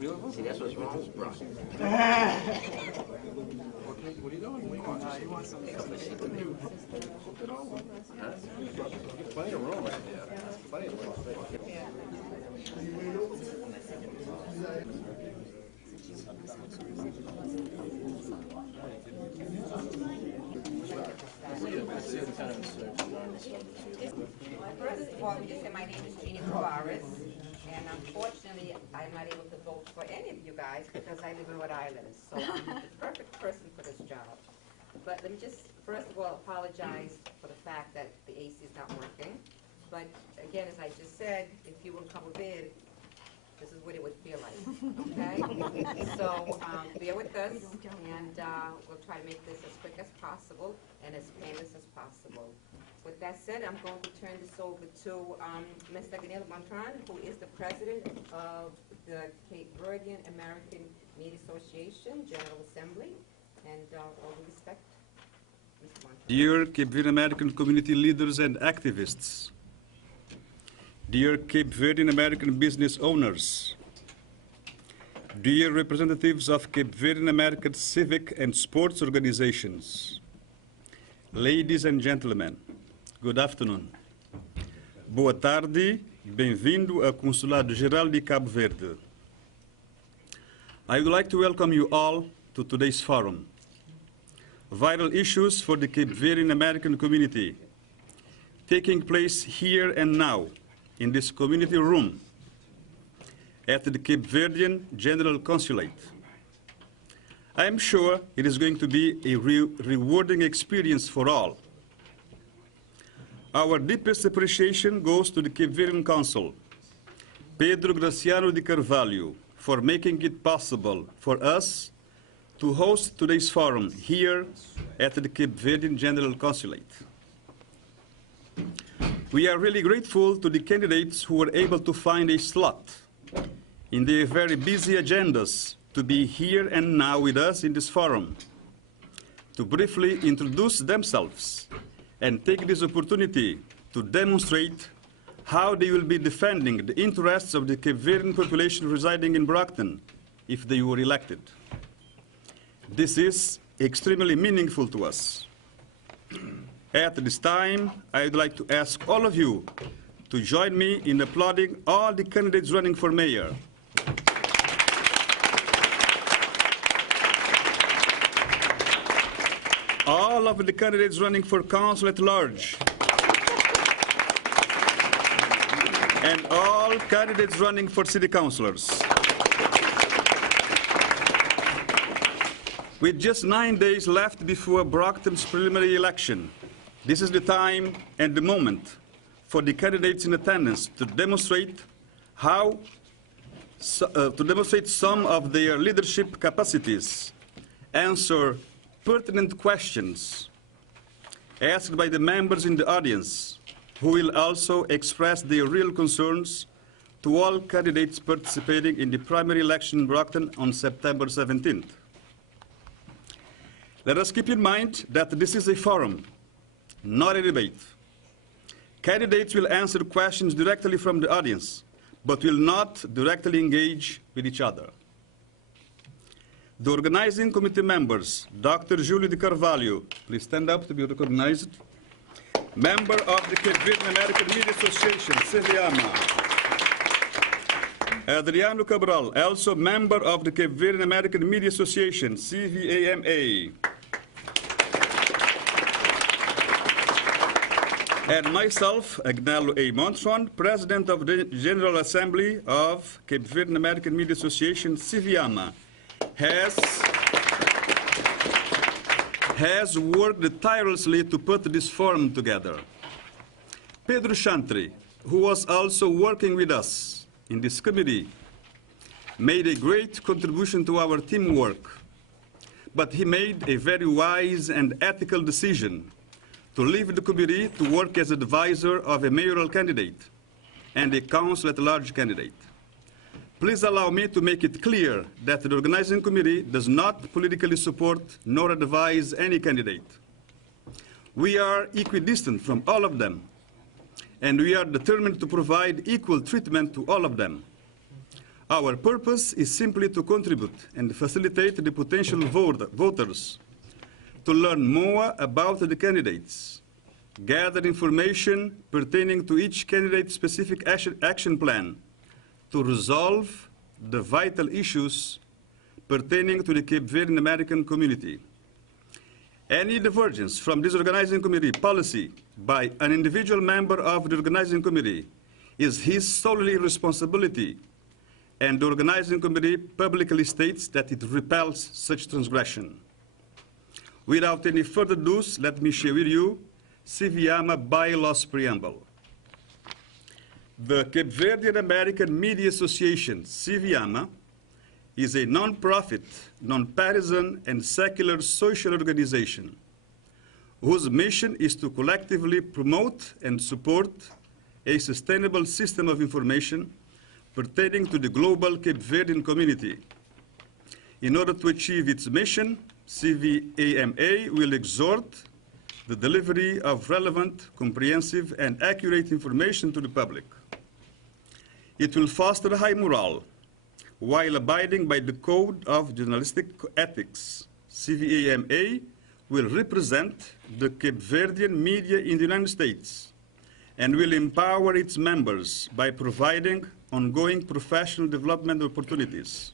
See, that's what's wrong with Brockton. What are you doing? He wants some Flip it over. Huh? plenty of room right there. Plenty of room. First of all, we just say my name is Jeannie Tavares, and unfortunately, I'm not able to vote for any of you guys because I live in Rhode Island, so I'm the perfect person for this job. But let me just, first of all, apologize for the fact that the AC is not working. But again, as I just said, if you were Capeverdean, this is what it would feel like, okay? So bear with us, and we'll try to make this as quick as possible and as painless as possible. With that said, I'm going to turn this over to Mr. Daniel Montran, who is the president of the Capeverdean American Media Association General Assembly. And all due respect, Mr. Montran. Dear Capeverdean American community leaders and activists, dear Capeverdean American business owners, dear representatives of Capeverdean American civic and sports organizations, ladies and gentlemen, good afternoon. Boa tarde, bem-vindo ao Consulado Geral de Cabo Verde. I would like to welcome you all to today's forum. Vital issues for the Capeverdean American community, taking place here and now in this community room at the Capeverdean General Consulate. I am sure it is going to be a rewarding experience for all. Our deepest appreciation goes to the Capeverdean Consul, Pedro Graciano de Carvalho, for making it possible for us to host today's forum here at the Capeverdean General Consulate. We are really grateful to the candidates who were able to find a slot in their very busy agendas to be here and now with us in this forum, to briefly introduce themselves and take this opportunity to demonstrate how they will be defending the interests of the Capeverdean population residing in Brockton if they were elected. This is extremely meaningful to us. At this time, I would like to ask all of you to join me in applauding all the candidates running for mayor. All of the candidates running for council at large, and all candidates running for city councilors. With just 9 days left before Brockton's preliminary election, this is the time and the moment for the candidates in attendance to demonstrate some of their leadership capacities, answer pertinent questions asked by the members in the audience, who will also express their real concerns to all candidates participating in the primary election in Brockton on September 17th. Let us keep in mind that this is a forum, not a debate. Candidates will answer questions directly from the audience, but will not directly engage with each other. The organizing committee members, Dr. Julio de Carvalho, please stand up to be recognized, member of the Capeverdean American Media Association, CVAMA. Adriano Cabral, also member of the Capeverdean American Media Association, CVAMA. And myself, Agnello A. Montran, President of the General Assembly of Capeverdean American Media Association, CVAMA, has worked tirelessly to put this forum together. Pedro Chantry, who was also working with us in this committee, made a great contribution to our teamwork, but he made a very wise and ethical decision to leave the committee to work as advisor of a mayoral candidate and a council at large candidate. Please allow me to make it clear that the organizing committee does not politically support nor advise any candidate. We are equidistant from all of them, and we are determined to provide equal treatment to all of them. Our purpose is simply to contribute and facilitate the potential voters to learn more about the candidates, gather information pertaining to each candidate's specific action plan, to resolve the vital issues pertaining to the Cape Verdean American community. Any divergence from this organizing committee policy by an individual member of the organizing committee is his solely responsibility, and the organizing committee publicly states that it repels such transgression. Without any further ado, let me share with you CVAMA bylaws preamble. The Cape Verdean American Media Association, CVAMA, is a non-profit, non-partisan, and secular social organization whose mission is to collectively promote and support a sustainable system of information pertaining to the global Cape Verdean community. In order to achieve its mission, CVAMA will exhort the delivery of relevant, comprehensive, and accurate information to the public. It will foster high morale while abiding by the Code of Journalistic Ethics. CVAMA will represent the Cape Verdean media in the United States and will empower its members by providing ongoing professional development opportunities.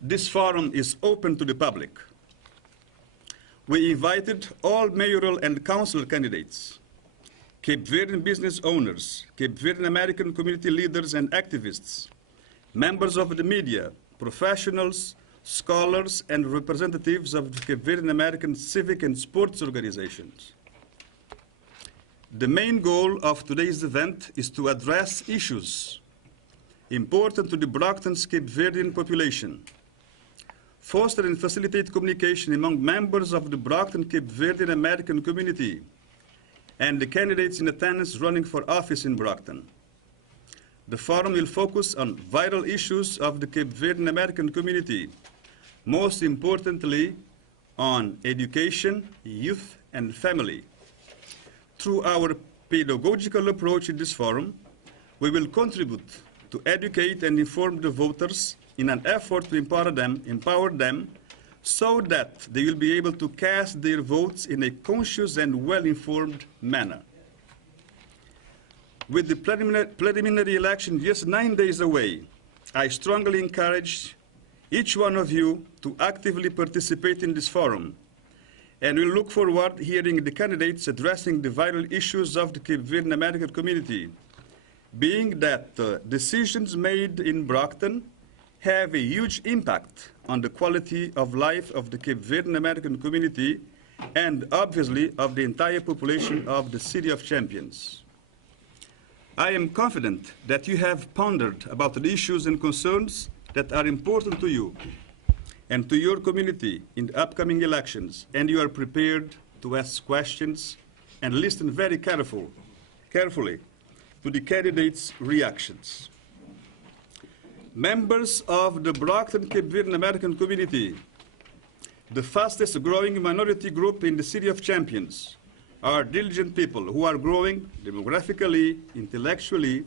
This forum is open to the public. We invited all mayoral and council candidates, Cape Verdean business owners, Cape Verdean American community leaders and activists, members of the media, professionals, scholars, and representatives of the Cape Verdean American civic and sports organizations. The main goal of today's event is to address issues important to the Brockton's Cape Verdean population, foster and facilitate communication among members of the Brockton Cape Verdean American community and the candidates in attendance running for office in Brockton. The forum will focus on vital issues of the Cape Verdean American community, most importantly on education, youth, and family. Through our pedagogical approach in this forum, we will contribute to educate and inform the voters in an effort to empower them so that they will be able to cast their votes in a conscious and well-informed manner. With the preliminary election just 9 days away, I strongly encourage each one of you to actively participate in this forum, and we look forward to hearing the candidates addressing the vital issues of the Cape Verdean American community, being that decisions made in Brockton have a huge impact on the quality of life of the Cape Verdean American community and obviously of the entire population of the City of Champions. I am confident that you have pondered about the issues and concerns that are important to you and to your community in the upcoming elections, and you are prepared to ask questions and listen very carefully to the candidates' reactions. Members of the Brockton Cape Verdean American community, the fastest growing minority group in the City of Champions, are diligent people who are growing demographically, intellectually,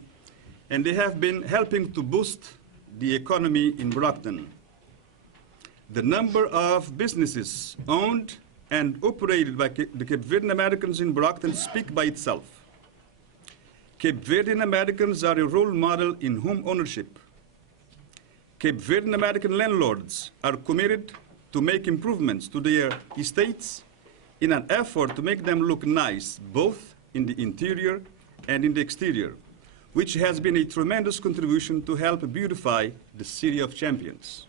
and they have been helping to boost the economy in Brockton. The number of businesses owned and operated by the Cape Verdean Americans in Brockton speak by itself. Cape Verdean Americans are a role model in home ownership. Cape Verdean American landlords are committed to make improvements to their estates in an effort to make them look nice, both in the interior and in the exterior, which has been a tremendous contribution to help beautify the City of Champions.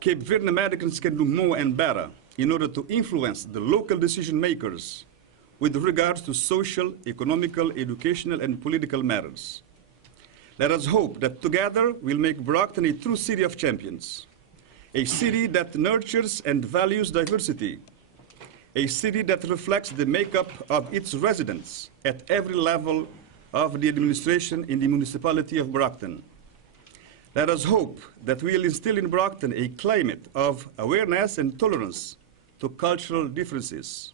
Cape Verdean Americans can do more and better in order to influence the local decision makers with regards to social, economical, educational, and political matters. Let us hope that together we'll make Brockton a true City of Champions, a city that nurtures and values diversity, a city that reflects the makeup of its residents at every level of the administration in the municipality of Brockton. Let us hope that we will instill in Brockton a climate of awareness and tolerance to cultural differences.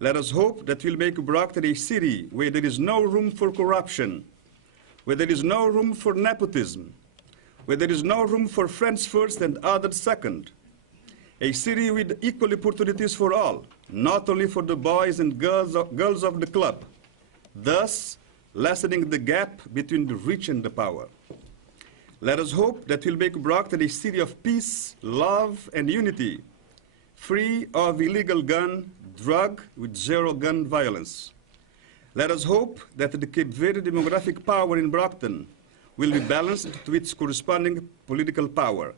Let us hope that we'll make Brockton a city where there is no room for corruption, where there is no room for nepotism, where there is no room for friends first and others second. A city with equal opportunities for all, not only for the boys and girls of the club, thus lessening the gap between the rich and the poor. Let us hope that we'll make Brockton a city of peace, love, and unity, free of illegal gun, drug, with zero gun violence. Let us hope that the Cape Verde demographic power in Brockton will be balanced to its corresponding political power.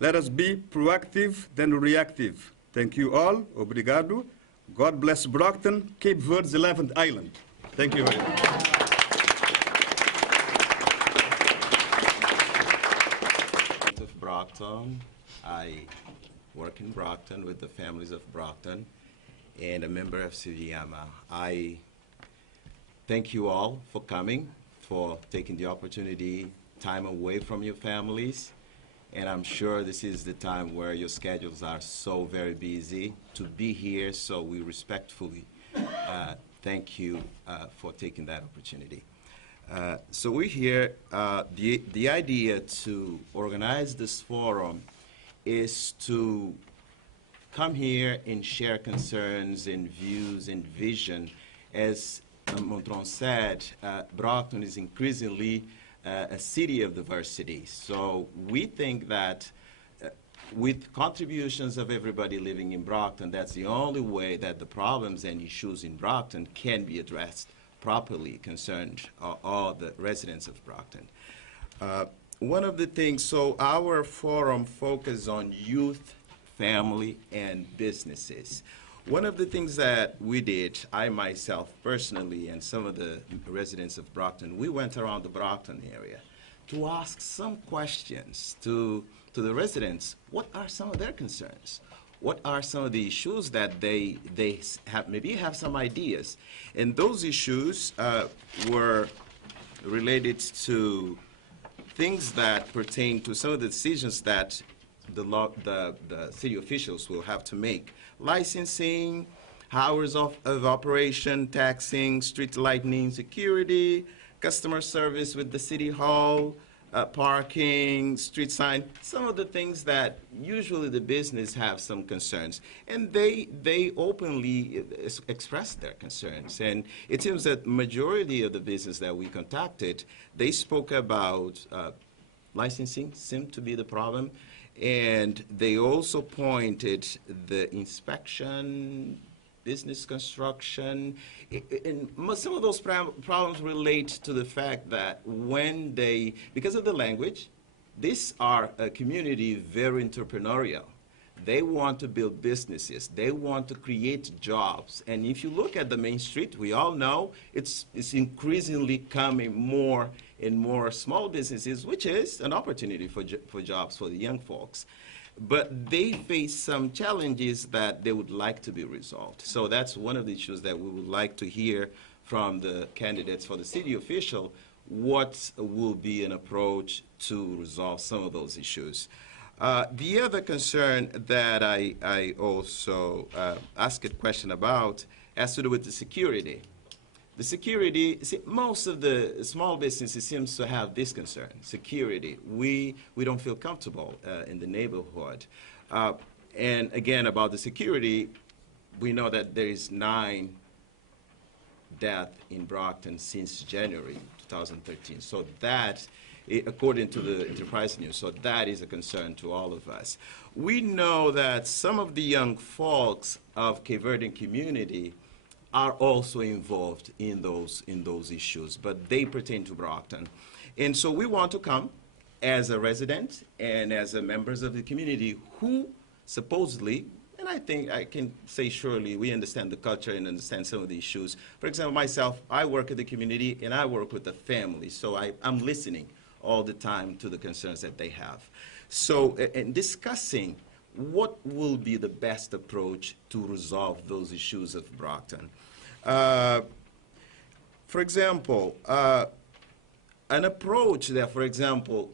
Let us be proactive than reactive. Thank you all. Obrigado. God bless Brockton, Cape Verde's 11th island. Thank you very much. Of Brockton. I work in Brockton with the families of Brockton and a member of Siviyama. I thank you all for coming, for taking the opportunity, time away from your families. And I'm sure this is the time where your schedules are so very busy to be here, so we respectfully thank you for taking that opportunity. So we're here, the idea to organize this forum is to come here and share concerns and views and vision. As Montron said, Brockton is increasingly a city of diversity. So we think that with contributions of everybody living in Brockton, that's the only way that the problems and issues in Brockton can be addressed properly, concerned all the residents of Brockton. One of the things, so our forum focuses on youth, family, and businesses. One of the things that we did, I myself personally and some of the residents of Brockton, we went around the Brockton area to ask some questions to the residents. What are some of their concerns? What are some of the issues that they have, maybe have some ideas? And those issues were related to things that pertain to some of the decisions that the city officials will have to make. Licensing, hours of operation, taxing, street lighting, security, customer service with the city hall, parking, street sign, some of the things that usually the business have some concerns. And they openly express their concerns. And it seems that majority of the business that we contacted, they spoke about licensing seemed to be the problem. And they also pointed the inspection, business construction, and some of those problems relate to the fact that when they, because of the language, these are a community very entrepreneurial. They want to build businesses. They want to create jobs. And if you look at the main street, we all know it's increasingly coming more and more small businesses, which is an opportunity for jobs for the young folks. But they face some challenges that they would like to be resolved. So that's one of the issues that we would like to hear from the candidates for the city official, what will be an approach to resolve some of those issues. The other concern that I also asked a question about has to do with the security. The security, see, most of the small businesses seems to have this concern, security. We don't feel comfortable in the neighborhood. And again, about the security, we know that there is 9 deaths in Brockton since January 2013. So that, according to the Enterprise News, so that is a concern to all of us. We know that some of the young folks of Capeverdean community are also involved in those issues, but they pertain to Brockton. And so we want to come as a resident and as a members of the community who supposedly, and I think I can say surely, we understand the culture and understand some of the issues. For example, myself, I work in the community and I work with the family, so I'm listening all the time to the concerns that they have. So, in discussing what will be the best approach to resolve those issues of Brockton. For example, an approach that, for example,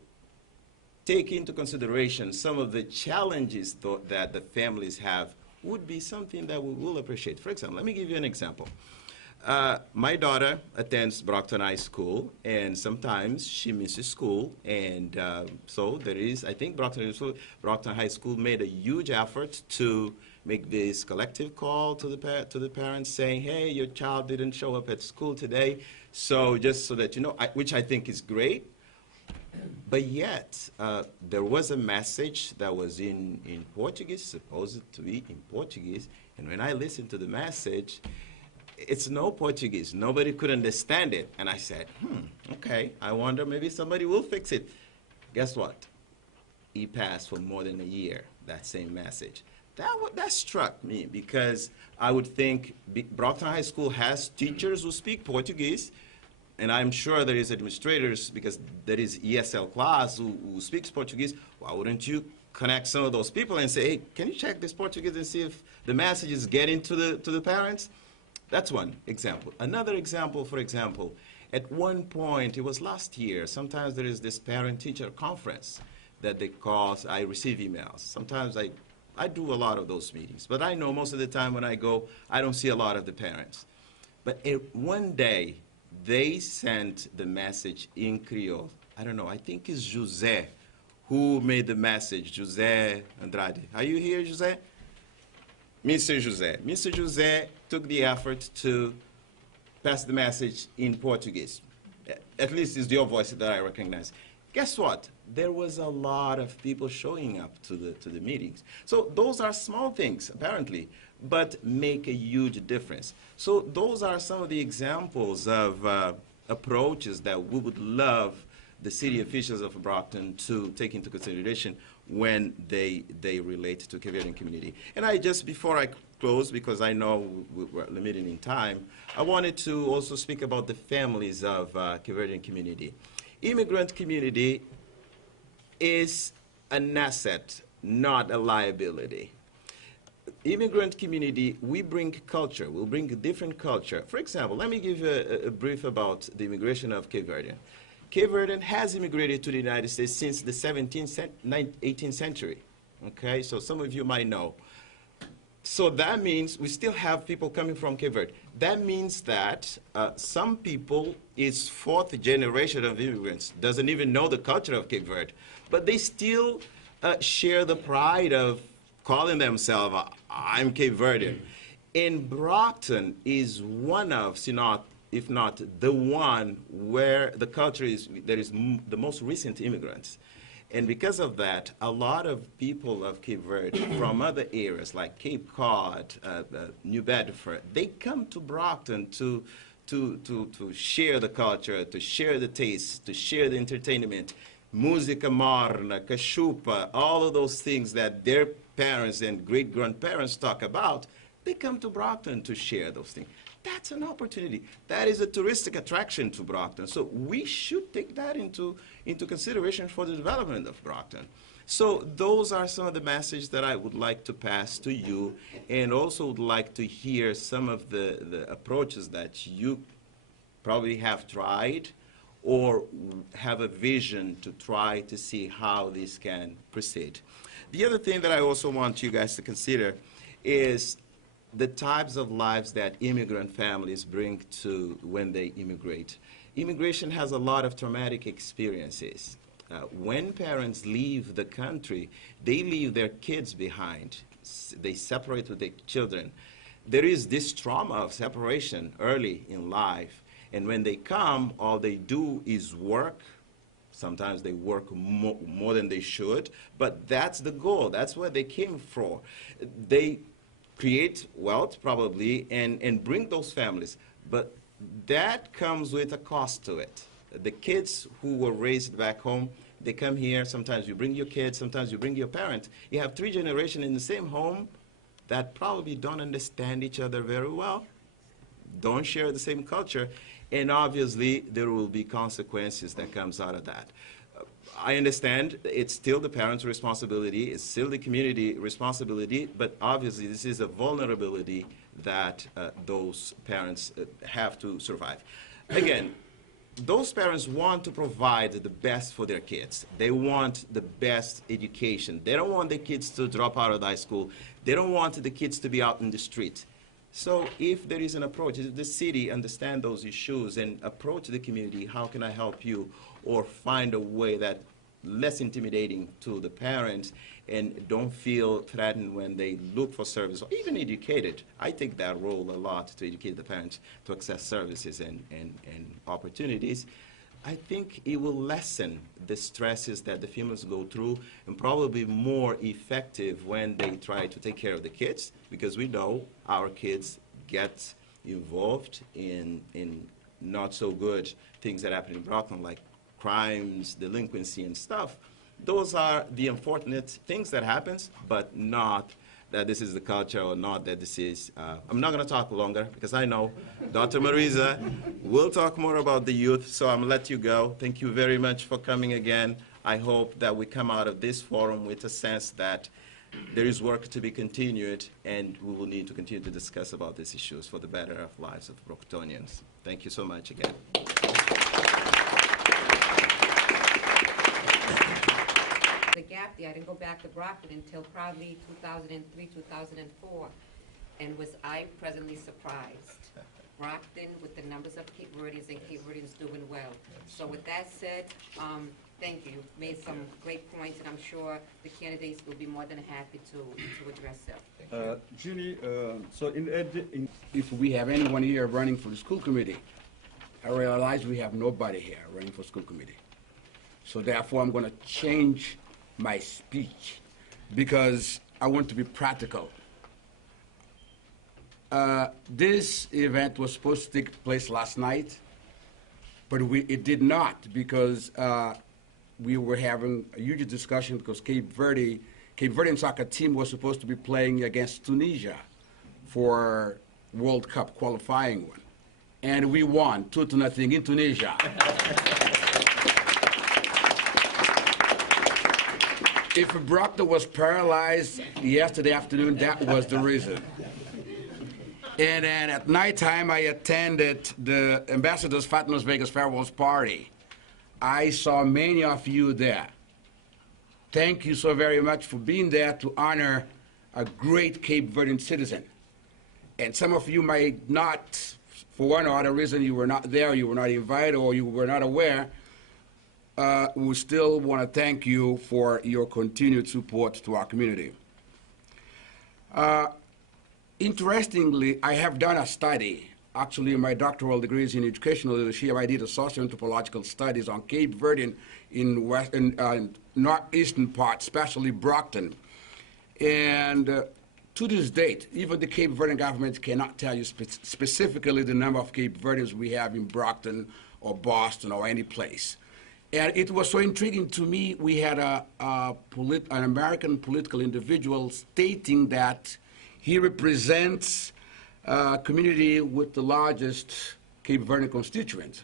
take into consideration some of the challenges that the families have would be something that we will appreciate. For example, let me give you an example. My daughter attends Brockton High School, and sometimes she misses school, and so there is, I think Brockton High School made a huge effort to make this collective call to the parents saying, hey, your child didn't show up at school today, so just so that you know, which I think is great. But yet, there was a message that was in Portuguese, supposed to be in Portuguese, and when I listened to the message, it's no Portuguese. Nobody could understand it. And I said, okay, I wonder maybe somebody will fix it. Guess what? It passed for more than a year, that same message. That struck me because I would think Brockton High School has teachers who speak Portuguese, and I'm sure there is administrators because there is ESL class who speaks Portuguese. Why wouldn't you connect some of those people and say, hey, can you check this Portuguese and see if the message is getting to the parents? That's one example. Another example, for example, at one point, it was last year, sometimes there is this parent-teacher conference that they call, I receive emails. Sometimes I do a lot of those meetings, but I know most of the time when I go, I don't see a lot of the parents. But one day, they sent the message in Creole. I don't know, I think it's José who made the message, José Andrade. Are you here, José? Mr. José. Mr. José took the effort to pass the message in Portuguese. At least it's your voice that I recognize. Guess what? There was a lot of people showing up to the meetings. So those are small things, apparently, but make a huge difference. So those are some of the examples of approaches that we would love the city officials of Brockton to take into consideration when they relate to Capeverdean community. And before I close, because I know we're limited in time, I wanted to also speak about the families of Capeverdean community. Immigrant community is an asset, not a liability. Immigrant community, we bring culture, we'll bring a different culture. For example, let me give a brief about the immigration of Capeverdean. Capeverdean has immigrated to the United States since the 18th century, okay? So some of you might know. So that means we still have people coming from Cape Verde. That means that some people is fourth generation of immigrants, doesn't even know the culture of Cape Verde, but they still share the pride of calling themselves, I'm Cape Verdean. And Brockton is one of, if not the one where the culture is, there is the most recent immigrants. And because of that, a lot of people of Cape Verde from other areas like Cape Cod, New Bedford, they come to Brockton to share the culture, to share the taste, to share the entertainment, música morna, cachupa, all of those things that their parents and great-grandparents talk about, they come to Brockton to share those things. That's an opportunity. That is a touristic attraction to Brockton. So we should take that into consideration for the development of Brockton. So those are some of the messages that I would like to pass to you, and also would like to hear some of the approaches that you probably have tried or have a vision to try to see how this can proceed. The other thing that I also want you guys to consider is the types of lives that immigrant families bring to when they immigrate. Immigration has a lot of traumatic experiences. When parents leave the country, they leave their kids behind. They separate with their children. There is this trauma of separation early in life, and when they come, all they do is work. Sometimes they work more than they should, but that's the goal. That's what they came for. They create wealth, probably, and bring those families. But that comes with a cost to it. The kids who were raised back home, they come here. Sometimes you bring your kids, sometimes you bring your parent. You have 3 generations in the same home that probably don't understand each other very well, don't share the same culture, and obviously there will be consequences that comes out of that. I understand it's still the parents' responsibility, it's still the community responsibility, but obviously this is a vulnerability that those parents have to survive. Again, those parents want to provide the best for their kids. They want the best education. They don't want the kids to drop out of high school. They don't want the kids to be out in the street. So if there is an approach, if the city understand those issues and approach the community, how can I help you? Or find a way that less intimidating to the parents and don't feel threatened when they look for service, or even educated. I take that role a lot to educate the parents to access services and opportunities. I think it will lessen the stresses that the families go through and probably more effective when they try to take care of the kids, because we know our kids get involved in not so good things that happen in Brockton, like crimes, delinquency, and stuff. Those are the unfortunate things that happens, but not that this is the culture or not that this is. I'm not going to talk longer because I know Dr. Marisa will talk more about the youth, so I'm going to let you go. Thank you very much for coming again. I hope that we come out of this forum with a sense that there is work to be continued, and we will need to continue to discuss about these issues for the better of lives of Brocktonians. Thank you so much again. The gap there, I didn't go back to Brockton until probably 2003, 2004, and was I pleasantly surprised. Brockton, with the numbers of Capeverdeans and Capeverdeans doing well. So with that said, thank you. You've made some great points, and I'm sure the candidates will be more than happy to address them. Julie, so if we have anyone here running for the school committee, I realize we have nobody here running for school committee. So therefore, I'm going to change my speech because I want to be practical. This event was supposed to take place last night, but it did not because we were having a huge discussion because Capeverdean soccer team was supposed to be playing against Tunisia for World Cup qualifying one. And we won 2-0 in Tunisia. If Brockton was paralyzed yesterday afternoon, that was the reason. And then at nighttime, I attended the Ambassador's Fatmas Vegas Farewell's party. I saw many of you there. Thank you so very much for being there to honor a great Cape Verdean citizen. And some of you might not, for one or other reason, you were not there, you were not invited, or you were not aware. We still want to thank you for your continued support to our community. Interestingly, I have done a study. Actually, my doctoral degree is in educational leadership. I did a socio-anthropological studies on Cape Verdean in northeastern part, especially Brockton. And to this date, even the Cape Verdean government cannot tell you specifically the number of Cape Verdeans we have in Brockton or Boston or any place. And it was so intriguing to me. We had an American political individual stating that he represents a community with the largest Cape Verdean constituents.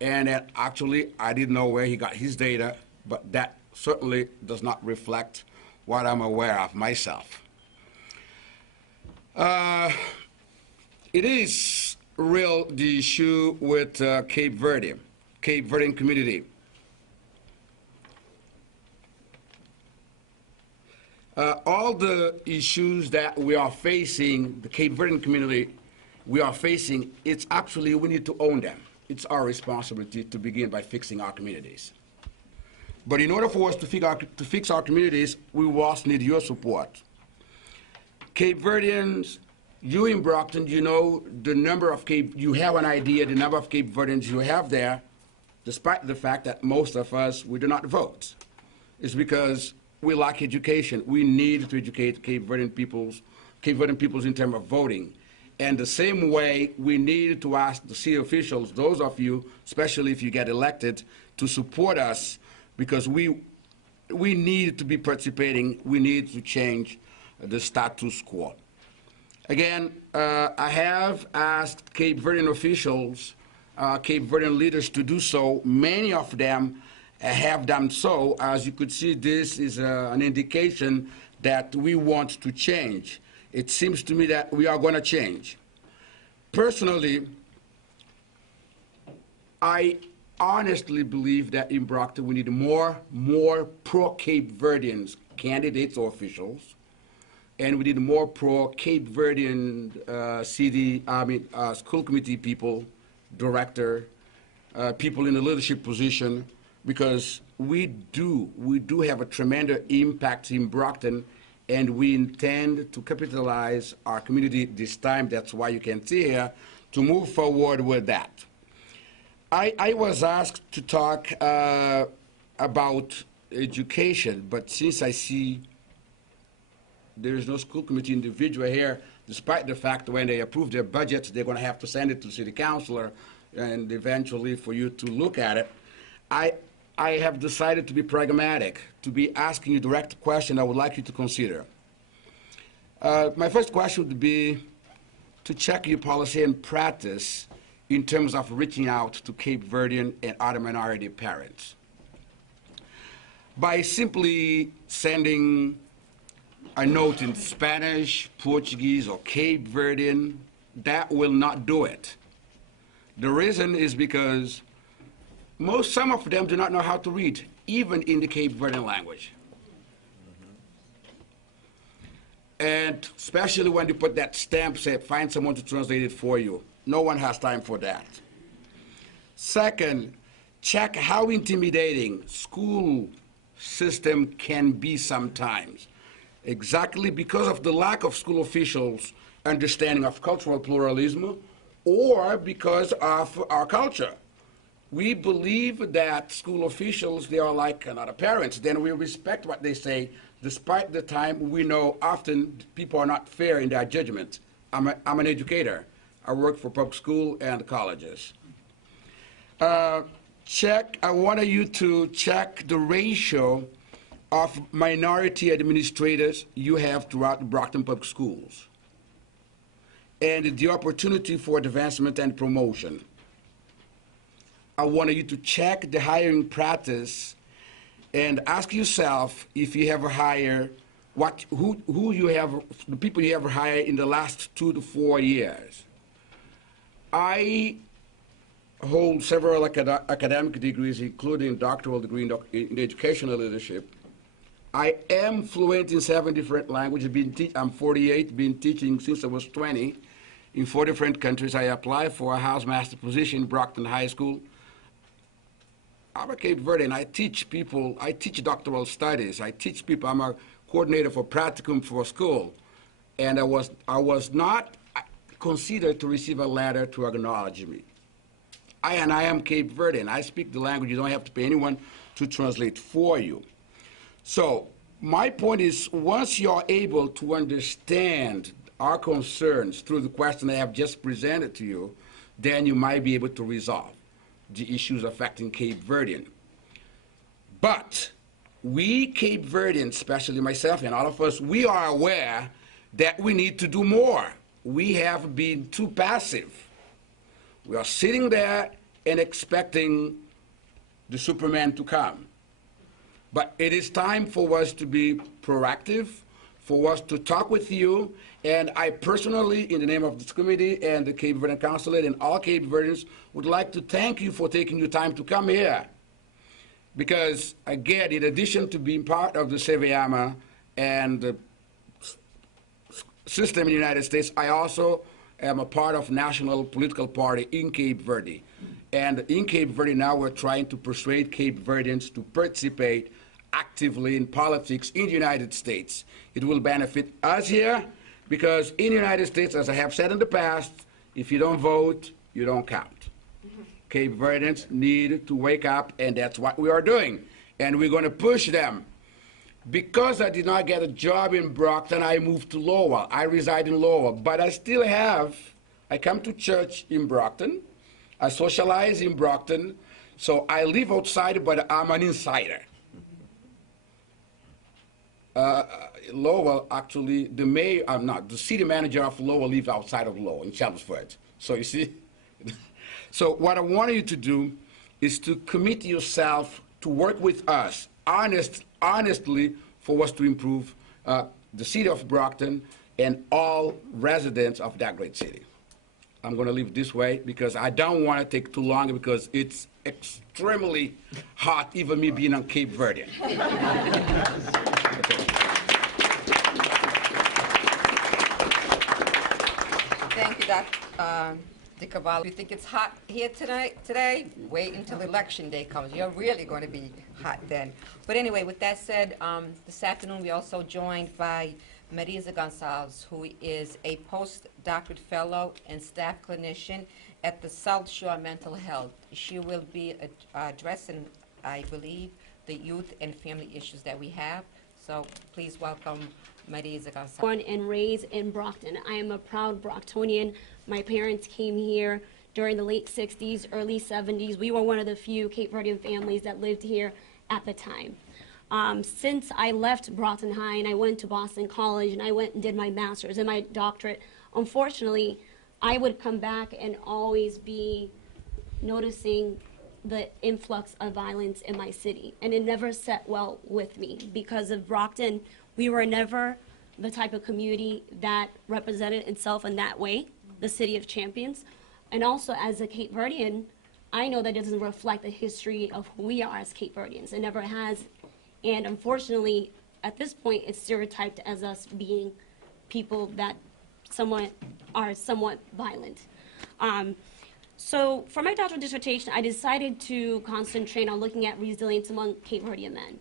And actually, I didn't know where he got his data, but that certainly does not reflect what I'm aware of myself. It is real, the issue with Cape Verdean community. All the issues that we are facing, the Cape Verdean community, we are facing, it's actually, we need to own them. It's our responsibility to begin by fixing our communities. But in order for us to fix our communities, we will also need your support. Cape Verdeans, you in Brockton, you know the number of you have an idea the number of Cape Verdeans you have there, despite the fact that most of us, we do not vote. It's because we lack education. We need to educate Cape Verdean peoples in terms of voting. And the same way, we need to ask the city officials, those of you, especially if you get elected, to support us because we need to be participating. We need to change the status quo. Again, I have asked Cape Verdean officials, Cape Verdean leaders to do so. Many of them have done so. As you could see, this is an indication that we want to change. It seems to me that we are going to change. Personally, I honestly believe that in Brockton we need more pro-Cape Verdeans candidates or officials, and we need more pro-Cape Verdean school committee people, director, people in a leadership position, because we do have a tremendous impact in Brockton, and we intend to capitalize our community this time. That's why you can see here, to move forward with that. I was asked to talk about education, but since I see there is no school committee individual here, despite the fact when they approve their budgets, they're going to have to send it to the city councilor and eventually for you to look at it. I have decided to be pragmatic, to be asking you direct question I would like you to consider. My first question would be to check your policy and practice in terms of reaching out to Cape Verdean and other minority parents. By simply sending a note in Spanish, Portuguese, or Cape Verdean, that will not do it. The reason is because some of them do not know how to read, even in the Cape Verdean language. And especially when you put that stamp, say, find someone to translate it for you. No one has time for that. Second, check how intimidating school system can be sometimes. Exactly because of the lack of school officials' understanding of cultural pluralism, or because of our culture. We believe that school officials, they are like another parents. Then we respect what they say, despite the time we know often people are not fair in their judgment. I'm an educator. I work for public school and colleges. I wanted you to check the ratio of minority administrators you have throughout the Brockton Public Schools, and the opportunity for advancement and promotion. I wanted you to check the hiring practice and ask yourself if you ever hire, the people you ever hired in the last 2 to 4 years. I hold several academic degrees, including doctoral degree in educational leadership. I am fluent in 7 different languages. I'm 48, been teaching since I was 20 in 4 different countries. I applied for a housemaster position in Brockton High School. I'm a Cape Verdean. I teach people, I teach doctoral studies. I teach people, I'm a coordinator for practicum for school. And I was not considered to receive a letter to acknowledge me. I am Cape Verdean. I speak the language. You don't have to pay anyone to translate for you. So my point is, once you're able to understand our concerns through the question I have just presented to you, then you might be able to resolve the issues affecting Cape Verdean. But we Cape Verdeans, especially myself and all of us, we are aware that we need to do more. We have been too passive. We are sitting there and expecting the Superman to come. But it is time for us to be proactive, for us to talk with you, and I personally, in the name of this committee and the Cape Verdean Consulate and all Cape Verdeans, would like to thank you for taking your time to come here. Because, again, in addition to being part of the Seveyama and the system in the United States, I also am a part of national political party in Cape Verde. And in Cape Verde now we're trying to persuade Cape Verdeans to participate actively in politics in the United States. It will benefit us here because in the United States, as I have said in the past, if you don't vote, you don't count. Cape Verdeans need to wake up, and that's what we are doing. And we're going to push them. Because I did not get a job in Brockton, I moved to Lowell. I reside in Lowell, but I still have, I come to church in Brockton, I socialize in Brockton, so I live outside, but I'm an insider. Lowell, actually, the city manager of Lowell lives outside of Lowell, in Chelmsford. So you see? So what I want you to do is to commit yourself to work with us, honestly, for us to improve the city of Brockton and all residents of that great city. I'm going to leave this way because I don't want to take too long because it's extremely hot, even me being on Cape Verde. Dr. DeCavallo, you think it's hot here today? Wait until Election Day comes. You're really going to be hot then. But anyway, with that said, this afternoon we also joined by Marisa Gonzalez, who is a postdoctorate fellow and staff clinician at the South Shore Mental Health. She will be addressing, I believe, the youth and family issues that we have. So please welcome Marisa Gonzalez. Born and raised in Brockton. I am a proud Brocktonian. My parents came here during the late 60s, early 70s. We were one of the few Capeverdean families that lived here at the time. Since I left Brockton High and I went to Boston College and I went and did my master's and my doctorate, unfortunately, I would come back and always be noticing the influx of violence in my city. And it never set well with me because of Brockton. We were never the type of community that represented itself in that way, the city of champions. And also as a Capeverdean, I know that it doesn't reflect the history of who we are as Capeverdeans. It never has. And unfortunately, at this point, it's stereotyped as us being people that are somewhat violent. So for my doctoral dissertation, I decided to concentrate on looking at resilience among Capeverdean men.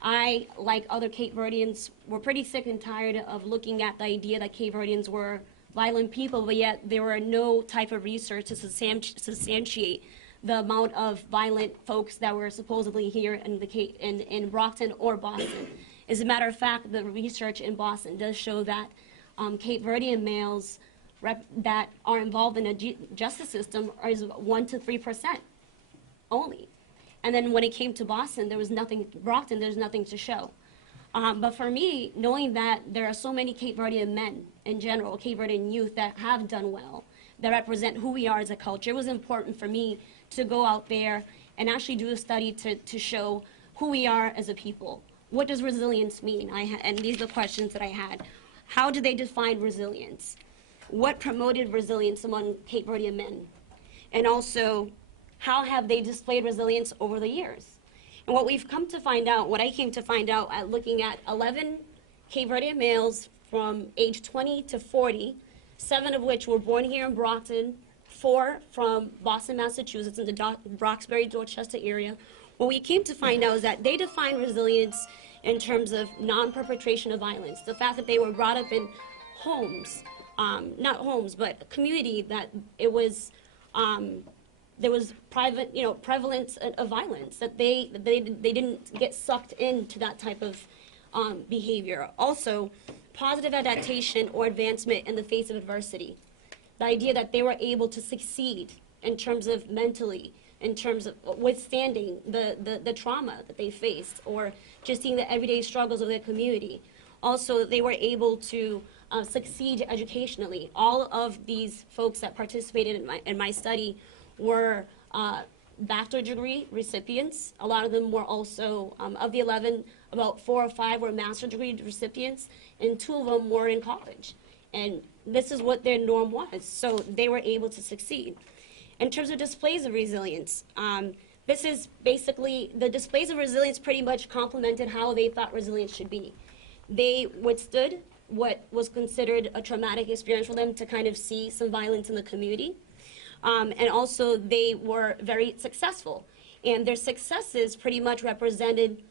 I, like other Capeverdeans, were pretty sick and tired of looking at the idea that Capeverdeans were violent people, but yet there were no type of research to substantiate the amount of violent folks that were supposedly here in Brockton or Boston. As a matter of fact, the research in Boston does show that Capeverdean males that are involved in the justice system is 1 to 3% only. And then when it came to Boston, there was nothing, Brockton, there's nothing to show. But for me, knowing that there are so many Capeverdean men in general, Capeverdean youth that have done well, that represent who we are as a culture, it was important for me to go out there and actually do a study to show who we are as a people. What does resilience mean? And these are the questions that I had. How do they define resilience? What promoted resilience among Capeverdean men? And also, how have they displayed resilience over the years? And what we've come to find out, what I came to find out at looking at 11 Capeverdean males from age 20 to 40, 7 of which were born here in Brockton, 4 from Boston, Massachusetts, in the Roxbury, Dorchester area. What we came to find out is that they define resilience in terms of non-perpetration of violence. The fact that they were brought up in homes, not homes, but a community that it was, there was prevalence of violence, that they didn't get sucked into that type of behavior. Also, positive adaptation or advancement in the face of adversity. The idea that they were able to succeed in terms of mentally, in terms of withstanding the trauma that they faced, or just seeing the everyday struggles of their community. Also, they were able to succeed educationally. All of these folks that participated in my study were bachelor degree recipients. A lot of them were also, of the 11, about 4 or 5 were master's degree recipients, and 2 of them were in college. And this is what their norm was, so they were able to succeed. In terms of displays of resilience, this is basically, the displays of resilience pretty much complemented how they thought resilience should be. They withstood what was considered a traumatic experience for them to kind of see some violence in the community. And also they were very successful. And their successes pretty much represented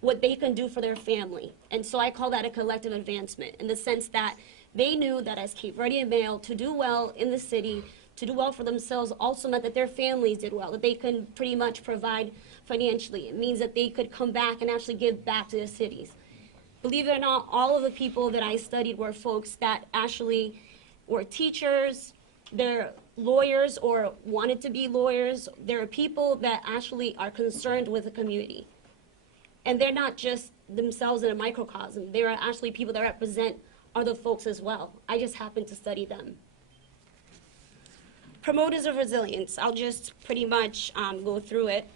what they can do for their family. And so I call that a collective advancement, in the sense that they knew that as Capeverdean male, to do well in the city, to do well for themselves also meant that their families did well, that they could pretty much provide financially. It means that they could come back and actually give back to their cities. Believe it or not, all of the people that I studied were folks that actually were teachers, they're lawyers or wanted to be lawyers. There are people that actually are concerned with the community. And they're not just themselves in a microcosm. They are actually people that represent other folks as well. I just happen to study them. Promoters of resilience, I'll just pretty much go through it.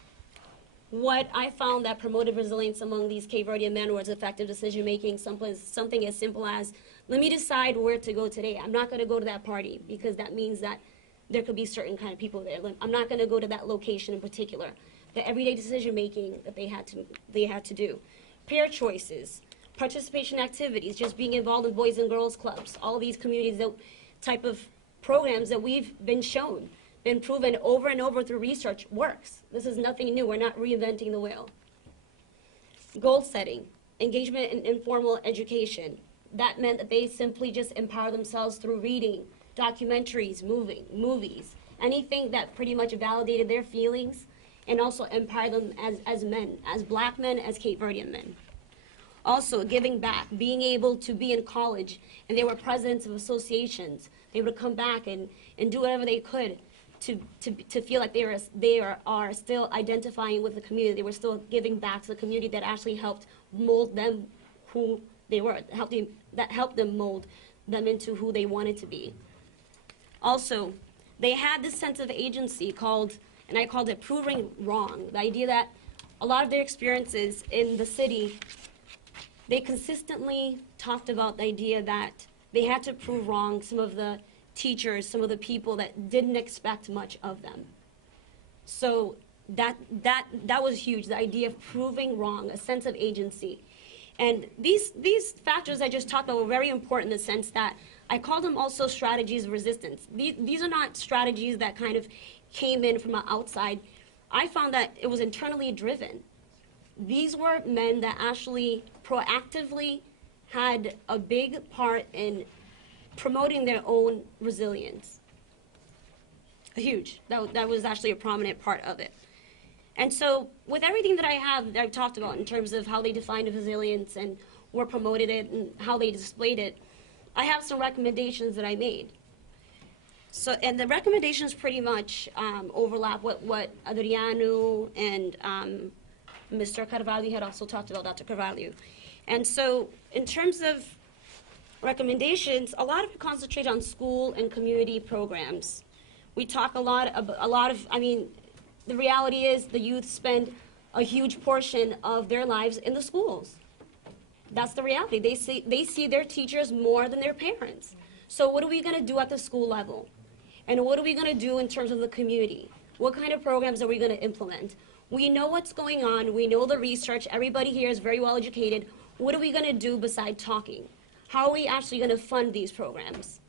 What I found that promoted resilience among these Capeverdean men was effective decision-making, something as simple as, let me decide where to go today. I'm not going to go to that party because that means that there could be certain kind of people there. I'm not going to go to that location in particular. The everyday decision-making that they had to do. Peer choices, participation activities, just being involved in boys and girls clubs, all of these communities, that type of programs that we've been shown, been proven over and over through research works. This is nothing new. We're not reinventing the wheel. Goal setting, engagement in informal education. That meant that they simply just empower themselves through reading, documentaries, movies, anything that pretty much validated their feelings and also empower them as men, as black men, as Cape Verdean men. Also, giving back, being able to be in college, and they were presidents of associations. They would come back and do whatever they could to feel like they are still identifying with the community. They were still giving back to the community that actually helped mold them who they were, that helped them mold them into who they wanted to be. Also, they had this sense of agency called, and I called it proving wrong. The idea that a lot of their experiences in the city, they consistently talked about the idea that they had to prove wrong some of the teachers, some of the people that didn't expect much of them. So that was huge, the idea of proving wrong, a sense of agency. And these factors I just talked about were very important in the sense that I call them also strategies of resistance. These are not strategies that kind of came in from outside. I found that it was internally driven. These were men that actually proactively had a big part in promoting their own resilience. Huge. That was actually a prominent part of it. And so with everything that I've talked about in terms of how they defined resilience and were promoted it and how they displayed it, I have some recommendations that I made. So, and the recommendations pretty much overlap with what Adriano and Mr. Carvalho had also talked about, Dr. Carvalho. And so in terms of recommendations, a lot of it concentrate on school and community programs. We talk a lot of, I mean, the reality is the youth spend a huge portion of their lives in the schools. That's the reality. They see their teachers more than their parents. So what are we going to do at the school level? And what are we going to do in terms of the community? What kind of programs are we going to implement? We know what's going on. We know the research. Everybody here is very well educated. What are we going to do besides talking? How are we actually going to fund these programs?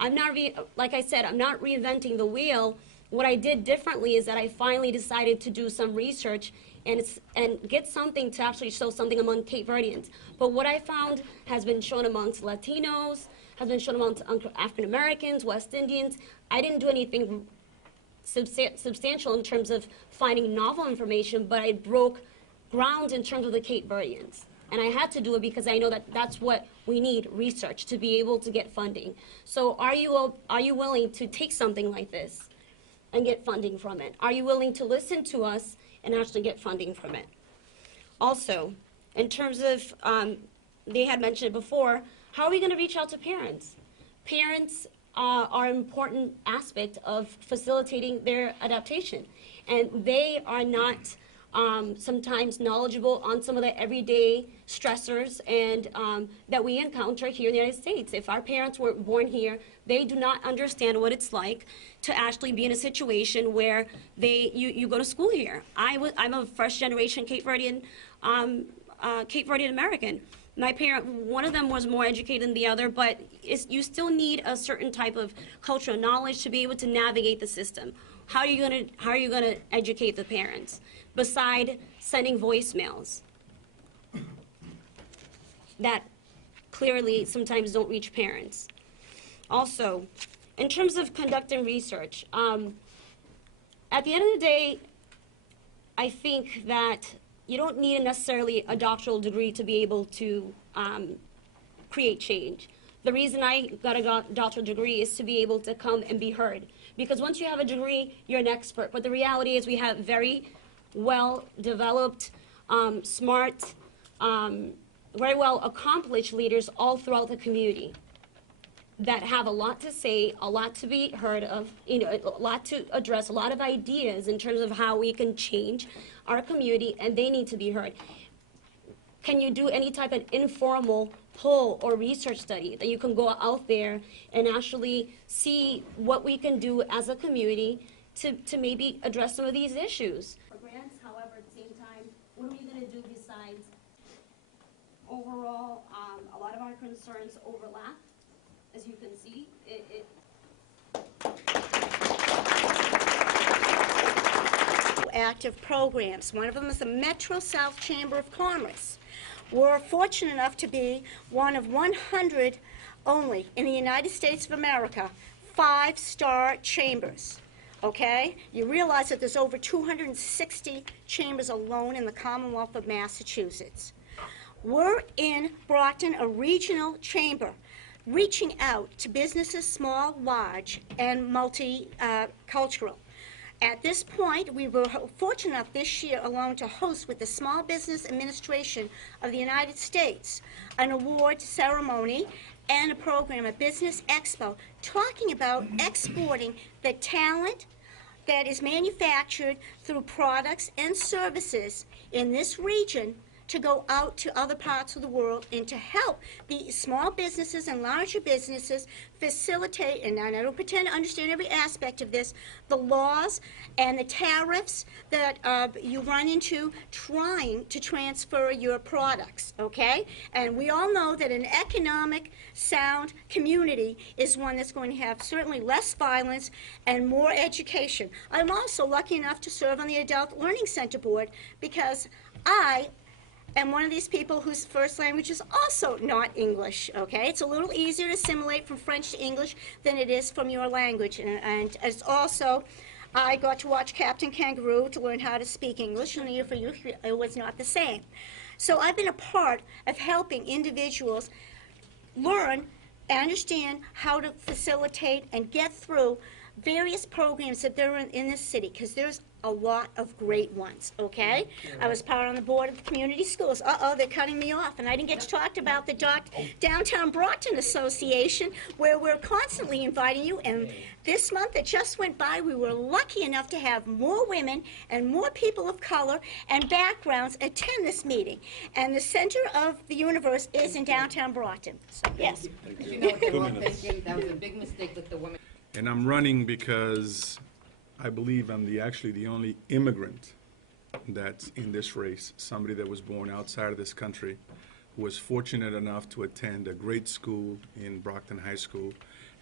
Like I said, I'm not reinventing the wheel. What I did differently is that I finally decided to do some research and get something to actually show something among Cape Verdeans. But what I found has been shown amongst Latinos, has been shown amongst African Americans, West Indians. I didn't do anything substantial in terms of finding novel information, but I broke ground in terms of the Cape Verdeans. And I had to do it because I know that that's what we need, research, to be able to get funding. So are you willing to take something like this and get funding from it? Are you willing to listen to us and actually get funding from it? Also, in terms of, they had mentioned it before, how are we going to reach out to parents? Parents are an important aspect of facilitating their adaptation. And they are not sometimes knowledgeable on some of the everyday stressors and that we encounter here in the United States. If our parents weren't born here, they do not understand what it's like to actually be in a situation where you go to school here. I'm a first generation Cape Verdean American. My parent, one of them was more educated than the other, but you still need a certain type of cultural knowledge to be able to navigate the system. How are you going to educate the parents beside sending voicemails that clearly sometimes don't reach parents? Also, in terms of conducting research, at the end of the day, I think that you don't need necessarily a doctoral degree to be able to create change. The reason I got a doctoral degree is to be able to come and be heard. Because once you have a degree, you're an expert. But the reality is we have very well-developed, smart, very well-accomplished leaders all throughout the community that have a lot to say, a lot to be heard of, a lot to address, a lot of ideas in terms of how we can change our community, and they need to be heard. Can you do any type of informal poll or research study that you can go out there and actually see what we can do as a community to maybe address some of these issues? For grants, however, at the same time, what are we going to do besides overall, a lot of our concerns overlap. As you can see, active programs. One of them is the Metro South Chamber of Commerce. We're fortunate enough to be one of 100 only in the United States of America, 5-star chambers. Okay? You realize that there's over 260 chambers alone in the Commonwealth of Massachusetts. We're in Brockton, a regional chamber, reaching out to businesses, small, large, and multicultural. At this point, we were fortunate enough this year alone to host with the Small Business Administration of the United States an award ceremony and a program, a business expo, talking about exporting the talent that is manufactured through products and services in this region to go out to other parts of the world and to help the small businesses and larger businesses facilitate, and I don't pretend to understand every aspect of this, the laws and the tariffs that you run into trying to transfer your products, okay? And we all know that an economic sound community is one that's going to have certainly less violence and more education. I'm also lucky enough to serve on the Adult Learning Center Board because I am one of these people whose first language is also not English, okay? It's a little easier to assimilate from French to English than it is from your language. And it's also, I got to watch Captain Kangaroo to learn how to speak English, and for you, it was not the same. So I've been a part of helping individuals learn and understand how to facilitate and get through various programs that there are in this city, because there's a lot of great ones, okay? I was part on the board of the community schools. Uh-oh, they're cutting me off, and I didn't get to talk about the Downtown Brockton Association, where we're constantly inviting you, and this month that just went by, we were lucky enough to have more women and more people of color and backgrounds attend this meeting, and the center of the universe is in downtown Brockton. So, yes. You know what they were thinking? That was a big mistake with the woman. And I'm running because I believe I'm actually the only immigrant that's in this race, somebody that was born outside of this country, who was fortunate enough to attend a great school in Brockton High School.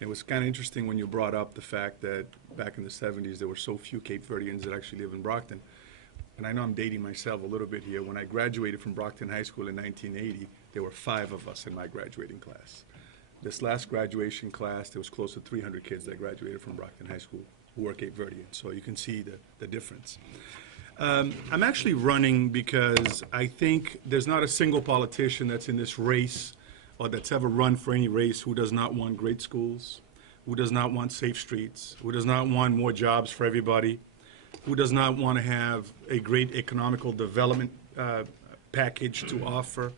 It was kind of interesting when you brought up the fact that back in the 70s there were so few Capeverdeans that actually live in Brockton. And I know I'm dating myself a little bit here. When I graduated from Brockton High School in 1980, there were 5 of us in my graduating class. This last graduation class, there was close to 300 kids that graduated from Brockton High School who were Capeverdean, so you can see the difference. I'm actually running because I think there's not a single politician that's in this race or that's ever run for any race who does not want great schools, who does not want safe streets, who does not want more jobs for everybody, who does not want to have a great economical development package to offer,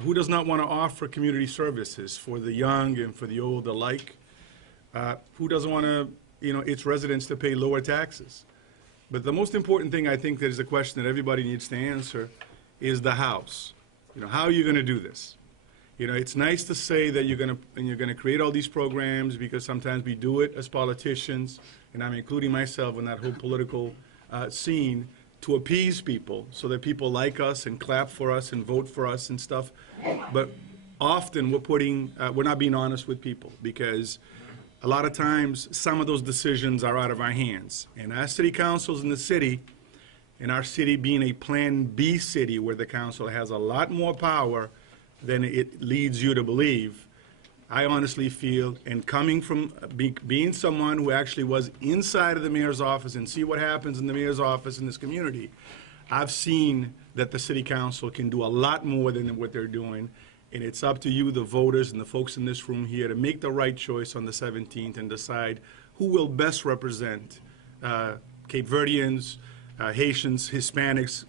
who does not want to offer community services for the young and for the old alike, who doesn't want to, its residents to pay lower taxes. But the most important thing I think that is a question that everybody needs to answer is the hows. How are you going to do this? It's nice to say that you're going to create all these programs because sometimes we do it as politicians, and I'm including myself in that whole political scene, to appease people so that people like us and clap for us and vote for us and stuff. But often we're not being honest with people, because a lot of times some of those decisions are out of our hands. And as city councils in the city, and our city being a Plan B city where the council has a lot more power than it leads you to believe, I honestly feel, and coming from being someone who actually was inside of the mayor's office and see what happens in the mayor's office in this community, I've seen that the city council can do a lot more than what they're doing. And it's up to you, the voters and the folks in this room here, to make the right choice on the 17th and decide who will best represent Capeverdeans, Haitians, Hispanics,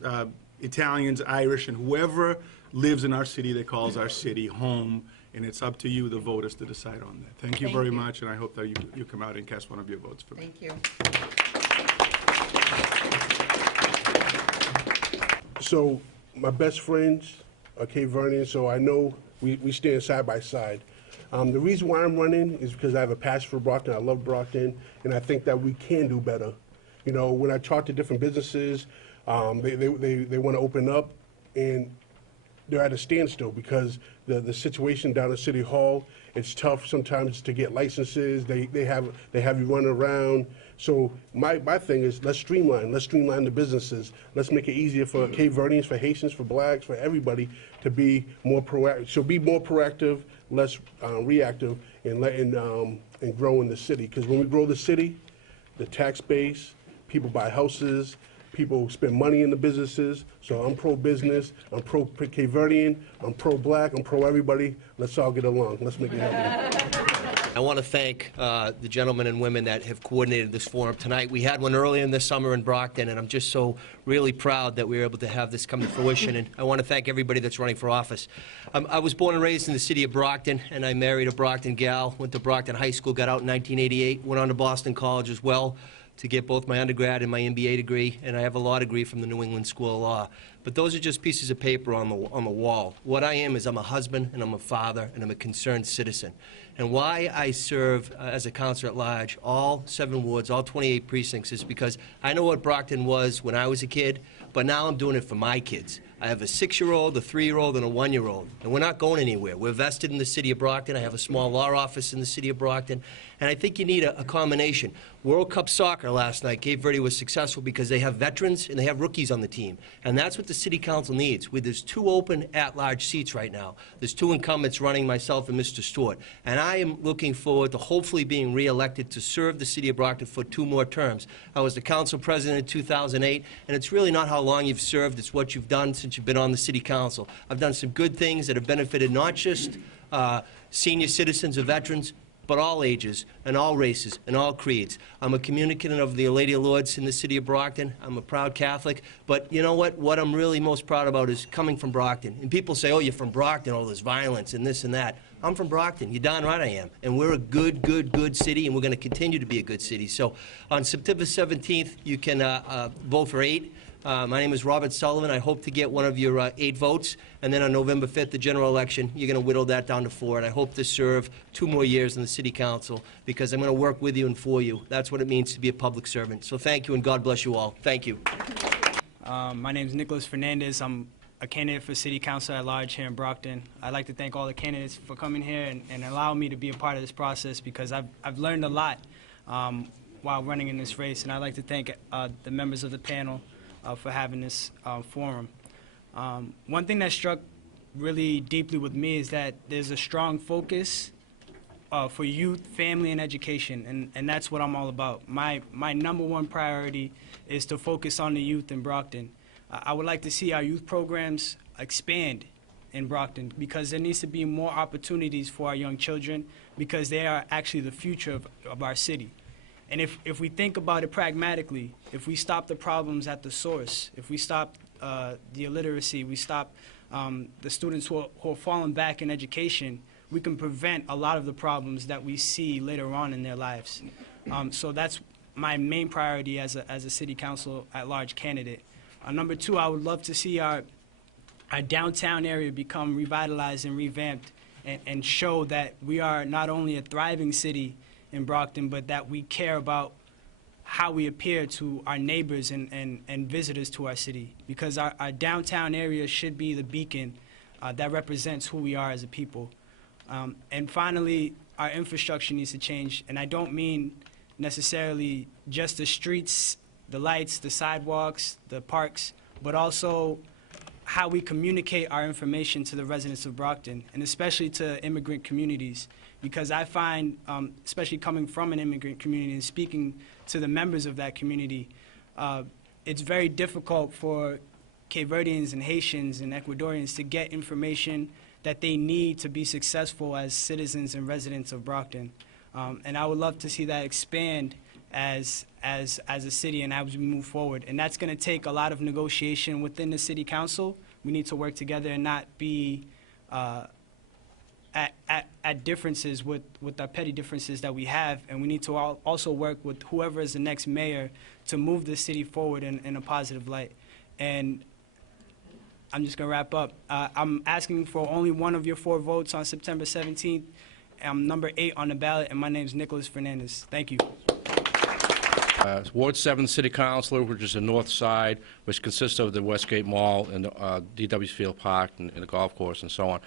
Italians, Irish, and whoever lives in our city that calls our city home. And it's up to you, the voters, to decide on that. Thank you very much, and I hope that you come out and cast one of your votes for me. Thank you. So my best friends are Capeverdean, so I know we stand side by side. The reason why I'm running is because I have a passion for Brockton. I love Brockton, and I think that we can do better. When I talk to different businesses, they want to open up, and they're at a standstill because the situation down at City Hall, it's tough sometimes to get licenses. They have you running around. So my thing is let's streamline the businesses. Let's make it easier for Cape Verdeans, for Haitians, for blacks, for everybody to be more proactive. So be more proactive, less reactive, and grow in the city. Because when we grow the city, the tax base, people buy houses, people spend money in the businesses. So I'm pro-business, I'm pro-Cape Verdean, I'm pro-black, I'm pro-everybody. Let's all get along. Let's make it happen. I want to thank the gentlemen and women that have coordinated this forum tonight. We had one earlier in the summer in Brockton, and I'm just so really proud that we were able to have this come to fruition. And I want to thank everybody that's running for office. I was born and raised in the city of Brockton, and I married a Brockton gal, went to Brockton High School, got out in 1988, went on to Boston College as well to get both my undergrad and my MBA degree, and I have a law degree from the New England School of Law. But those are just pieces of paper on the wall. What I am is I'm a husband, and I'm a father, and I'm a concerned citizen. And why I serve as a counselor at large, all 7 wards, all 28 precincts, is because I know what Brockton was when I was a kid, but now I'm doing it for my kids. I have a 6-year-old, a 3-year-old, and a 1-year-old, and we're not going anywhere. We're vested in the city of Brockton. I have a small law office in the city of Brockton, and I think you need a combination. World Cup soccer last night, Cape Verde was successful because they have veterans and they have rookies on the team, and that's what the city council needs. There's 2 open at-large seats right now. There's 2 incumbents running, myself and Mr. Stewart, and I am looking forward to hopefully being re-elected to serve the city of Brockton for 2 more terms. I was the council president in 2008, and it's really not how long you've served, it's what you've done since you've been on the city council. I've done some good things that have benefited not just senior citizens or veterans, but all ages and all races and all creeds. I'm a communicant of the Lady of Lords in the city of Brockton. I'm a proud Catholic. But you know what? What I'm really most proud about is coming from Brockton. And people say, oh, you're from Brockton, oh, there's violence and this and that. I'm from Brockton. You're darn right I am. And we're a good city, and we're going to continue to be a good city. So on September 17th, you can vote for 8. My name is Robert Sullivan. I hope to get one of your 8 votes. And then on November 5th, the general election, you're going to whittle that down to 4. And I hope to serve 2 more years in the city council because I'm going to work with you and for you. That's what it means to be a public servant. So thank you, and God bless you all. Thank you. My name is Nicholas Fernandez. I'm a candidate for city council at large here in Brockton. I'd like to thank all the candidates for coming here and allowing me to be a part of this process because I've learned a lot while running in this race. And I'd like to thank the members of the panel for having this forum. One thing that struck really deeply with me is that there's a strong focus for youth, family, and education, and that's what I'm all about. My number 1 priority is to focus on the youth in Brockton. I would like to see our youth programs expand in Brockton because there needs to be more opportunities for our young children because they are actually the future of our city. And if we think about it pragmatically, if we stop the problems at the source, if we stop the illiteracy, we stop the students who are falling back in education, we can prevent a lot of the problems that we see later on in their lives. So that's my main priority as a city council at large candidate. Number 2, I would love to see our downtown area become revitalized and revamped and show that we are not only a thriving city in Brockton, but that we care about how we appear to our neighbors and visitors to our city. Because our downtown area should be the beacon that represents who we are as a people. And finally, our infrastructure needs to change. And I don't mean necessarily just the streets, the lights, the sidewalks, the parks, but also how we communicate our information to the residents of Brockton, and especially to immigrant communities. Because I find, especially coming from an immigrant community and speaking to the members of that community, it's very difficult for Capeverdeans and Haitians and Ecuadorians to get information that they need to be successful as citizens and residents of Brockton. And I would love to see that expand as a city and as we move forward. And that's going to take a lot of negotiation within the city council. We need to work together and not be at differences with our petty differences that we have, and we need to also work with whoever is the next mayor to move the city forward in a positive light. And I'm just going to wrap up. I'm asking for only 1 of your 4 votes on September 17th. I'm number 8 on the ballot, and my name is Nicholas Fernandez. Thank you. Ward 7 City Councilor, which is the north side, which consists of the Westgate Mall and DW's Field Park and the golf course and so on.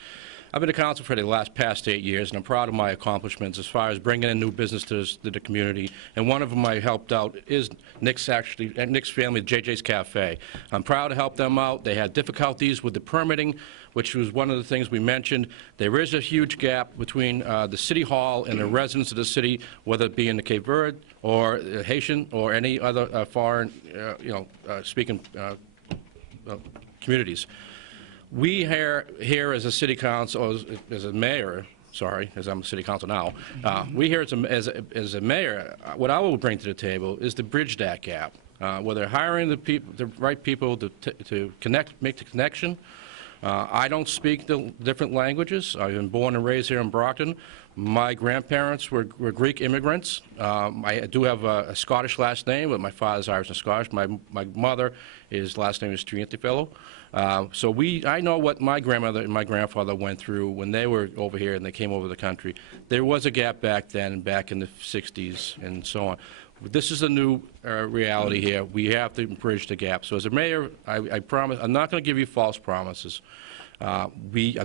I've been a councilor for the past 8 years, and I'm proud of my accomplishments as far as bringing in new business to the community. And one of them I helped out is Nick's family, JJ's Cafe. I'm proud to help them out. They had difficulties with the permitting, which was one of the things we mentioned. There is a huge gap between the City Hall and the residents of the city, whether it be in the Cape Verde or Haitian or any other foreign, speaking communities. We here as a city council, as a mayor, sorry, as I'm a city council now, we here as a mayor, what I will bring to the table is to bridge that gap. Whether hiring the right people to make the connection. I don't speak the different languages. I've been born and raised here in Brockton. My grandparents were Greek immigrants. I do have a Scottish last name, but my father's Irish and Scottish. My mother, his last name is Triantifello. So I know what my grandmother and my grandfather went through when they were over here and they came over the country. There was a gap back then, back in the 60s and so on. This is a new reality here. We have to bridge the gap. So as a mayor, I promise, I'm not going to give you false promises. I'm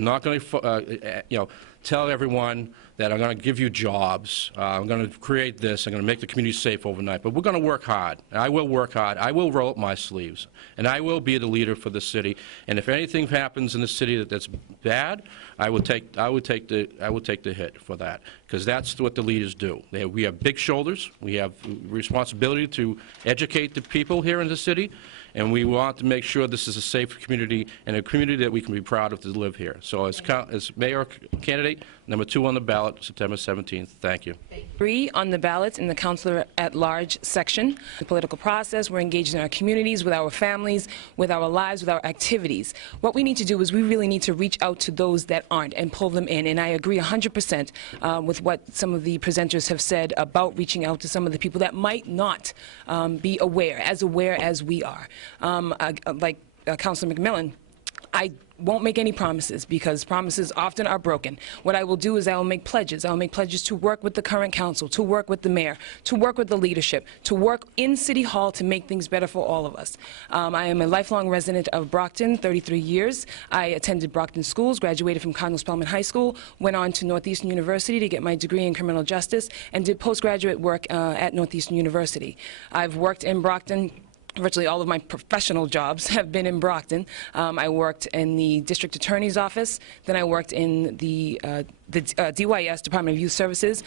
not going to, tell everyone that I'm going to give you jobs. I'm going to create this. I'm going to make the community safe overnight. But we're going to work hard. I will work hard. I will roll up my sleeves, and I will be the leader for the city. And if anything happens in the city that's bad, I will take the hit for that, because that's what the leaders do. We have big shoulders. We have responsibility to educate the people here in the city, and we want to make sure this is a safe community and a community that we can be proud of to live here. So as mayor candidate, number 2 on the ballot, September 17th. Thank you. 3 on the ballot in the Councilor at Large section. The political process, we're engaged in our communities, with our families, with our lives, with our activities. What we need to do is we really need to reach out to those that aren't and pull them in. And I agree 100% with what some of the presenters have said about reaching out to some of the people that might not be aware as we are. Like Councilor McMillan, I won't make any promises because promises often are broken. What I will do is I will make pledges. I will make pledges to work with the current council, to work with the mayor, to work with the leadership, to work in City Hall to make things better for all of us. I am a lifelong resident of Brockton, 33 years. I attended Brockton schools, graduated from Cardinal Spellman High School, went on to Northeastern University to get my degree in criminal justice, and did postgraduate work at Northeastern University. I've worked in Brockton. Virtually all of my professional jobs have been in Brockton. I worked in the district attorney's office. Then I worked in the DYS, Department of Youth Services.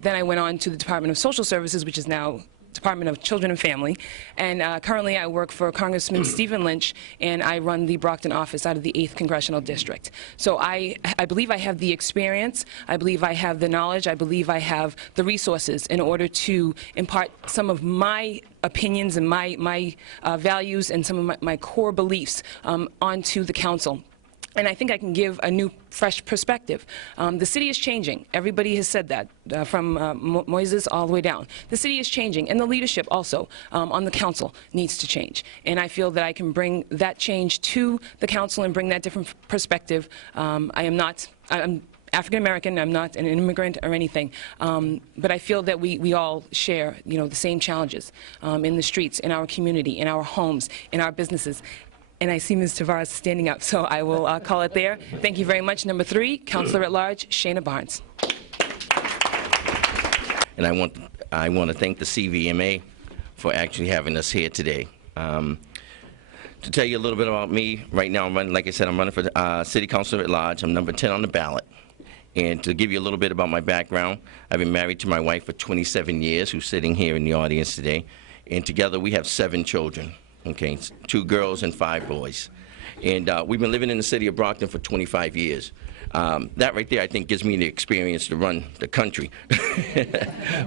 Then I went on to the Department of Social Services, which is now Department of Children and Family. And currently I work for Congressman Stephen Lynch, and I run the Brockton office out of the 8th Congressional District. So I believe I have the experience, I believe I have the knowledge, I believe I have the resources in order to impart some of my opinions and my values and some of my core beliefs onto the council. And I think I can give a new, fresh perspective. The city is changing. Everybody has said that, from Moises all the way down. The city is changing, and the leadership also on the council needs to change. And I feel that I can bring that change to the council and bring that different perspective. I'm African American. I'm not an immigrant or anything, but I feel that we all share, the same challenges in the streets, in our community, in our homes, in our businesses. And I see Ms. Tavares standing up, so I will call it there. Thank you very much. Number 3, Councilor at Large, Shayna Barnes. And I want to thank the CVMA for actually having us here today. To tell you a little bit about me, right now I'm running, like I said, I'm running for City Councilor at Large. I'm number 10 on the ballot. And to give you a little bit about my background, I've been married to my wife for 27 years, who's sitting here in the audience today. And together we have 7 children. Okay, 2 girls and 5 boys. And we've been living in the city of Brockton for 25 years. That right there, I think, gives me the experience to run the country.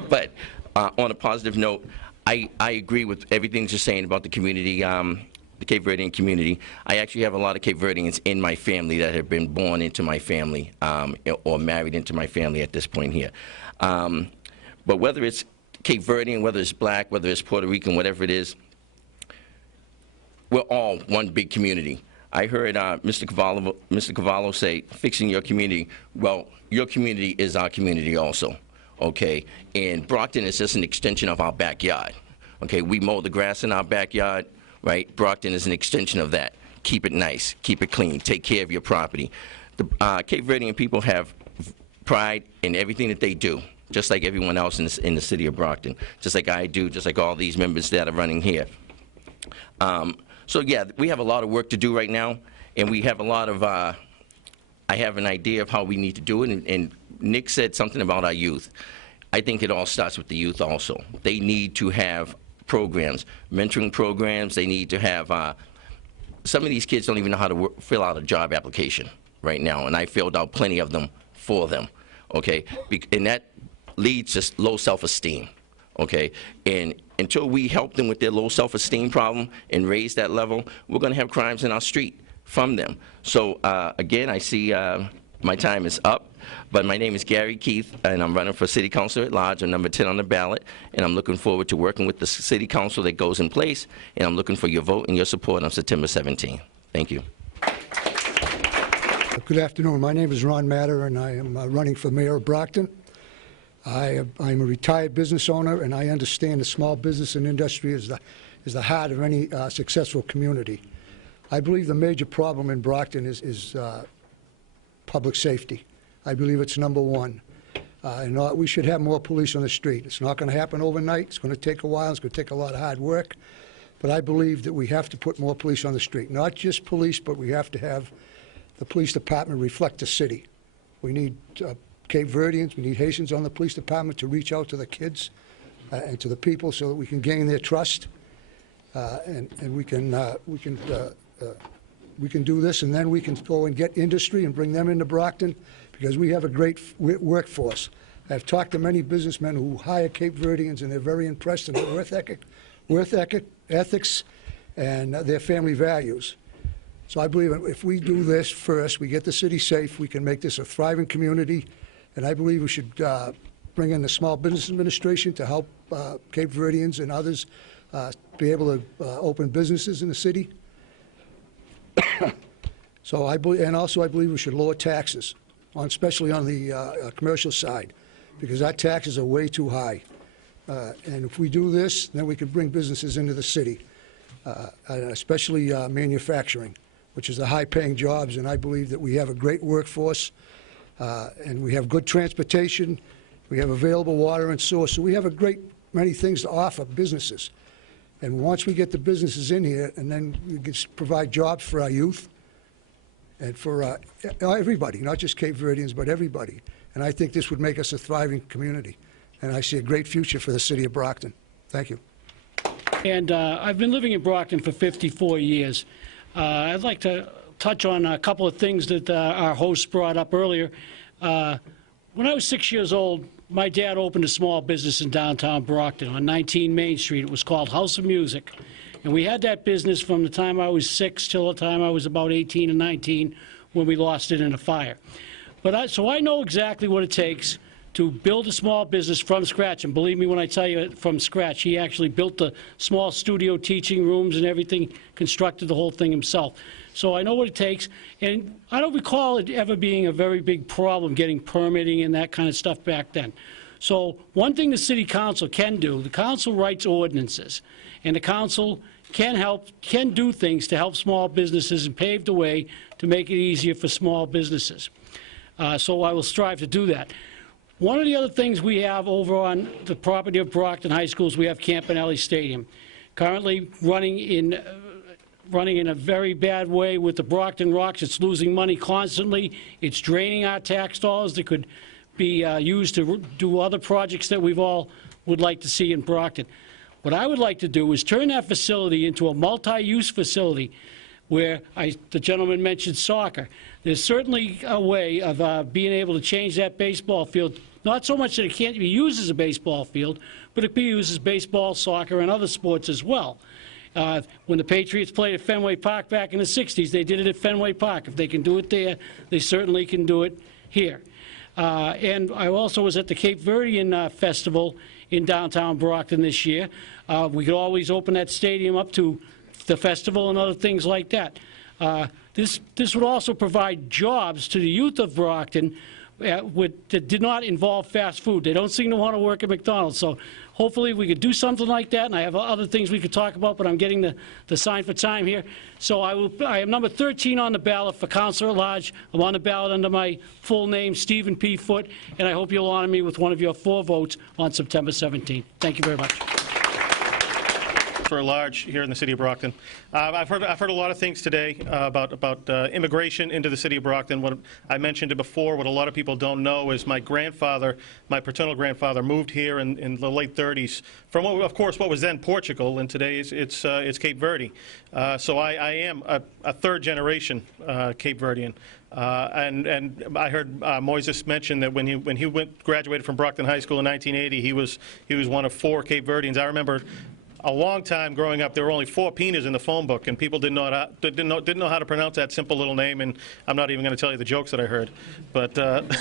But on a positive note, I agree with everything you're saying about the community, the Capeverdean community. I actually have a lot of Capeverdeans in my family that have been born into my family or married into my family at this point here. But whether it's Capeverdean, whether it's black, whether it's Puerto Rican, whatever it is, we're all one big community. I heard Mr. Cavallo say, fixing your community. Well, your community is our community also, okay? And Brockton is just an extension of our backyard, Okay, we mow the grass in our backyard, right? Brockton is an extension of that. Keep it nice, keep it clean, take care of your property. The Cape Verdean people have pride in everything that they do, just like everyone else in the city of Brockton, just like I do, just like all these members that are running here. So yeah, we have a lot of work to do right now, and we have a lot of, I have an idea of how we need to do it, and Nick said something about our youth. I think it all starts with the youth also. They need to have programs, mentoring programs. They need to have, some of these kids don't even know how to fill out a job application right now, and I filled out plenty of them for them, okay? And that leads to low self-esteem, okay? And until we help them with their low self-esteem problem and raise that level, we're gonna have crimes in our street from them. So again, I see my time is up, but my name is Gary Keith, and I'm running for City Councilor at Large. I'm number 10 on the ballot, and I'm looking forward to working with the City Council that goes in place, and I'm looking for your vote and your support on September 17th. Thank you. Good afternoon. My name is Ron Matter, and I am running for mayor of Brockton. I'm a retired business owner, and I understand the small business and industry is the heart of any successful community. I believe the major problem in Brockton is public safety. I believe it's number one. And we should have more police on the street. It's not going to happen overnight. It's going to take a while. It's going to take a lot of hard work. But I believe that we have to put more police on the street. Not just police, but we have to have the police department reflect the city. We need Cape Verdeans, we need Haitians on the police department to reach out to the kids and to the people so that we can gain their trust, and we can do this, and then we can go and get industry and bring them into Brockton, because we have a great workforce. I've talked to many businessmen who hire Cape Verdeans, and they're very impressed in their ethics, and their family values. So I believe if we do this first, we get the city safe, we can make this a thriving community, and I believe we should bring in the Small Business Administration to help Cape Verdeans and others be able to open businesses in the city. So I believe, and also I believe we should lower taxes, especially on the commercial side, because our taxes are way too high. And if we do this, then we can bring businesses into the city, especially manufacturing, which is the high-paying jobs, and I believe that we have a great workforce, and we have good transportation, we have available water and sewer, so we have a great many things to offer businesses. And once we get the businesses in here, and then we can provide jobs for our youth and for everybody, not just Cape Verdeans, but everybody. And I think this would make us a thriving community. And I see a great future for the city of Brockton. Thank you. And I've been living in Brockton for 54 years. I'd like to touch on a couple of things that our host brought up earlier. When I was 6 years old, my dad opened a small business in downtown Brockton on 19 Main Street. It was called House of Music. And we had that business from the time I was 6 till the time I was about 18 and 19 when we lost it in a fire. So I know exactly what it takes to build a small business from scratch. And believe me when I tell you from scratch, he actually built the small studio teaching rooms and everything, constructed the whole thing himself. So I know what it takes, and I don't recall it ever being a very big problem getting permitting and that kind of stuff back then. So one thing the city council can do, the council writes ordinances, and the council can do things to help small businesses and pave the way to make it easier for small businesses. So I will strive to do that. One of the other things we have over on the property of Brockton High School is we have Campanelli Stadium, currently running in a very bad way with the Brockton Rocks. It's losing money constantly. It's draining our tax dollars that could be used to do other projects that we've all would like to see in Brockton. What I would like to do is turn that facility into a multi-use facility where the gentleman mentioned soccer. There's certainly a way of being able to change that baseball field, not so much that it can't be used as a baseball field, but it can be used as baseball, soccer, and other sports as well. When the Patriots played at Fenway Park back in the 60s, they did it at Fenway Park. If they can do it there, they certainly can do it here. And I also was at the Capeverdean Festival in downtown Brockton this year. We could always open that stadium up to the festival and other things like that. This would also provide jobs to the youth of Brockton that did not involve fast food. They don't seem to want to work at McDonald's. So hopefully we could do something like that, and I have other things we could talk about, but I'm getting the sign for time here. So I am number 13 on the ballot for Councilor at Large. I'm on the ballot under my full name, Stephen P. Foote, and I hope you'll honor me with one of your 4 votes on September 17th. Thank you very much. For large here in the city of Brockton. I've heard a lot of things today about immigration into the city of Brockton. What I mentioned it before, what a lot of people don't know is my grandfather, my paternal grandfather, moved here in the late 30s from, of course, what was then Portugal, and today it's Cape Verde. So I am a third-generation Cape Verdean. And I heard Moises mention that when he graduated from Brockton High School in 1980, he was one of 4 Cape Verdeans. I remember a long time growing up, there were only 4 Pinas in the phone book, and people didn't know how to pronounce that simple little name. And I'm not even going to tell you the jokes that I heard, but I've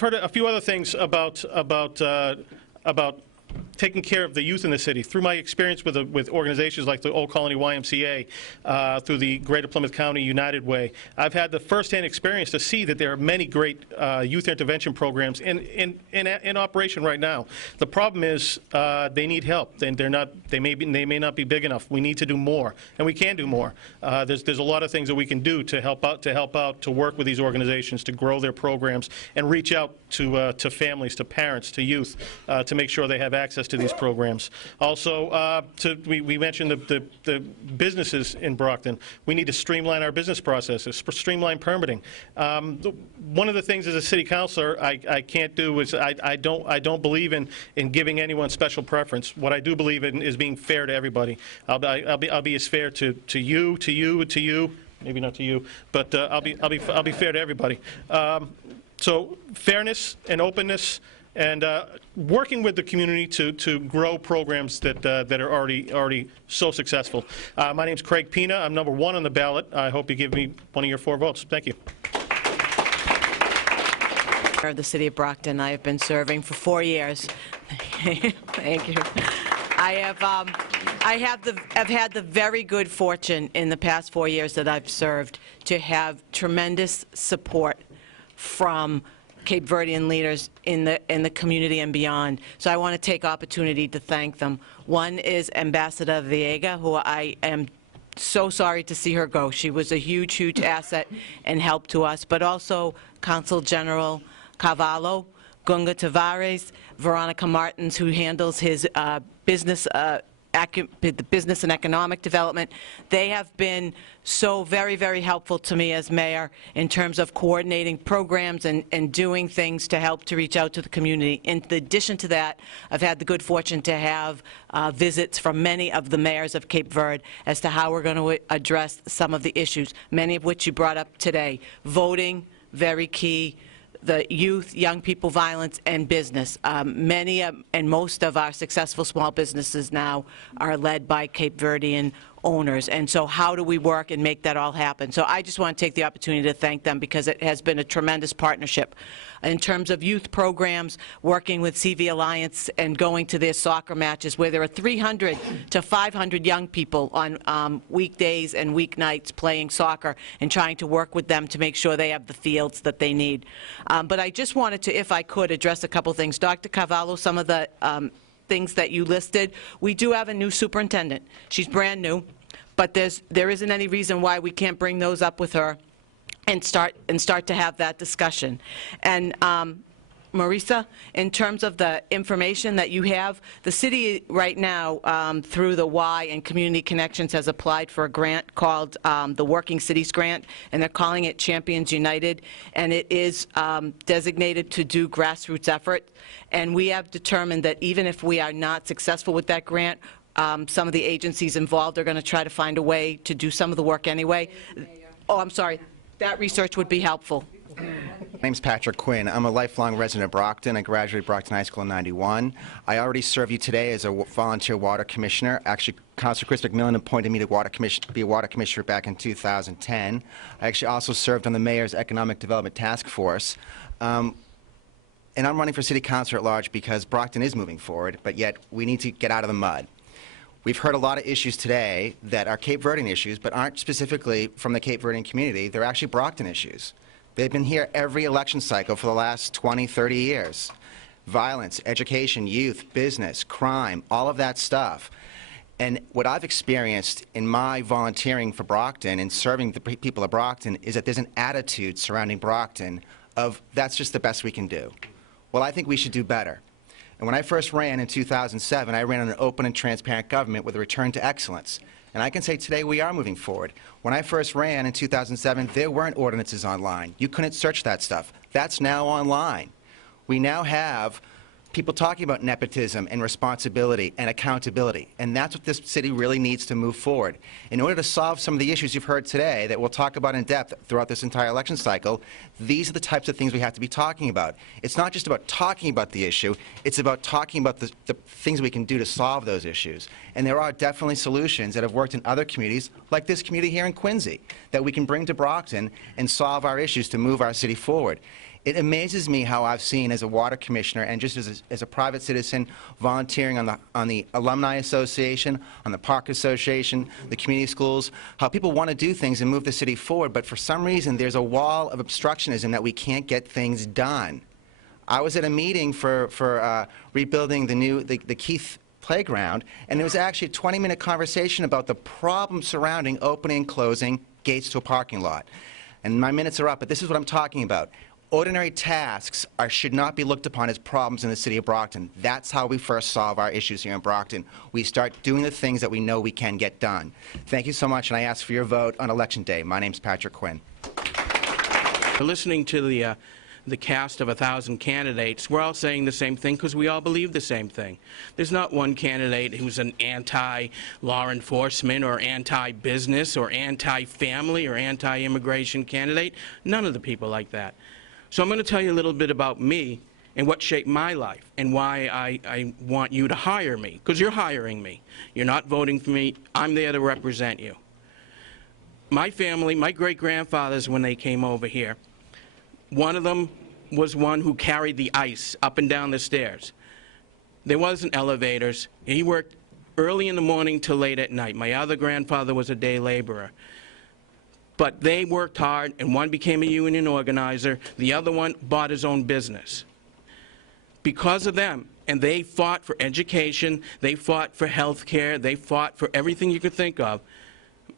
heard a few other things about taking care of the youth in the city. Through my experience with organizations like the Old Colony YMCA, through the Greater Plymouth County United Way, I've had the firsthand experience to see that there are many great youth intervention programs in operation right now. The problem is they need help. They may not be big enough. We need to do more, and we can do more. There's a lot of things that we can do to help out, to work with these organizations, to grow their programs, and reach out to families, to parents, to youth, to make sure they have access to these programs. Also, we mentioned the businesses in Brockton. We need to streamline our business processes, streamline permitting. One of the things as a city councilor I can't do is I don't believe in giving anyone special preference. What I do believe in is being fair to everybody. I'll be as fair to you, maybe not to you, but I'll be fair to everybody. So fairness and openness, and working with the community to grow programs that are already so successful. My name's Craig Pina. I'm number 1 on the ballot. I hope you give me one of your 4 votes. Thank you. Of the city of Brockton, I have been serving for 4 years. Thank you. I've had the very good fortune in the past 4 years that I've served to have tremendous support from Cape Verdean leaders in the community and beyond. So I want to take opportunity to thank them. One is Ambassador Viega, who I am so sorry to see her go. She was a huge, huge asset and help to us, but also Consul General Cavallo, Gunga Tavares, Veronica Martins, who handles his business and economic development. They have been so very, very helpful to me as mayor in terms of coordinating programs and doing things to help to reach out to the community. In addition to that, I've had the good fortune to have visits from many of the mayors of Cape Verde as to how we're going to address some of the issues, many of which you brought up today. Voting, very key. The youth, young people violence, and business. Many and most of our successful small businesses now are led by Cape Verdean owners, and so how do we work and make that all happen? So I just want to take the opportunity to thank them because it has been a tremendous partnership. In terms of youth programs, working with CV Alliance and going to their soccer matches where there are 300 to 500 young people on weekdays and weeknights playing soccer and trying to work with them to make sure they have the fields that they need. But I just wanted to, if I could, address a couple things. Dr. Cavallo, some of the things that you listed. We do have a new superintendent. She's brand new, but there isn't any reason why we can't bring those up with her and start to have that discussion. And Marisa, in terms of the information that you have, the city right now, through the Y and Community Connections, has applied for a grant called the Working Cities Grant, and they're calling it Champions United, and it is designated to do grassroots effort. And we have determined that even if we are not successful with that grant, some of the agencies involved are going to try to find a way to do some of the work anyway. Oh, I'm sorry. That research would be helpful. My name's Patrick Quinn. I'm a lifelong resident of Brockton. I graduated Brockton High School in '91. I already serve you today as a volunteer water commissioner. Actually, Councilor Chris McMillan appointed me to be a water commissioner back in 2010. I actually also served on the Mayor's Economic Development Task Force. And I'm running for City Councilor at Large because Brockton is moving forward, but yet we need to get out of the mud. We've heard a lot of issues today that are Cape Verdean issues, but aren't specifically from the Cape Verdean community. They're actually Brockton issues. They've been here every election cycle for the last 20, 30 years. Violence, education, youth, business, crime, all of that stuff. And what I've experienced in my volunteering for Brockton and serving the people of Brockton is that there's an attitude surrounding Brockton of that's just the best we can do. Well, I think we should do better. And when I first ran in 2007, I ran on an open and transparent government with a return to excellence. And I can say today we are moving forward. When I first ran in 2007, there weren't ordinances online. You couldn't search that stuff. That's now online. We now have people talking about nepotism and responsibility and accountability, and that's what this city really needs to move forward. In order to solve some of the issues you've heard today that we'll talk about in depth throughout this entire election cycle, these are the types of things we have to be talking about. It's not just about talking about the issue, it's about talking about the things we can do to solve those issues. And there are definitely solutions that have worked in other communities, like this community here in Quincy, that we can bring to Brockton and solve our issues to move our city forward. It amazes me how I've seen as a water commissioner and just as a private citizen volunteering on the Alumni Association, on the Park Association, the community schools, how people want to do things and move the city forward, but for some reason there's a wall of obstructionism that we can't get things done. I was at a meeting for rebuilding the Keith playground, and it was actually a 20-minute conversation about the problem surrounding opening and closing gates to a parking lot. And my minutes are up, but this is what I'm talking about. Ordinary tasks should not be looked upon as problems in the city of Brockton. That's how we first solve our issues here in Brockton. We start doing the things that we know we can get done. Thank you so much, and I ask for your vote on Election Day. My name's Patrick Quinn. Listening to the cast of 1,000 candidates, we're all saying the same thing because we all believe the same thing. There's not one candidate who's an anti-law enforcement or anti-business or anti-family or anti-immigration candidate. None of the people like that. So I'm going to tell you a little bit about me and what shaped my life and why I want you to hire me, because you're hiring me. You're not voting for me. I'm there to represent you. My family, my great-grandfathers, when they came over here, one of them was one who carried the ice up and down the stairs. There wasn't elevators. He worked early in the morning till late at night. My other grandfather was a day laborer. But they worked hard, and one became a union organizer. The other one bought his own business. Because of them, and they fought for education, they fought for health care, they fought for everything you could think of.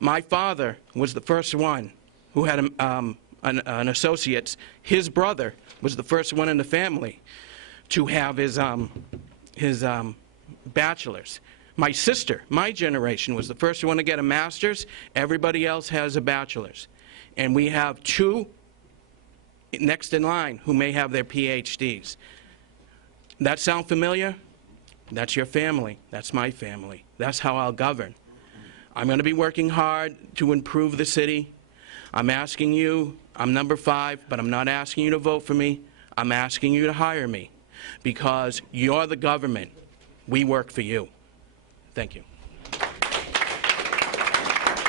My father was the first one who had an associate's. His brother was the first one in the family to have his bachelor's. My sister, my generation, was the first one to get a master's. Everybody else has a bachelor's. And we have two next in line who may have their PhDs. That sound familiar? That's your family. That's my family. That's how I'll govern. I'm going to be working hard to improve the city. I'm asking you, I'm number 5, but I'm not asking you to vote for me. I'm asking you to hire me because you're the government. We work for you. Thank you.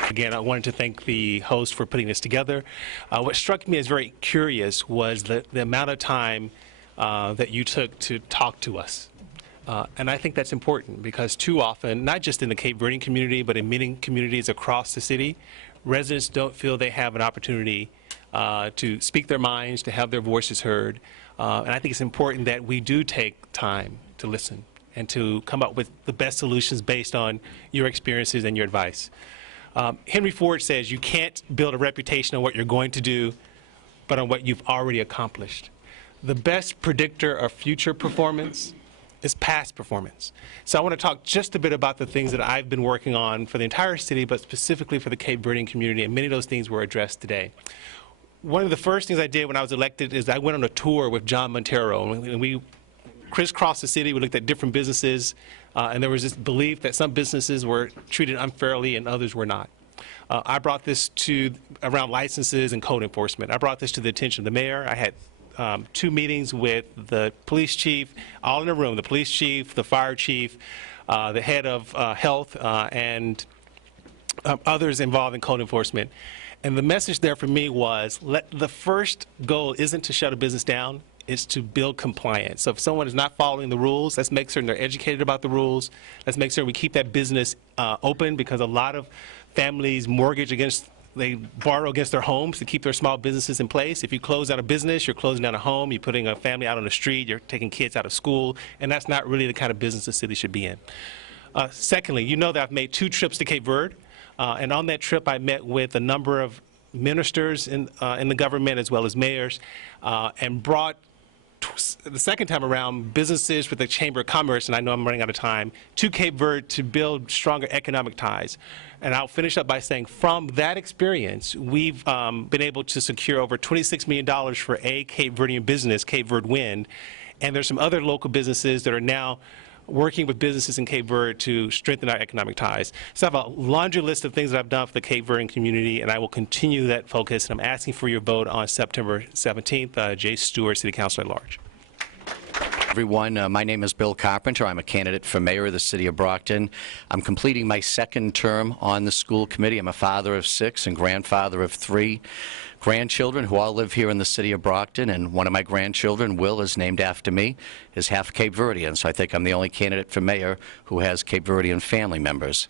Again, I wanted to thank the host for putting this together. What struck me as very curious was the amount of time that you took to talk to us. And I think that's important because too often, not just in the Cape Verdean community, but in many communities across the city, residents don't feel they have an opportunity to speak their minds, to have their voices heard. And I think it's important that we do take time to listen and to come up with the best solutions based on your experiences and your advice. Henry Ford says you can't build a reputation on what you're going to do, but on what you've already accomplished. The best predictor of future performance is past performance. So I want to talk just a bit about the things that I've been working on for the entire city, but specifically for the Cape Verdean community, and many of those things were addressed today. One of the first things I did when I was elected is I went on a tour with John Montero, and we crisscrossed the city. We looked at different businesses, and there was this belief that some businesses were treated unfairly and others were not. I brought this to around licenses and code enforcement. I brought this to the attention of the mayor. I had 2 meetings with the police chief, all in a room, the police chief, the fire chief, the head of health, and others involved in code enforcement. And the message there for me was, the first goal isn't to shut a business down, is to build compliance. So if someone is not following the rules, let's make certain they're educated about the rules. Let's make sure we keep that business open, because a lot of families they borrow against their homes to keep their small businesses in place. If you close down a business, you're closing down a home, you're putting a family out on the street, you're taking kids out of school, and that's not really the kind of business the city should be in. Secondly, you know that I've made 2 trips to Cape Verde, and on that trip I met with a number of ministers in the government as well as mayors, and brought the second time around businesses with the Chamber of Commerce, and I know I'm running out of time, to Cape Verde to build stronger economic ties. And I'll finish up by saying from that experience, we've been able to secure over $26 million for a Cape Verdean business, Cape Verde Wind, and there's some other local businesses that are now working with businesses in Cape Verde to strengthen our economic ties. So I have a laundry list of things that I've done for the Cape Verdean community, and I will continue that focus, and I'm asking for your vote on September 17th. Jay Stewart, City Councilor at Large. Everyone, my name is Bill Carpenter. I'm a candidate for mayor of the city of Brockton. I'm completing my 2nd term on the school committee. I'm a father of 6 and grandfather of 3 grandchildren who all live here in the city of Brockton, and one of my grandchildren, Will, is named after me, is half Cape Verdean, so I think I'm the only candidate for mayor who has Cape Verdean family members.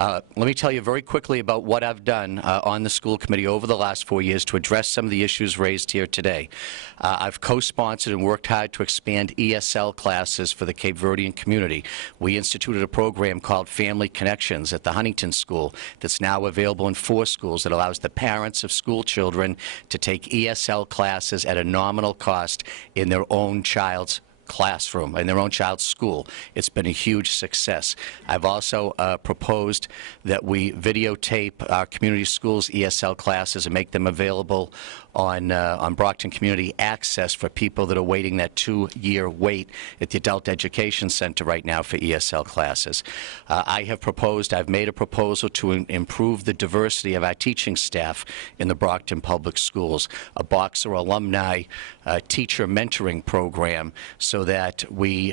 Let me tell you very quickly about what I've done on the school committee over the last 4 years to address some of the issues raised here today. I've co-sponsored and worked hard to expand ESL classes for the Cape Verdean community. We instituted a program called Family Connections at the Huntington School that's now available in 4 schools that allows the parents of school children to take ESL classes at a nominal cost in their own child's classroom, in their own child's school. It's been a huge success. I've also proposed that we videotape our community schools' ESL classes and make them available on Brockton Community Access for people that are waiting that 2-year wait at the Adult Education Center right now for ESL classes. I've made a proposal to improve the diversity of our teaching staff in the Brockton Public Schools, a Boxer alumni teacher mentoring program so that we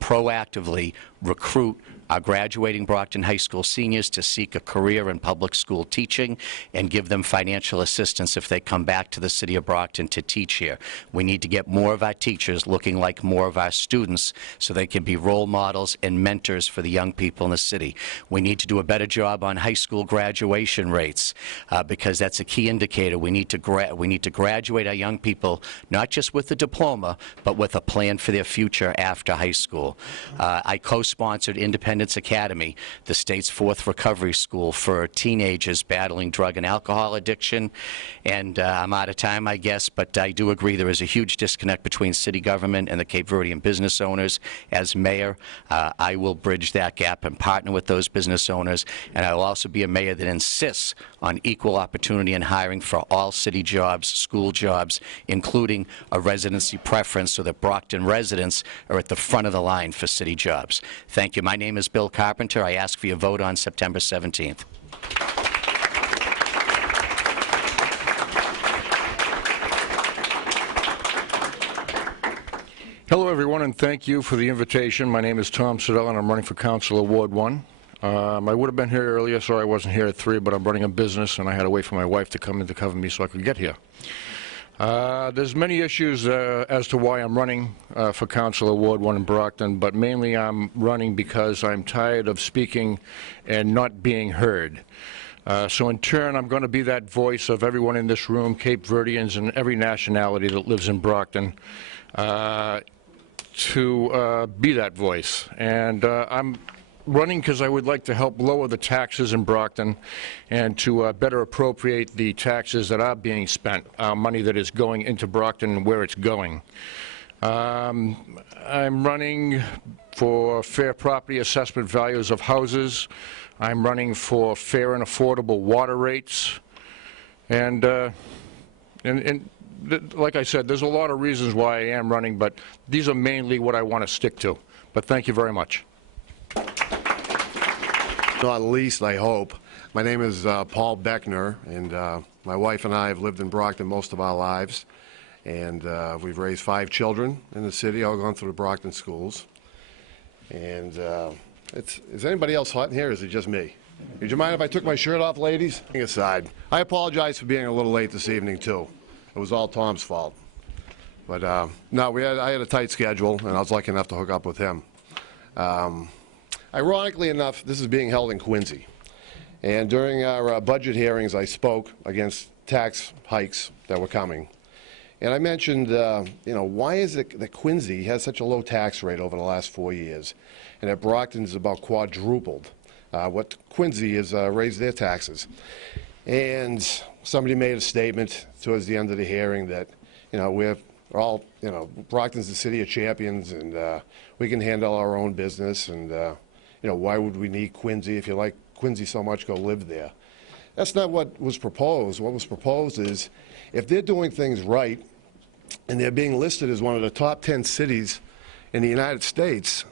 proactively recruit our graduating Brockton High School seniors to seek a career in public school teaching and give them financial assistance if they come back to the city of Brockton to teach here. We need to get more of our teachers looking like more of our students so they can be role models and mentors for the young people in the city. We need to do a better job on high school graduation rates because that's a key indicator. We need to graduate our young people not just with a diploma but with a plan for their future after high school. I co-sponsored Independence Academy, the state's 4th recovery school for teenagers battling drug and alcohol addiction. And I'm out of time, I guess, but I do agree there is a huge disconnect between city government and the Cape Verdean business owners. As mayor, I will bridge that gap and partner with those business owners, and I will also be a mayor that insists on equal opportunity in hiring for all city jobs, school jobs, including a residency preference so that Brockton residents are at the front of the line for city jobs. Thank you. My name is Bill Carpenter. I ask for your vote on September 17th. Hello, everyone, and thank you for the invitation. My name is Tom Siddell, and I'm running for Council of Ward 1. I would have been here earlier, so I wasn't here at 3, but I'm running a business, and I had to wait for my wife to come in to cover me so I could get here. There's many issues as to why I'm running for Council of Ward 1 in Brockton, but mainly I'm running because I'm tired of speaking and not being heard. So in turn, I'm going to be that voice of everyone in this room, Cape Verdeans and every nationality that lives in Brockton, to be that voice. And I'm running because I would like to help lower the taxes in Brockton and to better appropriate the taxes that are being spent, money that is going into Brockton and where it's going. I'm running for fair property assessment values of houses. I'm running for fair and affordable water rates. And like I said, there's a lot of reasons why I am running, but these are mainly what I want to stick to. But thank you very much. Not least, I hope. My name is Paul Beckner, and my wife and I have lived in Brockton most of our lives. And we've raised 5 children in the city, all gone through the Brockton schools. And is anybody else hot in here, or is it just me? Would you mind if I took my shirt off, ladies? Aside, I apologize for being a little late this evening, too. It was all Tom's fault. But no, I had a tight schedule, and I was lucky enough to hook up with him. Ironically enough, this is being held in Quincy. And during our budget hearings, I spoke against tax hikes that were coming. And I mentioned, why is it that Quincy has such a low tax rate over the last 4 years, and that Brockton's about quadrupled what Quincy has raised their taxes. And somebody made a statement towards the end of the hearing that, we're all, Brockton's the city of champions, and we can handle our own business, and, why would we need Quincy? If you like Quincy so much, go live there. That's not what was proposed. What was proposed is, if they're doing things right, and they're being listed as one of the top 10 cities in the United States,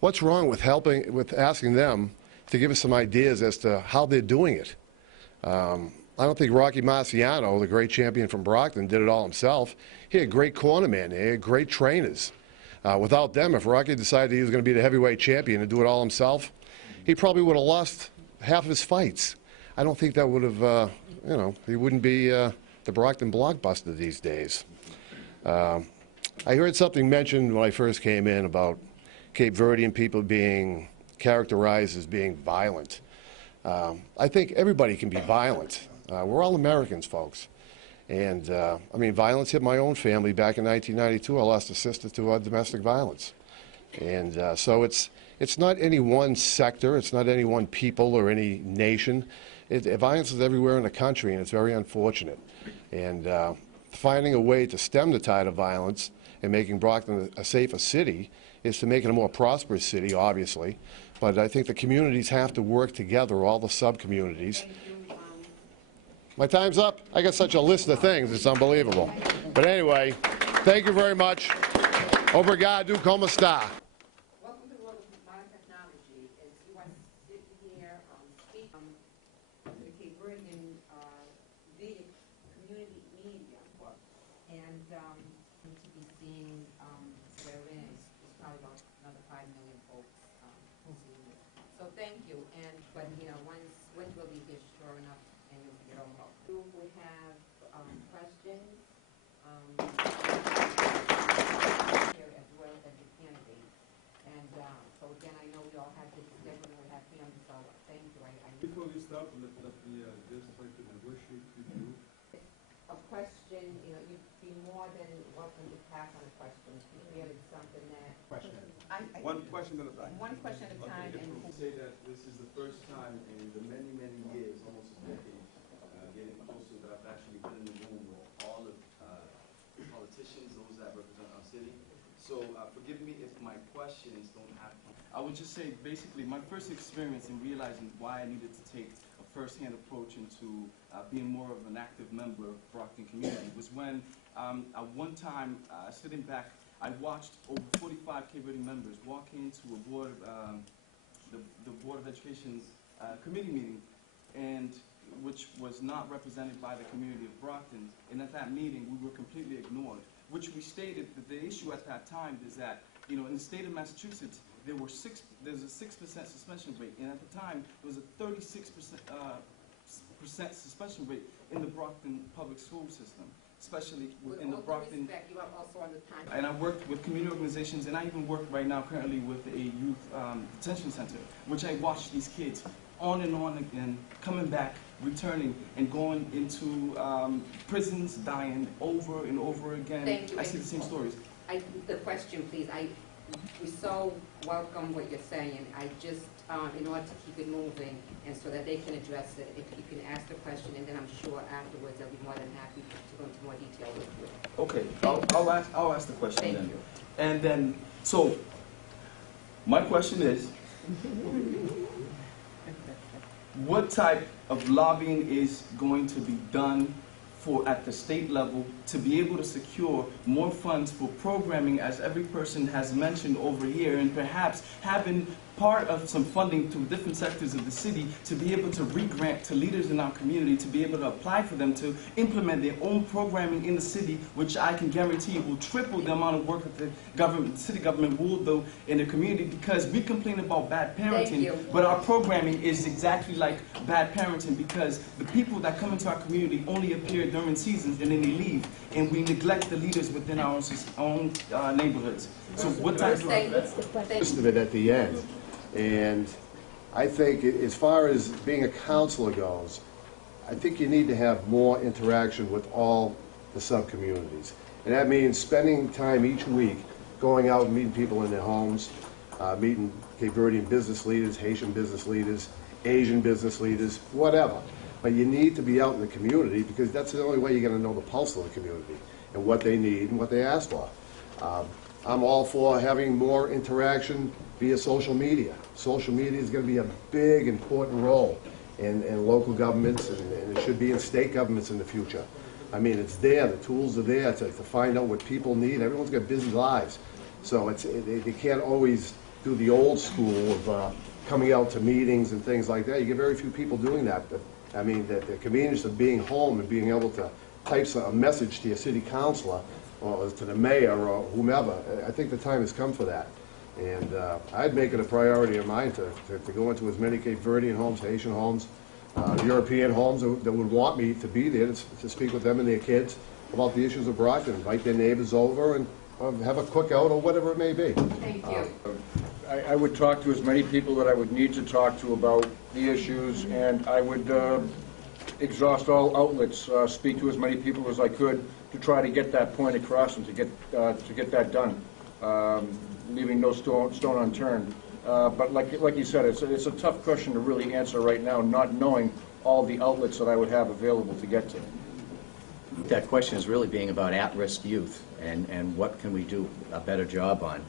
what's wrong with asking them to give us some ideas as to how they're doing it? I don't think Rocky Marciano, the great champion from Brockton, did it all himself. He had great cornermen, he had great trainers. Without them, if Rocky decided he was going to be the heavyweight champion and do it all himself, he probably would have lost half of his fights. I don't think that would have, he wouldn't be the Brockton blockbuster these days. I heard something mentioned when I first came in about Capeverdean people being characterized as being violent. I think everybody can be violent. We're all Americans, folks. And, violence hit my own family back in 1992. I lost a sister to domestic violence. And so it's not any one sector, it's not any one people or any nation. Violence is everywhere in the country, and it's very unfortunate. And finding a way to stem the tide of violence and making Brockton a safer city is to make it a more prosperous city, obviously. But I think the communities have to work together, all the sub-communities. My time's up. I got such a list of things, it's unbelievable. But anyway, thank you very much. Obrigado, como está? Welcome to the world of modern technology. As you want to sit here, speak the Capeverdean via community media, and to be seeing wherein is probably about another 5 million folks seeing it. So thank you. And but once we'll be here, sure enough, and you'll get all help. We have questions. Here as well as the candidates. And so again, I know we all have to schedule and we have families, so thank you. Before we start, let me just try to negotiate with you. A question, you'd be more than welcome to pass on a question. Really something that. One question at a time. One question at a time. Okay, and say that this is the first time in the many, many years, almost a decade, getting closer, that I've actually been in the room with all the politicians, those that represent our city. So forgive me if my questions don't have. I would just say, basically, my first experience in realizing why I needed to take a first-hand approach into being more of an active member of Brockton community was when, at one time, sitting back, I watched over 45 Capeverdean members walk into a board, the Board of Education's committee meeting, and which was not represented by the community of Brockton. And at that meeting, we were completely ignored, which we stated that the issue at that time is that, in the state of Massachusetts, there's a 6% suspension rate, and at the time, there was a 36% suspension rate in the Brockton public school system, especially in the Brockton. You are also on the time. And I worked with community organizations, and I even work right now currently with a youth detention center, which I watch these kids on and on again, coming back, returning, and going into prisons, dying over and over again. Thank you. I see the same stories. The question, please. We so welcome what you're saying. I just, in order to keep it moving, and so that they can address it, if you can ask the question, and then I'm sure afterwards they'll be more than happy to go into more detail with you. Okay, I'll ask the question Thank then. you. And then, so, my question is, what type of lobbying is going to be done at the state level to be able to secure more funds for programming, as every person has mentioned over here, and perhaps having part of some funding to different sectors of the city to be able to re-grant to leaders in our community to be able to apply for them to implement their own programming in the city, which I can guarantee will triple the amount of work that the city government will do in the community, because we complain about bad parenting, but our programming is exactly like bad parenting, because the people that come into our community only appear during seasons and then they leave. and we neglect the leaders within our own neighborhoods. So what type of... Most of it at the end. And I think as far as being a counselor goes, I think you need to have more interaction with all the sub-communities. And that means spending time each week going out and meeting people in their homes, meeting Capeverdean business leaders, Haitian business leaders, Asian business leaders, whatever. But you need to be out in the community because that's the only way you're going to know the pulse of the community and what they need and what they ask for. I'm all for having more interaction via social media. Social media is going to be a big, important role in local governments, and it should be in state governments in the future. I mean, it's there, the tools are there to find out what people need. Everyone's got busy lives. So they can't always do the old school of coming out to meetings and things like that. You get very few people doing that. But, I mean, the convenience of being home and being able to type a message to your city councilor or to the mayor or whomever, I think the time has come for that. And I'd make it a priority of mine to go into as many Capeverdean homes, Haitian homes, European homes that would want me to be there to speak with them and their kids about the issues of Brockton, invite their neighbors over and have a cookout or whatever it may be. Thank you. I would talk to as many people that I would need to talk to about the issues, and I would exhaust all outlets, speak to as many people as I could to try to get that point across and to get that done, leaving no stone unturned. But like you said, it's a tough question to really answer right now, not knowing all the outlets that I would have available to get to. That question is really being about at-risk youth and what can we do a better job on.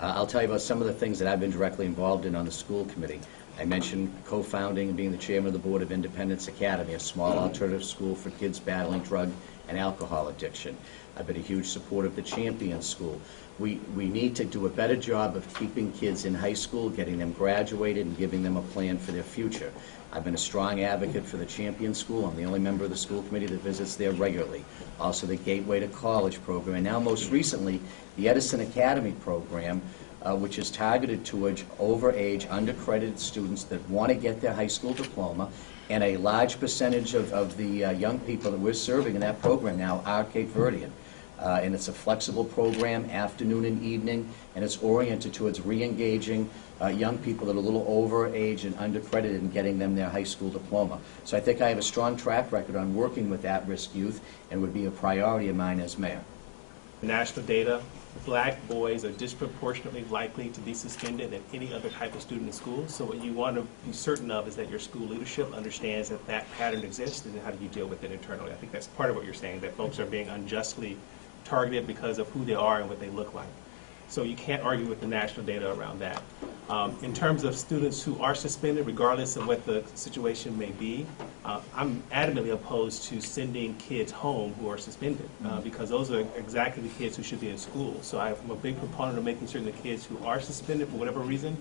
I'll tell you about some of the things that I've been directly involved in on the school committee. I mentioned co-founding and being the chairman of the board of Independence Academy, a small alternative school for kids battling drug and alcohol addiction. I've been a huge supporter of the Champion School. We need to do a better job of keeping kids in high school, getting them graduated, and giving them a plan for their future. I've been a strong advocate for the Champion School. I'm the only member of the school committee that visits there regularly. Also the Gateway to College program, and now most recently, the Edison Academy program, which is targeted towards overage, undercredited students that want to get their high school diploma, and a large percentage of the young people that we're serving in that program now are Capeverdean. And it's a flexible program, afternoon and evening, and it's oriented towards re-engaging young people that are a little overage and undercredited and getting them their high school diploma. So I think I have a strong track record on working with at-risk youth and would be a priority of mine as mayor. National data, black boys are disproportionately likely to be suspended than any other type of student in school. So what you want to be certain of is that your school leadership understands that that pattern exists, and how do you deal with it internally. I think that's part of what you're saying, that folks are being unjustly targeted because of who they are and what they look like. So you can't argue with the national data around that. In terms of students who are suspended, regardless of what the situation may be, I'm adamantly opposed to sending kids home who are suspended because those are exactly the kids who should be in school. So I'm a big proponent of making certain the kids who are suspended for whatever reason,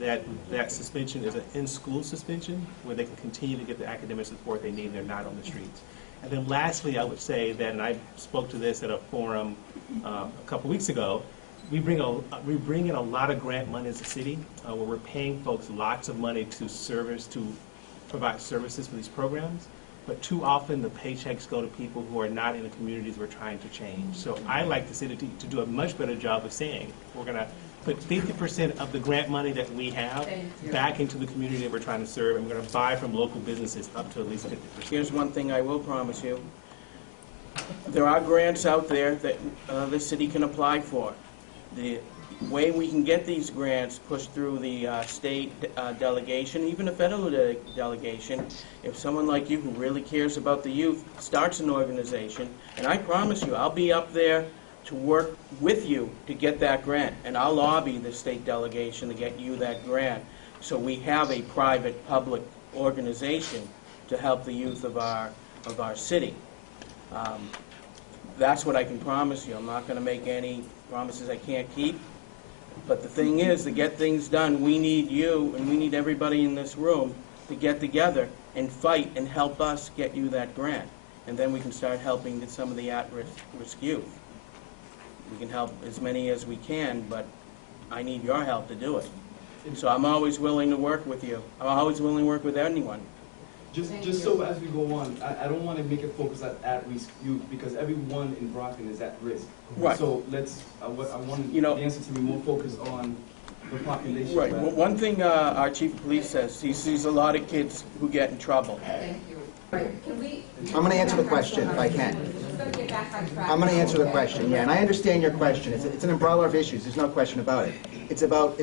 that suspension is an in-school suspension where they can continue to get the academic support they need and they're not on the streets. And then lastly, I would say that, and I spoke to this at a forum a couple weeks ago, we bring in a lot of grant money as a city where we're paying folks lots of money to provide services for these programs, but too often the paychecks go to people who are not in the communities we're trying to change. So I like the city to do a much better job of saying we're going to put 50% of the grant money that we have back into the community that we're trying to serve, and we're going to buy from local businesses up to at least 50%. Here's one thing I will promise you. There are grants out there that the city can apply for. The way we can get these grants pushed through the state delegation, even the federal delegation, if someone like you who really cares about the youth starts an organization, and I promise you, I'll be up there to work with you to get that grant, and I'll lobby the state delegation to get you that grant, so we have a private-public organization to help the youth of our city. That's what I can promise you. I'm not going to make any promises I can't keep, but the thing is, to get things done, we need you and we need everybody in this room to get together and fight and help us get you that grant, and then we can start helping some of the at-risk youth. We can help as many as we can, but I need your help to do it. So I'm always willing to work with you. I'm always willing to work with anyone. Just so as we go on, I don't want to make it focus at-risk youth, because everyone in Brockton is at risk. Right. So I want the answer to be more focused on the population. Right. Well, one thing our chief of police says, he sees a lot of kids who get in trouble. Thank you. Can we? I'm going to answer the question if I can. I'm going to answer the question, yeah, and I understand your question. It's an umbrella of issues, there's no question about it. It's about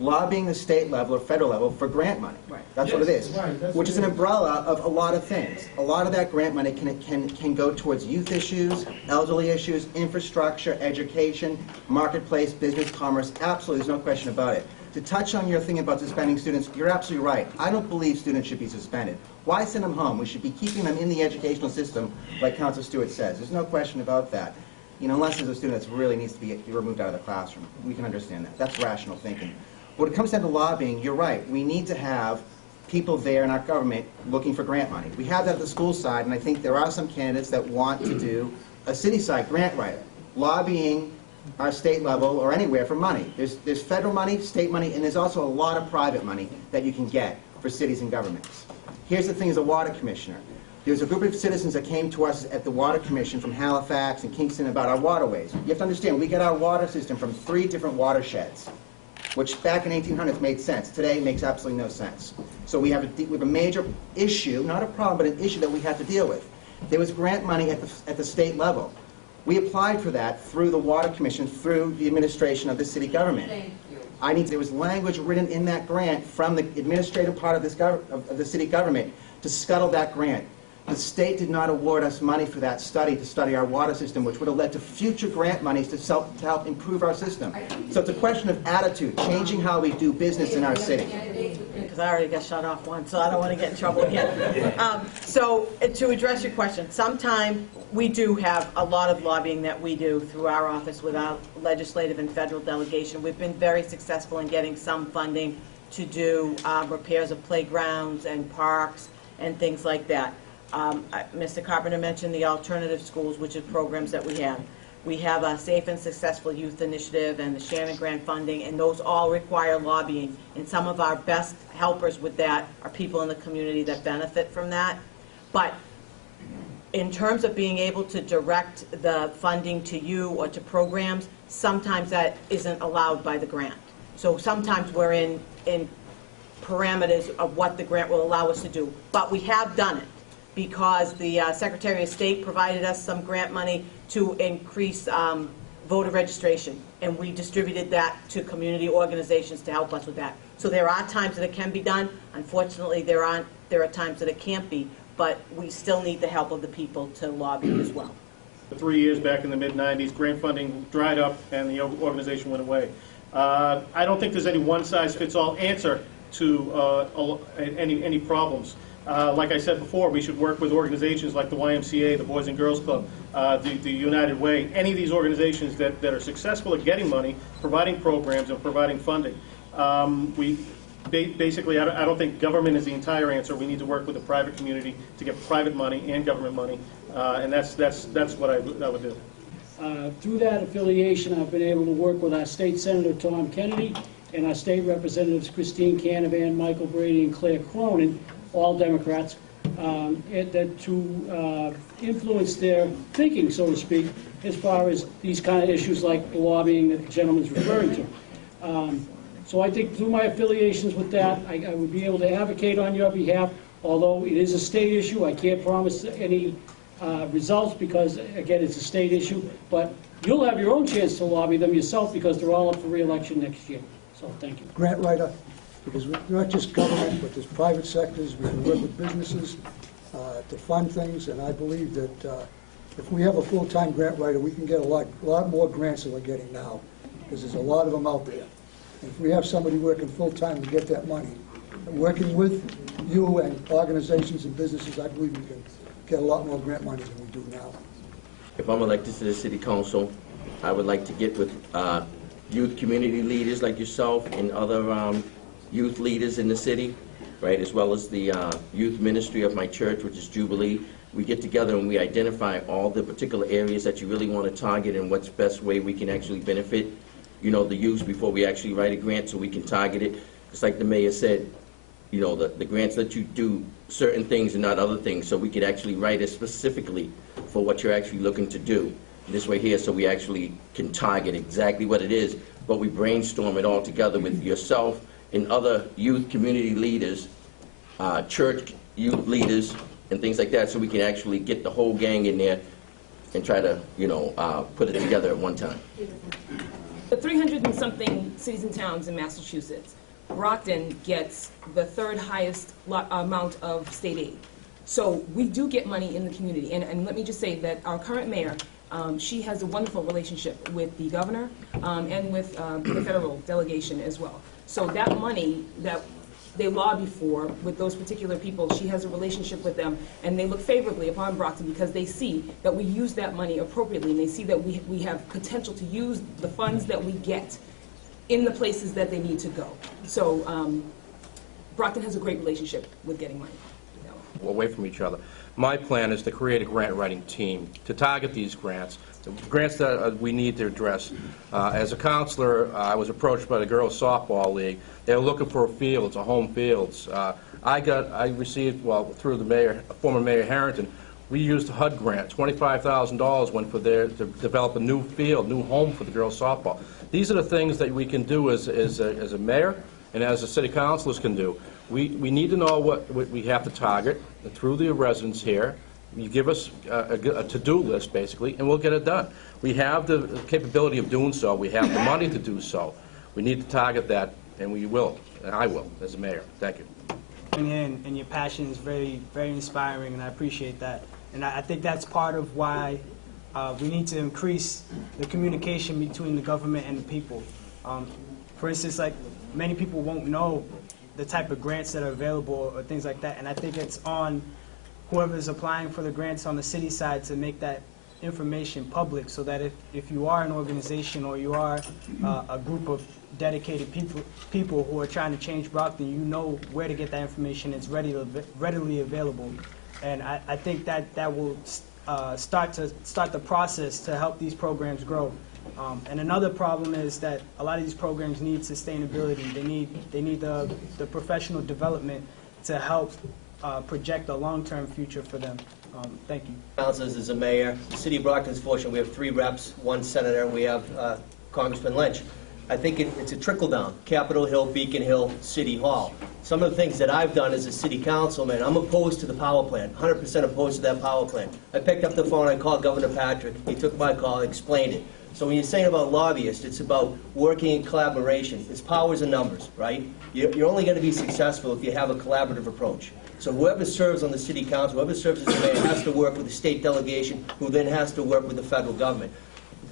lobbying the state level or federal level for grant money. That's what it is, which is an umbrella of a lot of things. A lot of that grant money can go towards youth issues, elderly issues, infrastructure, education, marketplace, business, commerce. Absolutely, there's no question about it. To touch on your thing about suspending students, you're absolutely right. I don't believe students should be suspended. Why send them home? We should be keeping them in the educational system, like Councilor Stewart says. There's no question about that. You know, unless there's a student that really needs to be removed out of the classroom. We can understand that. That's rational thinking. When it comes down to lobbying, you're right. We need to have people there in our government looking for grant money. We have that at the school side, and I think there are some candidates that want to do a city-side grant writer, lobbying our state level or anywhere for money. There's federal money, state money, and there's also a lot of private money that you can get for cities and governments. Here's the thing as a water commissioner. There's a group of citizens that came to us at the Water Commission from Halifax and Kingston about our waterways. You have to understand, we get our water system from 3 different watersheds, which back in 1800s made sense. Today makes absolutely no sense. So we have a major issue, not a problem, but an issue that we have to deal with. There was grant money at the state level. We applied for that through the Water Commission, through the administration of the city government. Thank you. There was language written in that grant from the administrative part of the city government to scuttle that grant. The state did not award us money for that study to study our water system, which would have led to future grant monies to help improve our system. So it's a question of attitude, changing how we do business in our city. Because I already got shut off once, so I don't want to get in trouble again. So to address your question, sometime we do have a lot of lobbying that we do through our office with our legislative and federal delegation. We've been very successful in getting some funding to do repairs of playgrounds and parks and things like that. Mr. Carpenter mentioned the alternative schools, which are programs that we have. We have a Safe and Successful Youth Initiative and the Shannon Grant funding, and those all require lobbying. And some of our best helpers with that are people in the community that benefit from that. But in terms of being able to direct the funding to you or to programs, sometimes that isn't allowed by the grant. So sometimes we're in parameters of what the grant will allow us to do. But we have done it, because the Secretary of State provided us some grant money to increase voter registration, and we distributed that to community organizations to help us with that. So there are times that it can be done. Unfortunately, there are times that it can't be, but we still need the help of the people to lobby as well. 3 years back in the mid-'90s, grant funding dried up and the organization went away. I don't think there's any one-size-fits-all answer to any problems. Like I said before, we should work with organizations like the YMCA, the Boys and Girls Club, the United Way, any of these organizations that are successful at getting money, providing programs, and providing funding. Basically, I don't think government is the entire answer. We need to work with the private community to get private money and government money, and that's what I would do. Through that affiliation, I've been able to work with our state senator, Tom Kennedy, and our state representatives, Christine Canavan, Michael Brady, and Claire Cronin, all Democrats, to influence their thinking, so to speak, as far as these kind of issues like the lobbying that the gentleman's referring to. So I think through my affiliations with that, I would be able to advocate on your behalf. Although it is a state issue, I can't promise any results because, again, it's a state issue. But you'll have your own chance to lobby them yourself because they're all up for re-election next year. So thank you. Grant writer, because we're not just government, but there's private sectors. We can work with businesses to fund things, and I believe that if we have a full-time grant writer, we can get a lot more grants than we're getting now, because there's a lot of them out there. And if we have somebody working full-time to get that money, and working with you and organizations and businesses, I believe we can get a lot more grant money than we do now. If I'm elected to the city council, I would like to get with youth community leaders like yourself and other youth leaders in the city, right, as well as the youth ministry of my church, which is Jubilee. We get together and we identify all the particular areas that you really want to target and what's the best way we can actually benefit, you know, the youth before we actually write a grant so we can target it. Just like the mayor said, you know, the grants let you do certain things and not other things, so we could actually write it specifically for what you're actually looking to do. This way here, so we actually can target exactly what it is, but we brainstorm it all together with yourself and other youth community leaders, church youth leaders, and things like that, so we can actually get the whole gang in there and try to, you know, put it together at one time. The 300 and something cities and towns in Massachusetts, Brockton gets the third highest amount of state aid. So we do get money in the community. And let me just say that our current mayor, she has a wonderful relationship with the governor and with the federal delegation as well. So that money that they lobby for with those particular people, she has a relationship with them, and they look favorably upon Brockton because they see that we use that money appropriately, and they see that we have potential to use the funds that we get in the places that they need to go. So Brockton has a great relationship with getting money. Away from each other. My plan is to create a grant writing team to target these grants, the grants that we need to address. As a counselor, I was approached by the girls softball league. They were looking for fields, home fields. I received, well, through the mayor, former Mayor Harrington, we used a HUD grant. $25,000 went for there to develop a new field, new home for the girls softball. These are the things that we can do as a mayor and as the city councilors can do. We need to know what we have to target through the residents here. You give us a to-do list, basically, and we'll get it done. We have the capability of doing so. We have the money to do so. We need to target that, and we will, and I will, as a mayor. Thank you. And your passion is very, very inspiring, and I appreciate that. And I think that's part of why we need to increase the communication between the government and the people. For instance, like, many people won't know the type of grants that are available or things like that, and I think it's on whoever's applying for the grants on the city side to make that information public, so that if you are an organization or you are a group of dedicated people who are trying to change Brockton, you know where to get that information. It's readily available, and I think that will start the process to help these programs grow. And another problem is that a lot of these programs need sustainability. They need the professional development to help project a long-term future for them. Thank you. Councilors, as a mayor, the city of Brockton is fortunate. We have 3 reps, 1 senator, and we have Congressman Lynch. I think it's a trickle-down. Capitol Hill, Beacon Hill, City Hall. Some of the things that I've done as a city councilman, I'm opposed to the power plant, 100% opposed to that power plant. I picked up the phone, I called Governor Patrick. He took my call, explained it. So when you're saying about lobbyists, it's about working in collaboration. It's powers and numbers, right? You're only going to be successful if you have a collaborative approach. So whoever serves on the city council, whoever serves as the mayor, has to work with the state delegation, who then has to work with the federal government.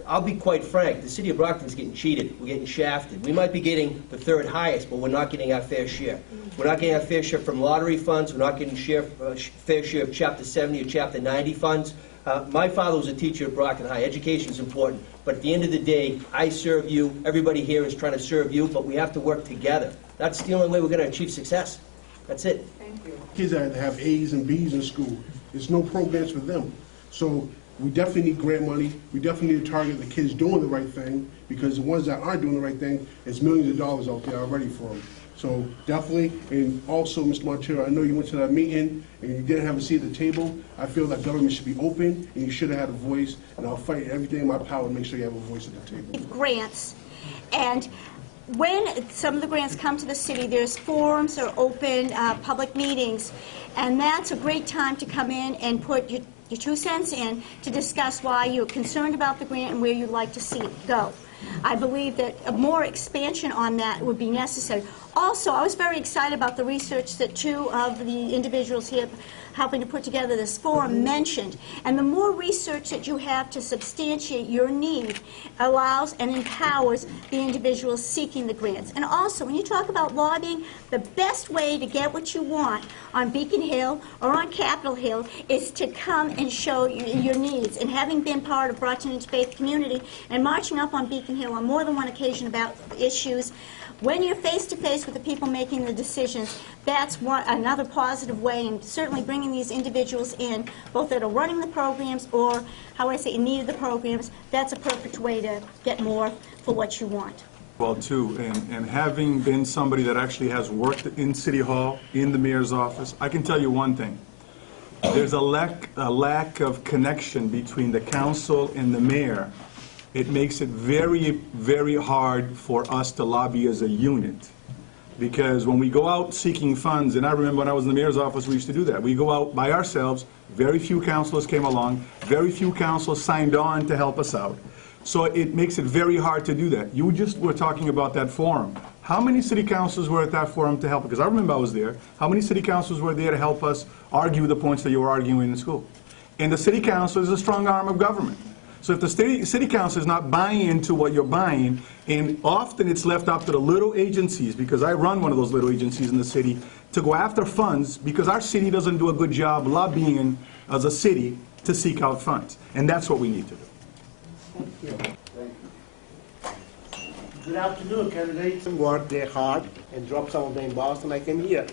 I'll be quite frank, the city of Brockton's getting cheated. We're getting shafted. We might be getting the 3rd highest, but we're not getting our fair share. We're not getting our fair share from lottery funds. We're not getting fair share of Chapter 70 or Chapter 90 funds. My father was a teacher at Brockton High. Education is important. But at the end of the day, I serve you. Everybody here is trying to serve you, but we have to work together. That's the only way we're going to achieve success. That's it. Thank you. Kids that have A's and B's in school. There's no programs for them. So we definitely need grant money. We definitely need to target the kids doing the right thing, because the ones that aren't doing the right thing, there's millions of dollars out there already for them. So definitely, and also, Mr. Montero, I know you went to that meeting and you didn't have a seat at the table. I feel that government should be open, and you should have had a voice, and I'll fight everything in my power to make sure you have a voice at the table. Grants, and when some of the grants come to the city, there's forums or open public meetings, and that's a great time to come in and put your 2 cents in to discuss why you're concerned about the grant and where you'd like to see it go. I believe that a more expansion on that would be necessary. Also, I was very excited about the research that 2 of the individuals here helping to put together this forum mentioned. And the more research that you have to substantiate your need allows and empowers the individuals seeking the grants. And also, when you talk about lobbying, the best way to get what you want on Beacon Hill or on Capitol Hill is to come and show your needs. And having been part of Brockton Interfaith Community and marching up on Beacon Hill on more than one occasion about issues, when you're face-to-face with the people making the decisions, that's another positive way, and certainly bringing these individuals in, both that are running the programs or, how I say, in need of the programs, that's a perfect way to get more for what you want. Well, too, and having been somebody that actually has worked in City Hall, in the mayor's office, I can tell you one thing. There's a lack of connection between the council and the mayor. It makes it very, very hard for us to lobby as a unit. Because when we go out seeking funds, and I remember when I was in the mayor's office, we used to do that. We go out by ourselves, very few councilors came along, very few councilors signed on to help us out. So it makes it very hard to do that. You just were talking about that forum. How many city councilors were at that forum to help? Because I remember I was there. How many city councilors were there to help us argue the points that you were arguing in school? And the city council is a strong arm of government. So if the city council is not buying into what you're buying, and often it's left up to the little agencies, because I run one of those little agencies in the city, to go after funds, because our city doesn't do a good job lobbying as a city to seek out funds. And that's what we need to do. Good afternoon, candidates. Worked there hard and dropped some of them in Boston. I came here.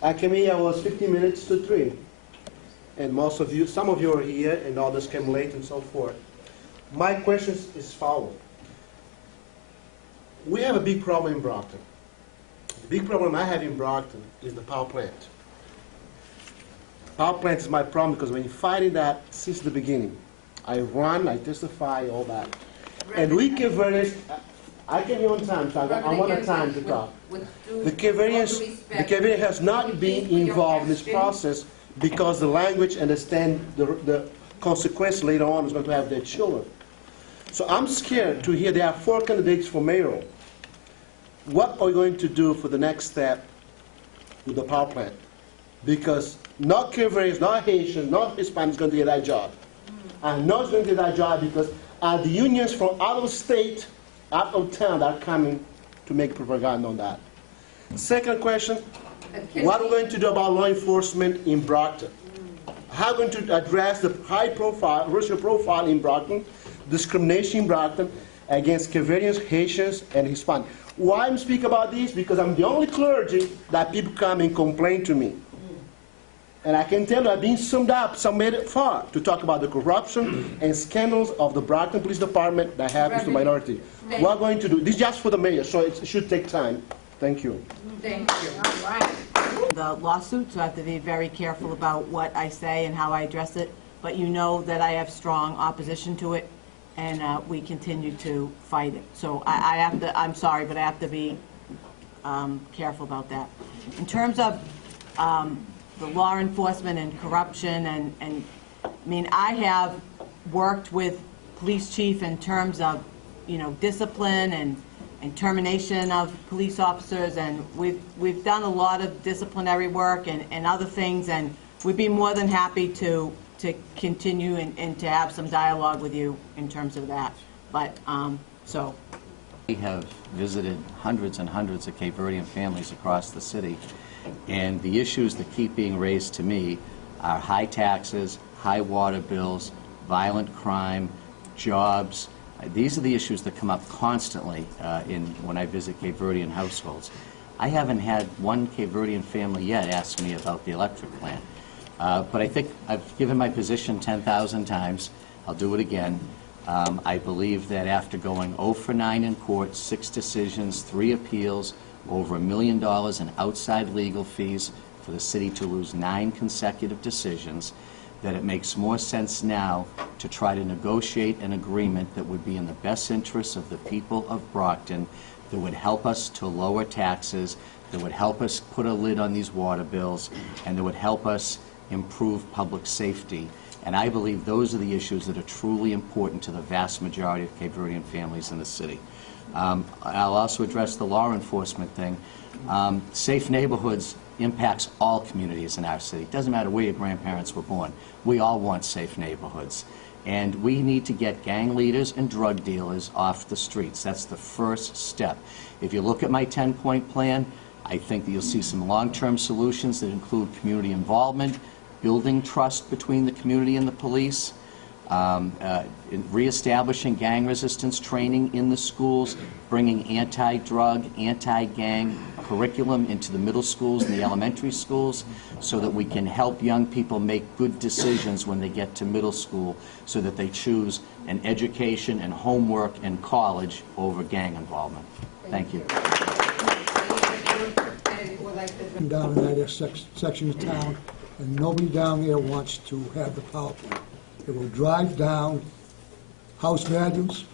I was 15 minutes to 3. And most of you, some of you are here, and others came late and so forth. My question is following. We have a big problem in Brockton. The big problem I have in Brockton is the power plant. Power plant is my problem because we've been fighting that since the beginning. I run, I testify, all that. And we Capeverdeans, I came here on time, so I want a time to talk. The Capeverdean has not been involved in this process because the language understand the consequence later on is going to have their children. So I'm scared to hear there are 4 candidates for mayor. What are we going to do for the next step with the power plant? Because not Capeverdeans, not Haitians, not Hispanics going to get that job. I'm not going to get that job because the unions from out of state, out of town, that are coming to make propaganda on that. Second question, what are we going to do about law enforcement in Brockton? How are we going to address the high profile, racial profile in Brockton, discrimination in Brockton against Capeverdeans, Haitians, and Hispanics? Why I'm speaking about this? Because I'm the only clergy that people come and complain to me. And I can tell you I've been submitted far to talk about the corruption and scandals of the Brockton Police Department that happens to minority. We're going to do this just for the mayor, so it should take time. Thank you. Thank you. All right. The lawsuit, so I have to be very careful about what I say and how I address it. But you know that I have strong opposition to it, and we continue to fight it. So I have to, I'm sorry, but I have to be careful about that. In terms of the law enforcement and corruption, and I mean, I have worked with police chief in terms of, you know, discipline and termination of police officers, and we've done a lot of disciplinary work and other things, and we'd be more than happy to continue and to have some dialogue with you in terms of that. But so. We have visited hundreds and hundreds of Capeverdean families across the city, and the issues that keep being raised to me are high taxes, high water bills, violent crime, jobs. These are the issues that come up constantly when I visit Capeverdean households. I haven't had one Capeverdean family yet ask me about the electric plant. But I think I've given my position 10,000 times. I'll do it again. I believe that after going 0 for 9 in court, 6 decisions, 3 appeals, over $1 million in outside legal fees for the city to lose 9 consecutive decisions, that it makes more sense now to try to negotiate an agreement that would be in the best interests of the people of Brockton, that would help us to lower taxes, that would help us put a lid on these water bills, and that would help us improve public safety. And I believe those are the issues that are truly important to the vast majority of Capeverdean families in the city. I'll also address the law enforcement thing. Safe neighborhoods impacts all communities in our city. It doesn't matter where your grandparents were born. We all want safe neighborhoods. And we need to get gang leaders and drug dealers off the streets. That's the first step. If you look at my 10-point plan, I think that you'll see some long-term solutions that include community involvement, building trust between the community and the police, reestablishing gang resistance training in the schools, bringing anti-drug, anti-gang curriculum into the middle schools and the elementary schools so that we can help young people make good decisions when they get to middle school so that they choose an education and homework and college over gang involvement. Thank you. Down in that section of town, and nobody down there wants to have the power plant. It will drive down house values.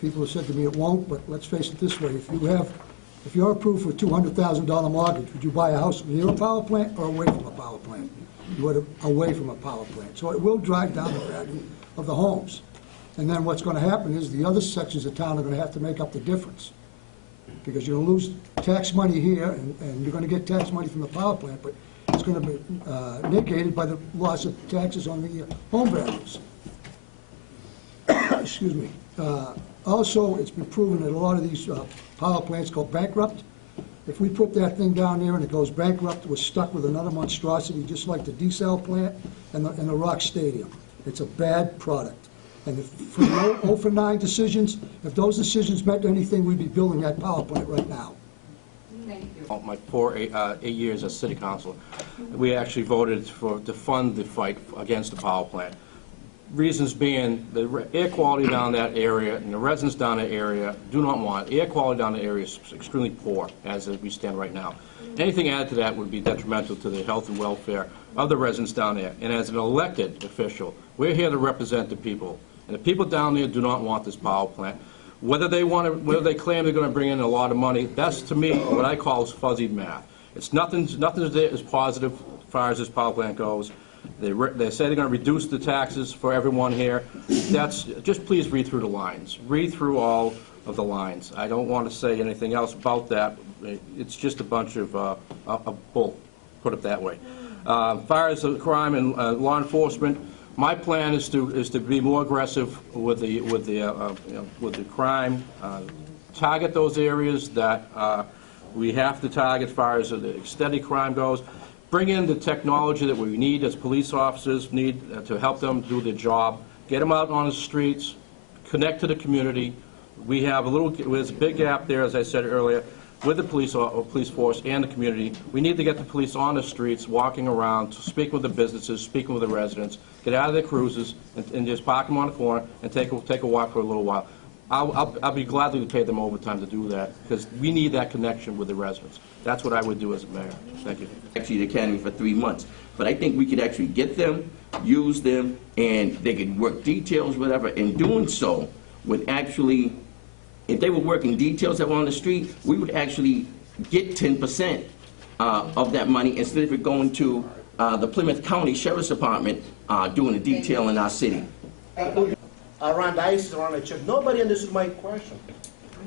People have said to me it won't, but let's face it this way, if you're approved for a $200,000 mortgage, would you buy a house near a power plant or away from a power plant? You would away from a power plant. So it will drive down the value of the homes. And then what's going to happen is the other sections of town are going to have to make up the difference. Because you're going to lose tax money here, and you're going to get tax money from the power plant, but it's going to be negated by the loss of taxes on the home values. Excuse me. Also, it's been proven that a lot of these power plants go bankrupt. If we put that thing down there and it goes bankrupt, we're stuck with another monstrosity, just like the desal plant and the Rock Stadium. It's a bad product. And if for 0 for 9 decisions, if those decisions meant anything, we'd be building that power plant right now. My 8 years as city council, we actually voted to fund the fight against the power plant. Reasons being, the air quality down that area and the residents down that area do not want it. Air quality down the area is extremely poor as we stand right now. Anything added to that would be detrimental to the health and welfare of the residents down there. And as an elected official, we're here to represent the people. And the people down there do not want this power plant. Whether they claim they're going to bring in a lot of money, that's to me what I call is fuzzy math. It's nothing is positive as far as this power plant goes. They say they're going to reduce the taxes for everyone here. Just please read through the lines. Read through all of the lines. I don't want to say anything else about that. It's just a bunch of bull, put it that way. As far as the crime and law enforcement, my plan is to be more aggressive with the crime. Target those areas that we have to target as far as the extended crime goes. Bring in the technology that we need as police officers need to help them do their job. Get them out on the streets, connect to the community. There's a big gap there, as I said earlier, with the police force and the community. We need to get the police on the streets, walking around, speaking with the businesses, speaking with the residents, get out of their cruisers and just park them on the corner and take a walk for a little while. I'll be gladly to pay them overtime to do that, because we need that connection with the residents. That's what I would do as a mayor. Thank you. Actually, the academy for 3 months, but I think we could actually get them, use them, and they could work details, whatever. In doing so, would actually, if they were working details that were on the street, we would actually get 10% of that money instead of it going to the Plymouth County Sheriff's Department doing the detail in our city. Around ICE, around the church, nobody understood my question.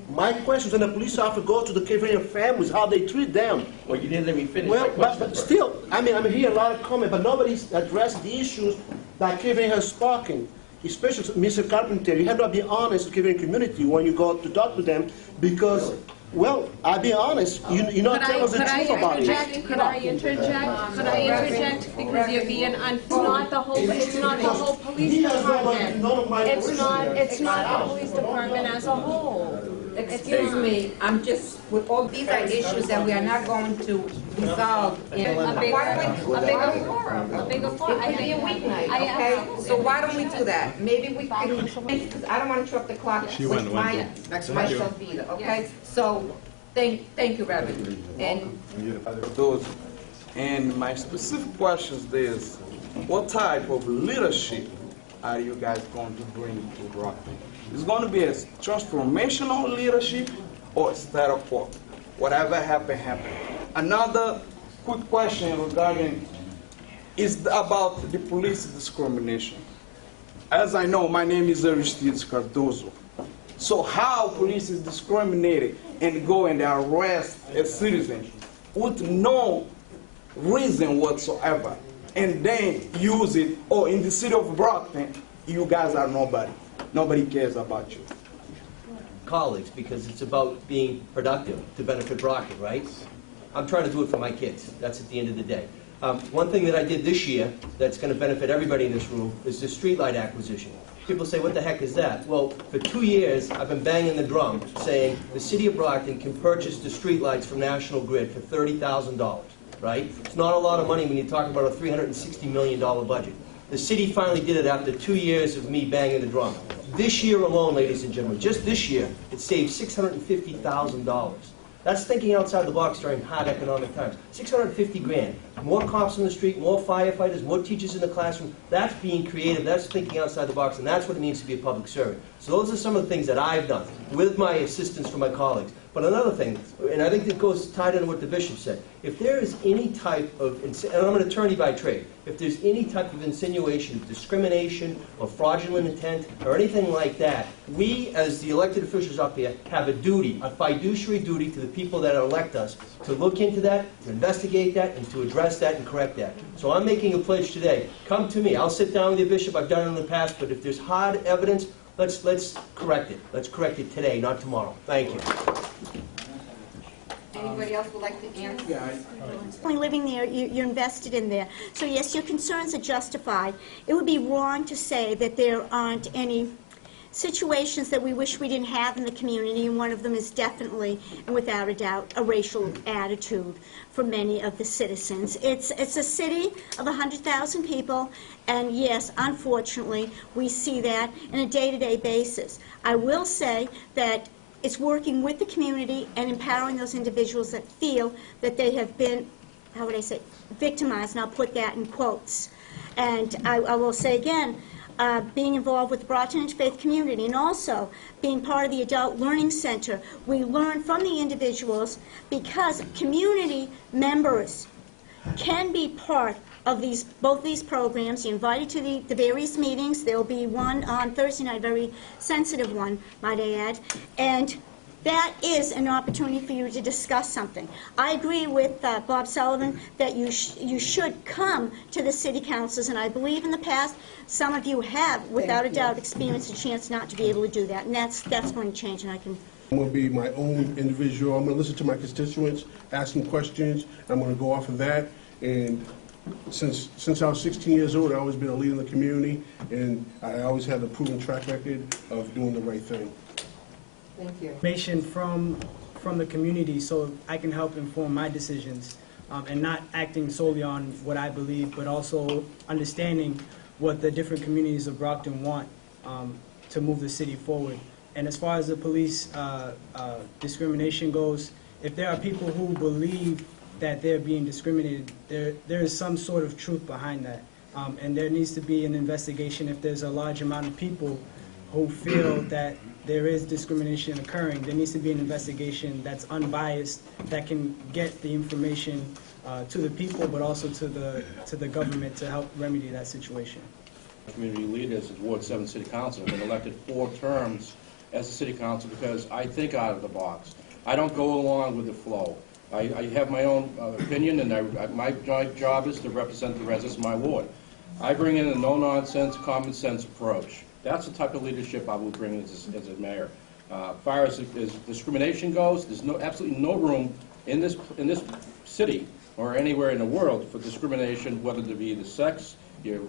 My question is when the police officer goes to the Capeverdean families, how they treat them. Well, you didn't let me finish my question. But still, I'm hearing a lot of comment, but nobody's addressed the issues that Capeverdean has spoken. Especially Mr. Carpenter, you have to be honest with the Capeverdean community when you go to talk to them, because, well, I'll be honest, you're not telling us the truth about it. Could I interject? Because you're being unfair. It's not the whole police department. It's not the police department as a whole. Excuse me, I'm just, with all these are issues that we are not going to resolve in a bigger forum. I It could be a weeknight, okay? So why don't we do that? Maybe we can, I don't want to interrupt the clock with myself either, okay? So, thank you, Reverend. And my specific question is, what type of leadership are you guys going to bring to Brockton? Is it going to be a transformational leadership or status quo? Whatever happened. Another quick question regarding is about the police discrimination. As I know, my name is Aristides Cardozo. So how police is discriminated and go and arrest a citizen with no reason whatsoever, and then use it, oh, in the city of Brockton, you guys are nobody. Nobody cares about you. Colleagues, because it's about being productive to benefit Brockton, right? I'm trying to do it for my kids. That's at the end of the day. One thing that I did this year that's going to benefit everybody in this room is the streetlight acquisition. People say, what the heck is that? Well, for 2 years, I've been banging the drum saying the city of Brockton can purchase the streetlights from National Grid for $30,000, right? It's not a lot of money when you talk about a $360 million budget. The city finally did it after 2 years of me banging the drum. This year alone, ladies and gentlemen, just this year, it saved $650,000. That's thinking outside the box during hard economic times. 650 grand. More cops on the street, more firefighters, more teachers in the classroom. That's being creative. That's thinking outside the box, and that's what it means to be a public servant. So those are some of the things that I've done with my assistance from my colleagues. But another thing, and I think it goes tied into what the bishop said, if there is any type of, and I'm an attorney by trade, if there's any type of insinuation of discrimination or fraudulent intent or anything like that, we as the elected officials up here have a duty, a fiduciary duty to the people that elect us to look into that, to investigate that, and to address that and correct that. So I'm making a pledge today. Come to me. I'll sit down with the bishop. I've done it in the past, but if there's hard evidence, let's correct it. Let's correct it today, not tomorrow. Thank you. Anybody else would like to answer? When living there, you're invested in there. So yes, your concerns are justified. It would be wrong to say that there aren't any situations that we wish we didn't have in the community, and one of them is definitely, and without a doubt, a racial attitude for many of the citizens. It's a city of 100,000 people, and yes, unfortunately, we see that on a day-to-day basis. I will say that it's working with the community and empowering those individuals that feel that they have been, how would I say, victimized, and I'll put that in quotes. And I will say again, being involved with the Brockton Interfaith community and also being part of the Adult Learning Center, we learn from the individuals because community members can be part of both these programs. You're invited to the various meetings. There will be one on Thursday night, a very sensitive one, might I add. And that is an opportunity for you to discuss something. I agree with Bob Sullivan that you should come to the city councils, and I believe in the past some of you have, without a doubt, experienced a chance not to be able to do that, and that's going to change, and I can... I'm going to be my own individual. I'm going to listen to my constituents, ask them questions. I'm going to go off of that. And since I was 16 years old, I've always been a leader in the community, and I always had a proven track record of doing the right thing. Thank you. Information from the community so I can help inform my decisions and not acting solely on what I believe, but also understanding what the different communities of Brockton want to move the city forward. And as far as the police discrimination goes, if there are people who believe that they're being discriminated, there is some sort of truth behind that. And there needs to be an investigation if there's a large amount of people who feel that there is discrimination occurring. There needs to be an investigation that's unbiased, that can get the information to the people, but also to the government to help remedy that situation. Community leaders at Ward 7 City Council have been elected 4 terms as a city council because I think out of the box. I don't go along with the flow. I have my own opinion, and my job is to represent the residents of my ward. I bring in a no-nonsense, common-sense approach. That's the type of leadership I will bring as a mayor. As far as discrimination goes, there's absolutely no room in this city or anywhere in the world for discrimination, whether it be the sex, your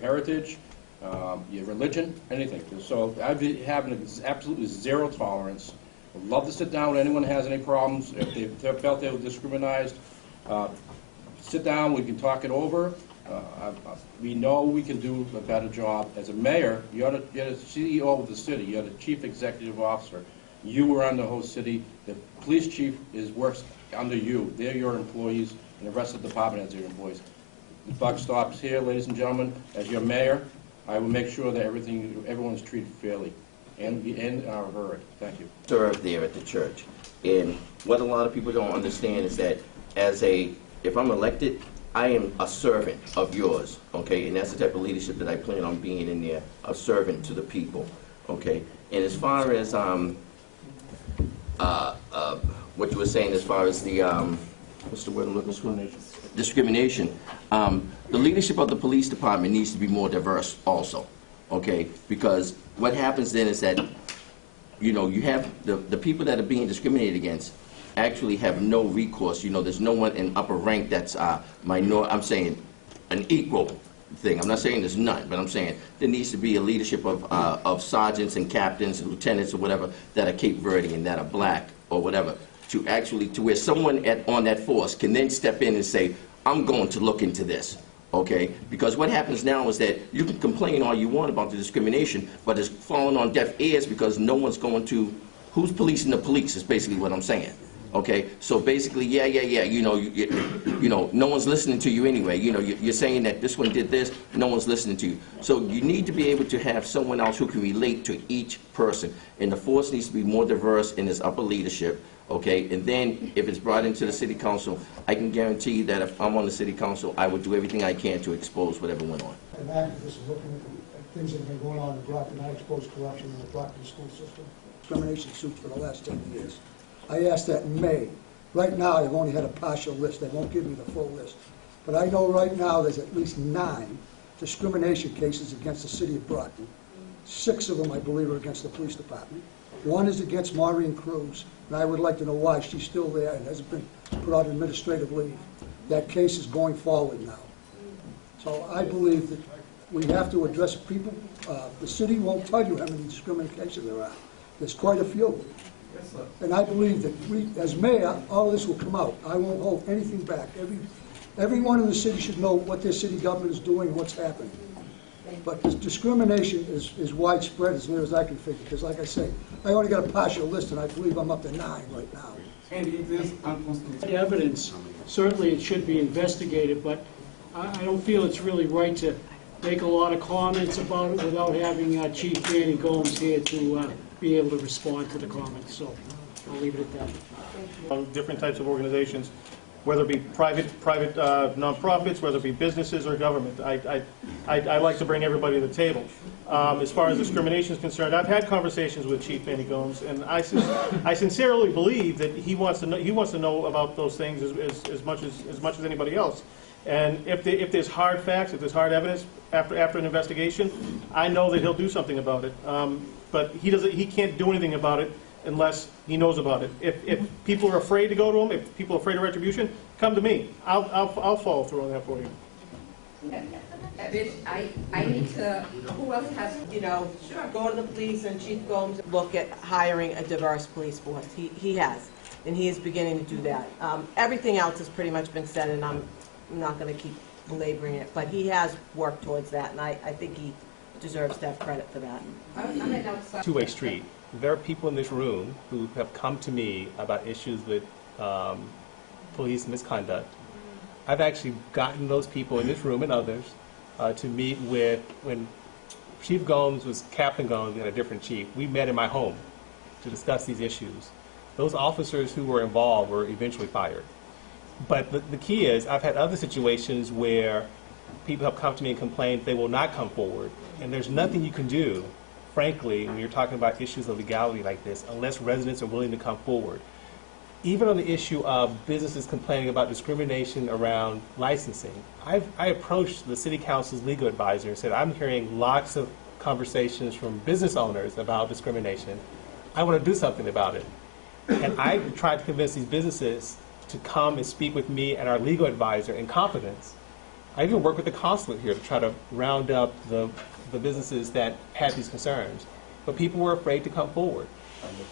heritage, your religion, anything. So I'd be having absolutely zero tolerance. I'd love to sit down when anyone has any problems. If they felt they were discriminated, sit down, we can talk it over. We know we can do a better job. As a mayor, you're the CEO of the city. You're the chief executive officer. You run the whole city. The police chief works under you. They're your employees, and the rest of the department heads are your employees. The buck stops here, ladies and gentlemen. As your mayor, I will make sure that everyone's treated fairly and are heard. Thank you. Serve there at the church. And what a lot of people don't understand is that if I'm elected, I am a servant of yours, okay? And that's the type of leadership that I plan on being in there, a servant to the people, okay? And as far as what you were saying as far as the, what's the word I'm looking for? Discrimination. The leadership of the police department needs to be more diverse also, okay? Because what happens then is that, you know, you have the people that are being discriminated against actually have no recourse. You know, there's no one in upper rank that's I'm saying an equal thing. I'm not saying there's none, but I'm saying there needs to be a leadership of sergeants and captains and lieutenants or whatever that are Capeverdean, that are black or whatever, to where someone on that force can then step in and say, I'm going to look into this, okay? Because what happens now is that you can complain all you want about the discrimination, but it's falling on deaf ears because no one's going to, who's policing the police is basically what I'm saying. Okay, so basically, yeah, you know, no one's listening to you anyway. You know, you're saying that this one did this, no one's listening to you. So you need to be able to have someone else who can relate to each person. And the force needs to be more diverse in its upper leadership, okay? And then if it's brought into the city council, I can guarantee that if I'm on the city council, I would do everything I can to expose whatever went on. An activist looking at things that have been going on in Brockton. I exposed corruption in the Brockton school system, discrimination suits for the last 10 years. I asked that in May. Right now, I've only had a partial list. They won't give me the full list. But I know right now there's at least 9 discrimination cases against the city of Brockton. 6 of them, I believe, are against the police department. 1 is against Maureen Cruz, and I would like to know why she's still there and hasn't been put on administrative leave. That case is going forward now. So I believe that we have to address people. The city won't tell you how many discriminations there are. There's quite a few. And I believe that we, as mayor, all of this will come out. I won't hold anything back. Everyone in the city should know what their city government is doing and what's happening. But this discrimination is widespread as near as I can figure, because like I say, I only got a partial list, and I believe I'm up to 9 right now. And it is unconstitutional. Evidence, certainly it should be investigated, but I don't feel it's really right to make a lot of comments about it without having Chief Danny Gomes here to be able to respond to the comments. So I'll leave it at that. Different types of organizations, whether it be private nonprofits, whether it be businesses or government. I like to bring everybody to the table. As far as discrimination is concerned, I've had conversations with Chief Danny Gomes, and I sincerely believe that he wants to know about those things as much as anybody else. And if there's hard facts, if there's hard evidence after an investigation, I know that he'll do something about it. But he can't do anything about it unless he knows about it. If people are afraid to go to him, if people are afraid of retribution, come to me. I'll follow through on that for you. I need to, who else has, You know, go to the police and Chief Gomes look at hiring a diverse police force. He has, and he is beginning to do that. Everything else has pretty much been said, and I'm not going to keep belaboring it, but he has worked towards that, and I think he deserves to have credit for that. Two-way street. There are people in this room who have come to me about issues with police misconduct. I've actually gotten those people in this room and others to meet with, when Chief Gomes was Captain Gomes, we had a different chief. We met in my home to discuss these issues. Those officers who were involved were eventually fired. But the key is, I've had other situations where people have come to me and complained they will not come forward. And there's nothing you can do, frankly, when you're talking about issues of legality like this, unless residents are willing to come forward. Even on the issue of businesses complaining about discrimination around licensing, I approached the City Council's legal advisor and said, I'm hearing lots of conversations from business owners about discrimination. I want to do something about it. And I tried to convince these businesses to come and speak with me and our legal advisor in confidence. I even worked with the consulate here to try to round up the businesses that had these concerns. But people were afraid to come forward.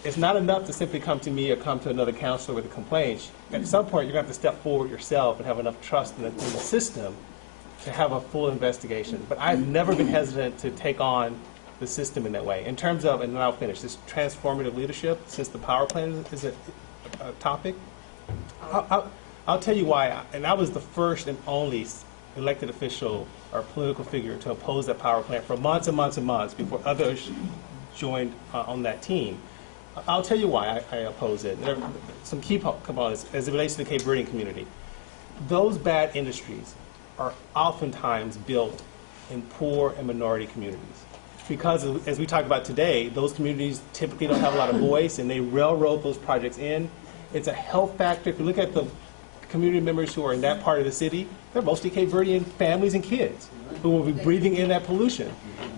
It's not enough to simply come to me or come to another counselor with a complaint. At some point, you're going to have to step forward yourself and have enough trust in the system to have a full investigation. But I've never been hesitant to take on the system in that way. In terms of, and then I'll finish, this transformative leadership, since the power plan is a topic, I'll tell you why. And I was the first and only elected official or political figure to oppose that power plant for months and months and months before others joined on that team. I'll tell you why I oppose it. There are some key components as it relates to the Capeverdean community. Those bad industries are oftentimes built in poor and minority communities. Because, as we talked about today, those communities typically don't have a lot of voice, and they railroad those projects in. It's a health factor. If you look at the community members who are in that part of the city, they're mostly Capeverdean families and kids who will be breathing in that pollution.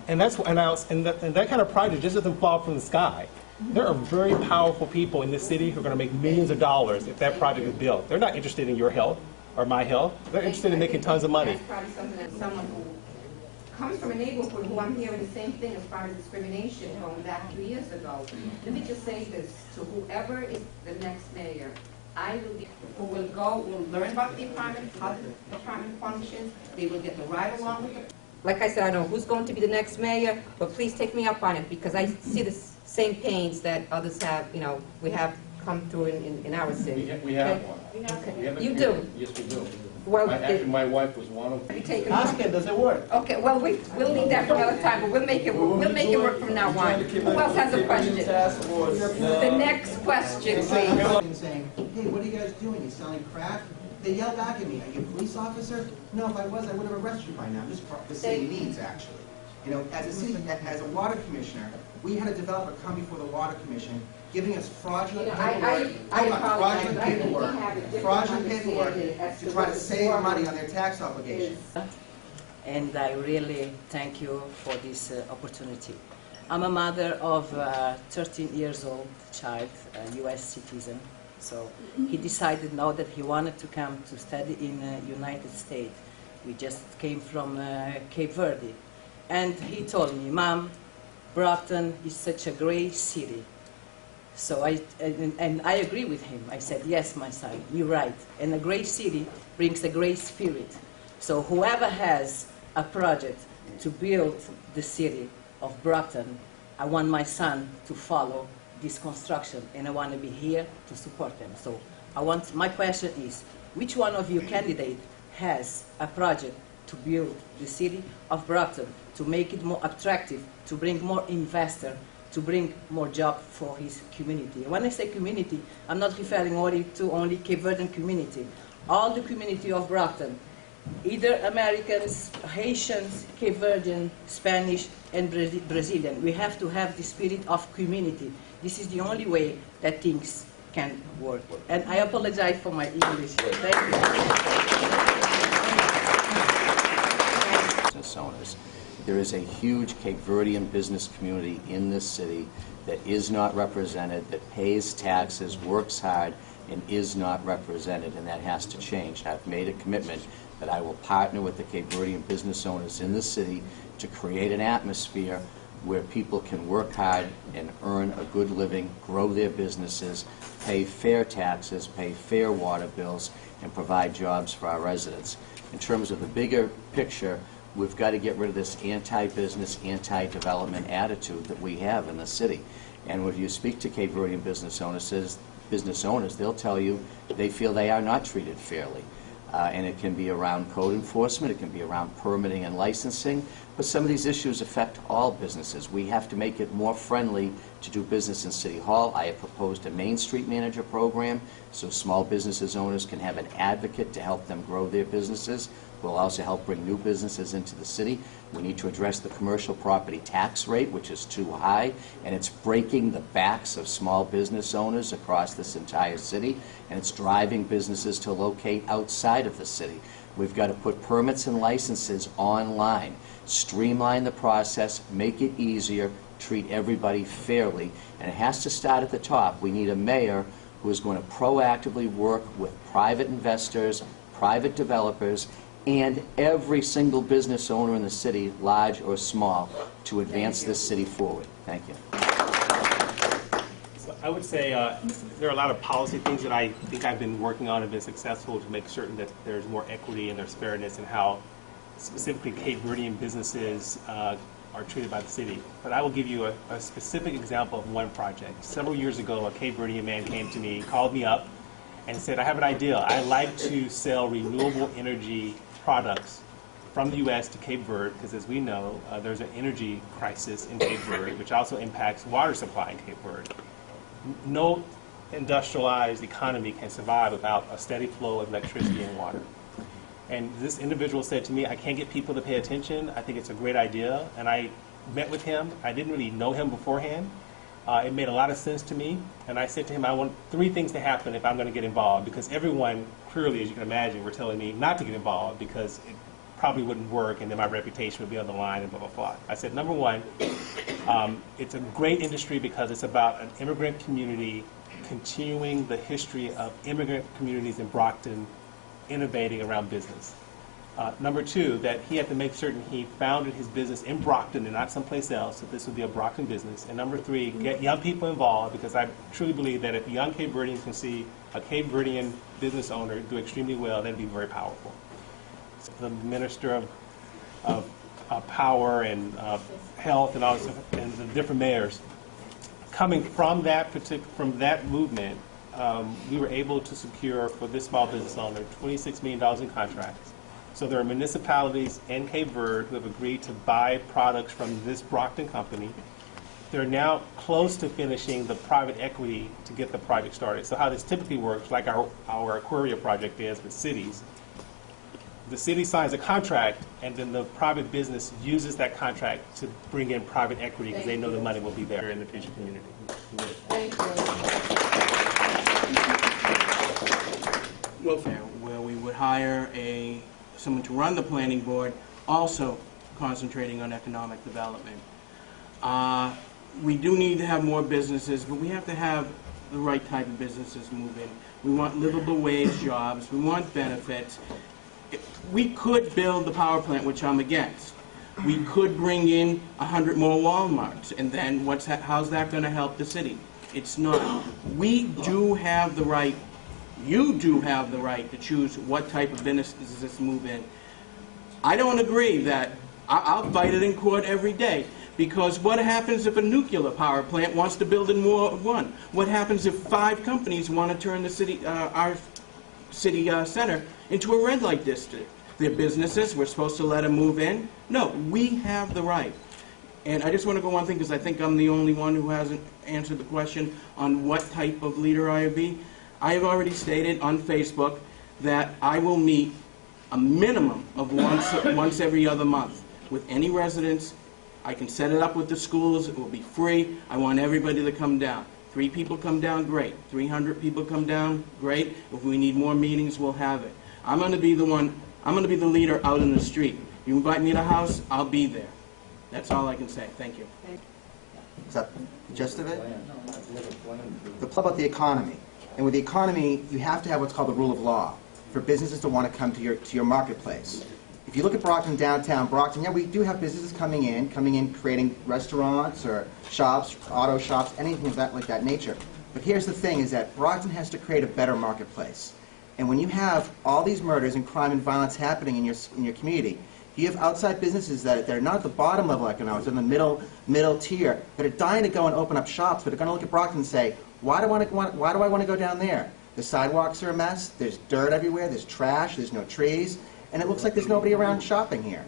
And that kind of project just doesn't fall from the sky. There are very powerful people in this city who are going to make millions of dollars if that project is built. They're not interested in your health or my health. They're interested in making tons of money. That's probably something that someone who comes from a neighborhood who I'm hearing the same thing as far as discrimination going back 2 years ago. Let me just say this to whoever is the next mayor. I will be, who will go, will learn about the department, how the department functions. They will get to ride along with it. Like I said, I don't know who's going to be the next mayor, but please take me up on it, because I see the same pains that others have, you know, we have come through in our city. We have Okay? one. Okay. We have a You community. do? Yes, we do. Well, Actually, my wife was one of them. Ask it, does it work? Okay, well, we'll leave that for another time, but we'll make it work from now on. Who else has a question? The next question, please. Saying, hey, what are you guys doing? You selling crack? They yell back at me, are you a police officer? No, if I was, I would have arrested you by now. Just the city needs, actually. You know, as a water commissioner, we had a developer come before the water commission, giving us fraudulent fraudulent paperwork to try to save money on their tax obligations. And I really thank you for this opportunity. I'm a mother of a 13 years old child, a U.S. citizen. So he decided now that he wanted to come to study in the United States. We just came from Cape Verde. And he told me, Mom, Brockton is such a great city. So I agree with him. I said, yes, my son, you're right. And a great city brings a great spirit. So whoever has a project to build the city of Brockton, I want my son to follow this construction, and I want to be here to support them. So my question is, which one of you candidates has a project to build the city of Brockton, to make it more attractive, to bring more investors, to bring more jobs for his community? When I say community, I'm not referring only to Capeverdean community. All the community of Brockton, either Americans, Haitians, Capeverdean, Spanish, and Brazilian. We have to have the spirit of community. This is the only way that things can work. And I apologize for my English. Thank you. Business owners. There is a huge Capeverdean business community in this city that is not represented, that pays taxes, works hard, and is not represented, and that has to change. I've made a commitment that I will partner with the Capeverdean business owners in the city to create an atmosphere where people can work hard and earn a good living, grow their businesses, pay fair taxes, pay fair water bills, and provide jobs for our residents. In terms of the bigger picture, we've got to get rid of this anti-business, anti-development attitude that we have in the city. And when you speak to Capeverdean business owners, they'll tell you they feel they are not treated fairly. And it can be around code enforcement, it can be around permitting and licensing, but some of these issues affect all businesses. We have to make it more friendly to do business in City Hall. I have proposed a Main Street Manager program so small businesses owners can have an advocate to help them grow their businesses. We'll also help bring new businesses into the city. We need to address the commercial property tax rate, which is too high, and it's breaking the backs of small business owners across this entire city, and it's driving businesses to locate outside of the city. We've got to put permits and licenses online, streamline the process, make it easier, treat everybody fairly, and it has to start at the top. We need a mayor who is going to proactively work with private investors, private developers, and every single business owner in the city, large or small, to advance this city forward. Thank you. So I would say there are a lot of policy things that I think I've been working on and been successful to make certain that there's more equity and there's fairness in how specifically Capeverdean businesses are treated by the city. But I will give you a specific example of one project. Several years ago, a Capeverdean man came to me, called me up, and said, I have an idea. I'd like to sell renewable energy products from the U.S. to Cape Verde, because as we know, there's an energy crisis in Cape Verde, which also impacts water supply in Cape Verde. No industrialized economy can survive without a steady flow of electricity and water. And this individual said to me, I can't get people to pay attention. I think it's a great idea. And I met with him. I didn't really know him beforehand. It made a lot of sense to me. And I said to him, I want 3 things to happen if I'm going to get involved, because everyone, clearly, as you can imagine, were telling me not to get involved because it probably wouldn't work and then my reputation would be on the line and blah, blah, blah. I said, number one, it's a great industry because it's about an immigrant community continuing the history of immigrant communities in Brockton innovating around business. Number two, that he had to make certain he founded his business in Brockton and not someplace else, that this would be a Brockton business. And number three, get young people involved, because I truly believe that if young Capeverdeans can see a Capeverdean business owner do extremely well, that'd be very powerful. The Minister of Power and Health and all this, and the different mayors, coming from that movement, we were able to secure for this small business owner $26 million in contracts. So there are municipalities in Cape Verde who have agreed to buy products from this Brockton company. They're now close to finishing the private equity to get the project started. So how this typically works, like our Aquaria project is with cities, the city signs a contract, and then the private business uses that contract to bring in private equity because they know the money will be there in the future community. Thank you. Where we would hire someone to run the planning board, also concentrating on economic development. We do need to have more businesses, but we have to have the right type of businesses move in. We want livable wage jobs. We want benefits. We could build the power plant, which I'm against. We could bring in 100 more Walmarts, and then how's that going to help the city? It's not. We do have the right, you do have the right to choose what type of businesses move in. I don't agree that, I'll fight it in court every day, because what happens if a nuclear power plant wants to build in Ward 1? What happens if 5 companies want to turn the city, our city center into a red light district? They're businesses, we're supposed to let them move in? No, we have the right. And I just want to go one thing, because I think I'm the only one who hasn't answered the question on what type of leader I would be. I have already stated on Facebook that I will meet a minimum of once every other month with any residents. I can set it up with the schools, it will be free. I want everybody to come down. 3 people come down, great. 300 people come down, great. If we need more meetings, we'll have it. I'm going to be the one, I'm going to be the leader out in the street. You invite me to a house, I'll be there. That's all I can say. Thank you. Is that the gist of it? The plug about the economy. And with the economy, you have to have what's called the rule of law for businesses to want to come to your marketplace. If you look at Brockton, downtown Brockton, yeah, we do have businesses coming in creating restaurants or shops, auto shops, anything of that like that nature. But here's the thing, is that Brockton has to create a better marketplace. And when you have all these murders and crime and violence happening in your community, you have outside businesses that are not at the bottom level economics, in the middle tier, that are dying to go and open up shops, but are going to look at Brockton and say, why do I want to go down there? The sidewalks are a mess, there's dirt everywhere, there's trash, there's no trees, and it looks like there's nobody around shopping here.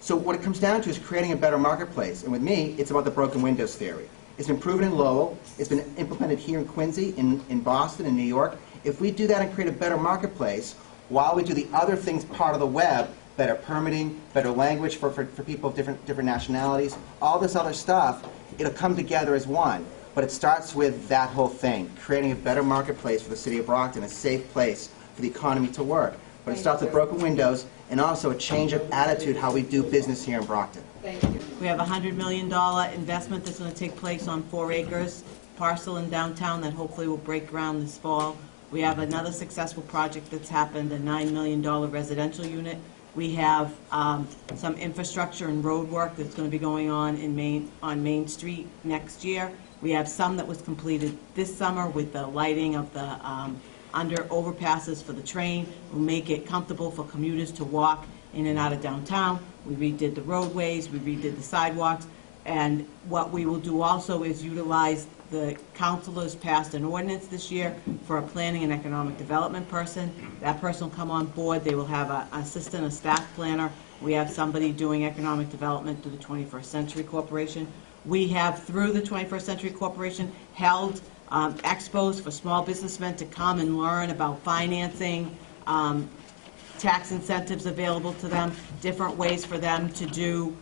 So what it comes down to is creating a better marketplace. And with me, it's about the broken windows theory. It's been proven in Lowell, it's been implemented here in Quincy, in Boston, in New York. If we do that and create a better marketplace, while we do the other things part of the web, better permitting, better language for people of different nationalities, all this other stuff, it'll come together as one. But it starts with that whole thing, creating a better marketplace for the city of Brockton, a safe place for the economy to work. But it starts with broken windows and also a change of attitude how we do business here in Brockton. Thank you. We have a $100 million investment that's going to take place on 4 acres parcel in downtown that hopefully will break ground this fall. We have another successful project that's happened, a $9 million residential unit. We have some infrastructure and road work that's going to be going on on Main Street next year. We have some that was completed this summer with the lighting of the under overpasses for the train. We'll make it comfortable for commuters to walk in and out of downtown. We redid the roadways, we redid the sidewalks, and what we will do also is utilize the councilors passed an ordinance this year for a planning and economic development person. That person will come on board. They will have an assistant, a staff planner. We have somebody doing economic development through the 21st Century Corporation. We have, through the 21st Century Corporation, held expos for small businessmen to come and learn about financing, tax incentives available to them, different ways for them to do,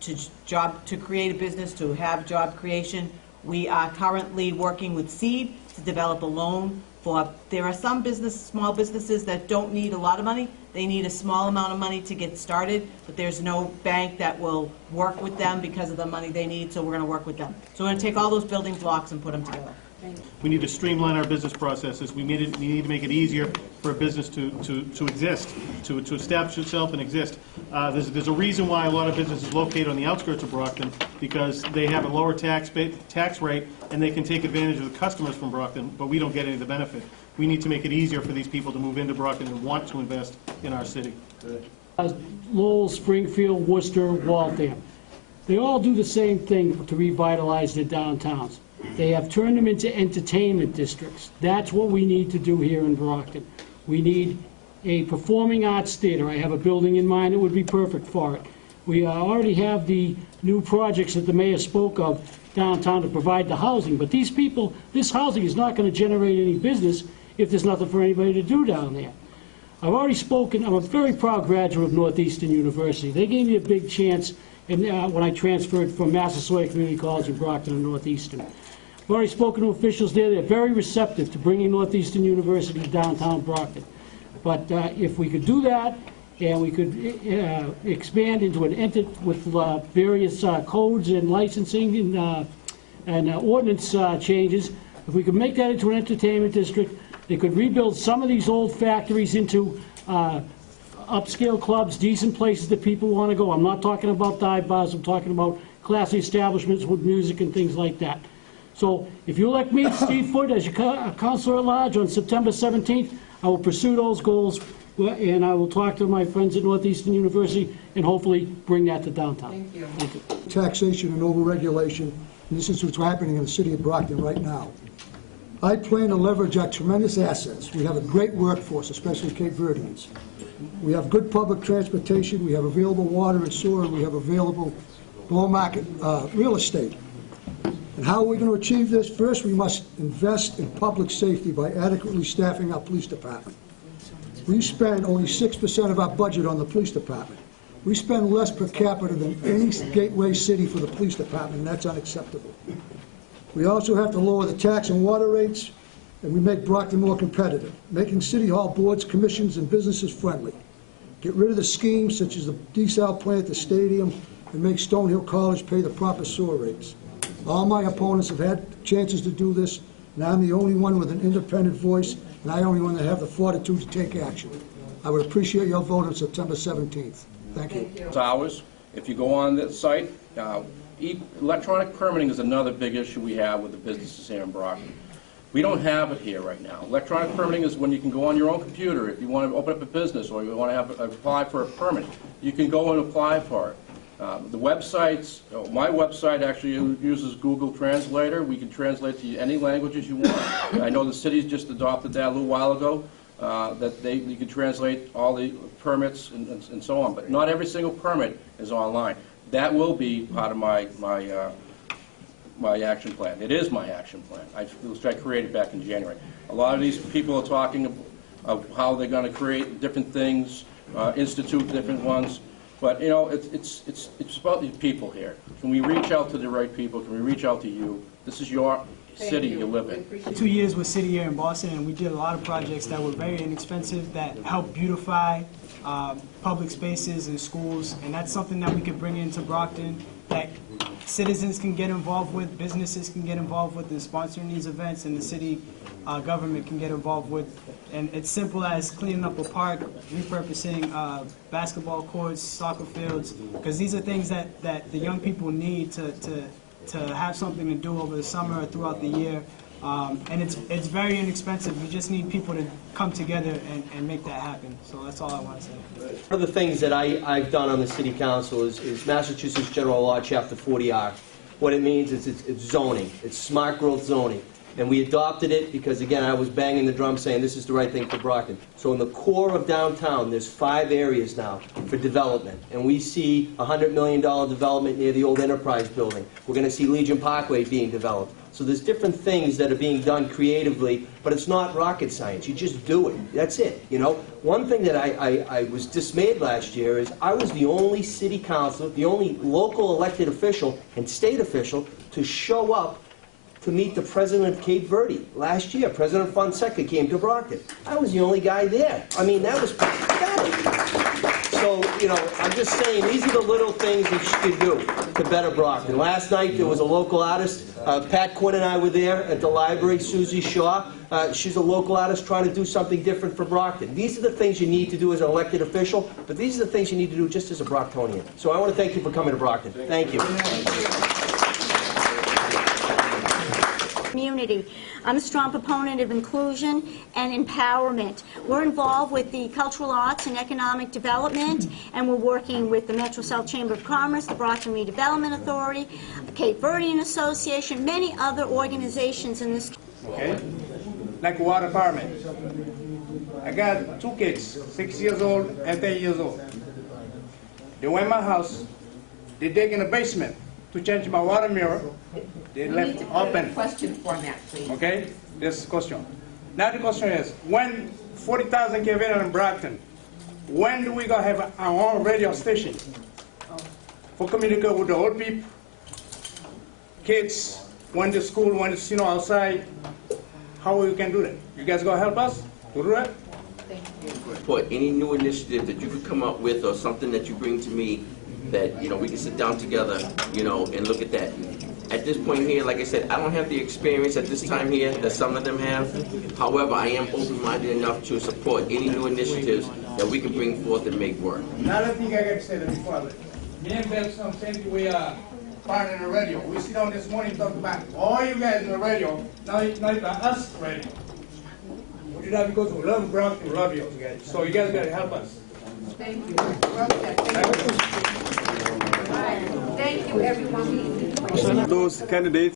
to create a business, to have job creation. We are currently working with Seed to develop a loan for, there are some small businesses that don't need a lot of money. They need a small amount of money to get started, but there's no bank that will work with them because of the money they need, so we're going to work with them. So we're going to take all those building blocks and put them together. We need to streamline our business processes. We need to make it easier for a business to exist, to establish itself and exist. There's a reason why a lot of businesses locate on the outskirts of Brockton, because they have a lower tax rate and they can take advantage of the customers from Brockton, but we don't get any of the benefit. We need to make it easier for these people to move into Brockton and want to invest in our city. Lowell, Springfield, Worcester, Waltham. They all do the same thing to revitalize their downtowns. They have turned them into entertainment districts. That's what we need to do here in Brockton. We need a performing arts theater. I have a building in mind that would be perfect for it. We already have the new projects that the mayor spoke of downtown to provide the housing, but these people, this housing is not going to generate any business if there's nothing for anybody to do down there. I've already spoken. I'm a very proud graduate of Northeastern University. They gave me a big chance when I transferred from Massasoit Community College in Brockton to Northeastern. I've already spoken to officials there. They're very receptive to bringing Northeastern University to downtown Brockton. But if we could do that, and we could expand into an entity with various codes and licensing and ordinance changes, if we could make that into an entertainment district, they could rebuild some of these old factories into upscale clubs, decent places that people want to go. I'm not talking about dive bars. I'm talking about classy establishments with music and things like that. So if you elect me, Steve Foote, as your councilor at large on September 17th, I will pursue those goals, and I will talk to my friends at Northeastern University and hopefully bring that to downtown. Thank you. Thank you. Taxation and overregulation, and this is what's happening in the city of Brockton right now. I plan to leverage our tremendous assets. We have a great workforce, especially Capeverdeans. We have good public transportation, we have available water and sewer, and we have available below-market real estate. And how are we going to achieve this? First, we must invest in public safety by adequately staffing our police department. We spend only 6% of our budget on the police department. We spend less per capita than any gateway city for the police department, and that's unacceptable. We also have to lower the tax and water rates, and we make Brockton more competitive, making City Hall boards, commissions, and businesses friendly. Get rid of the schemes such as the desal plant, the stadium, and make Stonehill College pay the proper sewer rates. All my opponents have had chances to do this, and I'm the only one with an independent voice, and I only one that have the fortitude to take action. I would appreciate your vote on September 17th. Thank you. Hours. If you go on the site, electronic permitting is another big issue we have with the businesses here in Brockton. We don't have it here right now. Electronic permitting is when you can go on your own computer if you want to open up a business or you want to apply for a permit. You can go and apply for it. The websites, my website actually uses Google Translator. We can translate to any languages you want. I know the city's just adopted that a little while ago, that you can translate all the permits and so on. But not every single permit is online. That will be part of my action plan. It is my action plan. I created back in January. A lot of these people are talking of how they're going to create different things, institute different ones. But, you know, it's about the people here. Can we reach out to the right people? Can we reach out to you? This is your city you live in. 2 years with City here in Boston, and we did a lot of projects that were very inexpensive that help beautify public spaces and schools, and that's something that we could bring into Brockton that citizens can get involved with, businesses can get involved with in sponsoring these events, and the city government can get involved with. And it's simple as cleaning up a park, repurposing basketball courts, soccer fields, because these are things that the young people need to have something to do over the summer or throughout the year. And it's very inexpensive. You just need people to come together and make that happen. So that's all I want to say. One of the things that I've done on the City Council is Massachusetts General Law, Chapter 40R. What it means is it's zoning. It's smart growth zoning. And we adopted it because, again, I was banging the drum saying this is the right thing for Brockton. So in the core of downtown, there's 5 areas now for development. And we see a $100 million development near the old Enterprise building. We're going to see Legion Parkway being developed. So there's different things that are being done creatively, but it's not rocket science. You just do it. That's it. You know, one thing that I was dismayed last year is I was the only city councilor, the only local elected official and state official to show up to meet the president of Cape Verde last year. President Fonseca came to Brockton. I was the only guy there. I mean, that was pathetic. So, you know, I'm just saying, these are the little things that you can do to better Brockton. Last night, there was a local artist. Pat Quinn and I were there at the library, Susie Shaw. She's a local artist trying to do something different for Brockton. These are the things you need to do as an elected official, but these are the things you need to do just as a Brocktonian. So I want to thank you for coming to Brockton. Thank you. Community. I'm a strong proponent of inclusion and empowerment. We're involved with the cultural arts and economic development, and we're working with the Metro South Chamber of Commerce, the Brockton Redevelopment Authority, the Capeverdean Association, many other organizations in this. Okay? Like water department. I got 2 kids, 6 years old and 10 years old. They went in my house, they dig in the basement to change my water mirror. They left open. Question format, please. Okay? This is the question. Now the question is, when 40,000 Capeverdean in Brockton, when do we gonna have our own radio station for communicate with the old people, kids, when to school, when to, you know, outside? How we can do that? You guys gonna help us to do that? For any new initiative that you could come up with or something that you bring to me that, you know, we can sit down together, you know, and look at that. At this point here, like I said, I don't have the experience at this time here that some of them have. However, I am open-minded enough to support any new initiatives that we can bring forth and make work. Another thing I got to say before I leave. Me and Belson, same we are part of the radio. We sit down this morning and talk about all you guys in the radio. Now it's not about us radio. We do that because we love Brockton, we love you guys. So you guys got to help us. Thank you. Thank you, everyone. Those candidates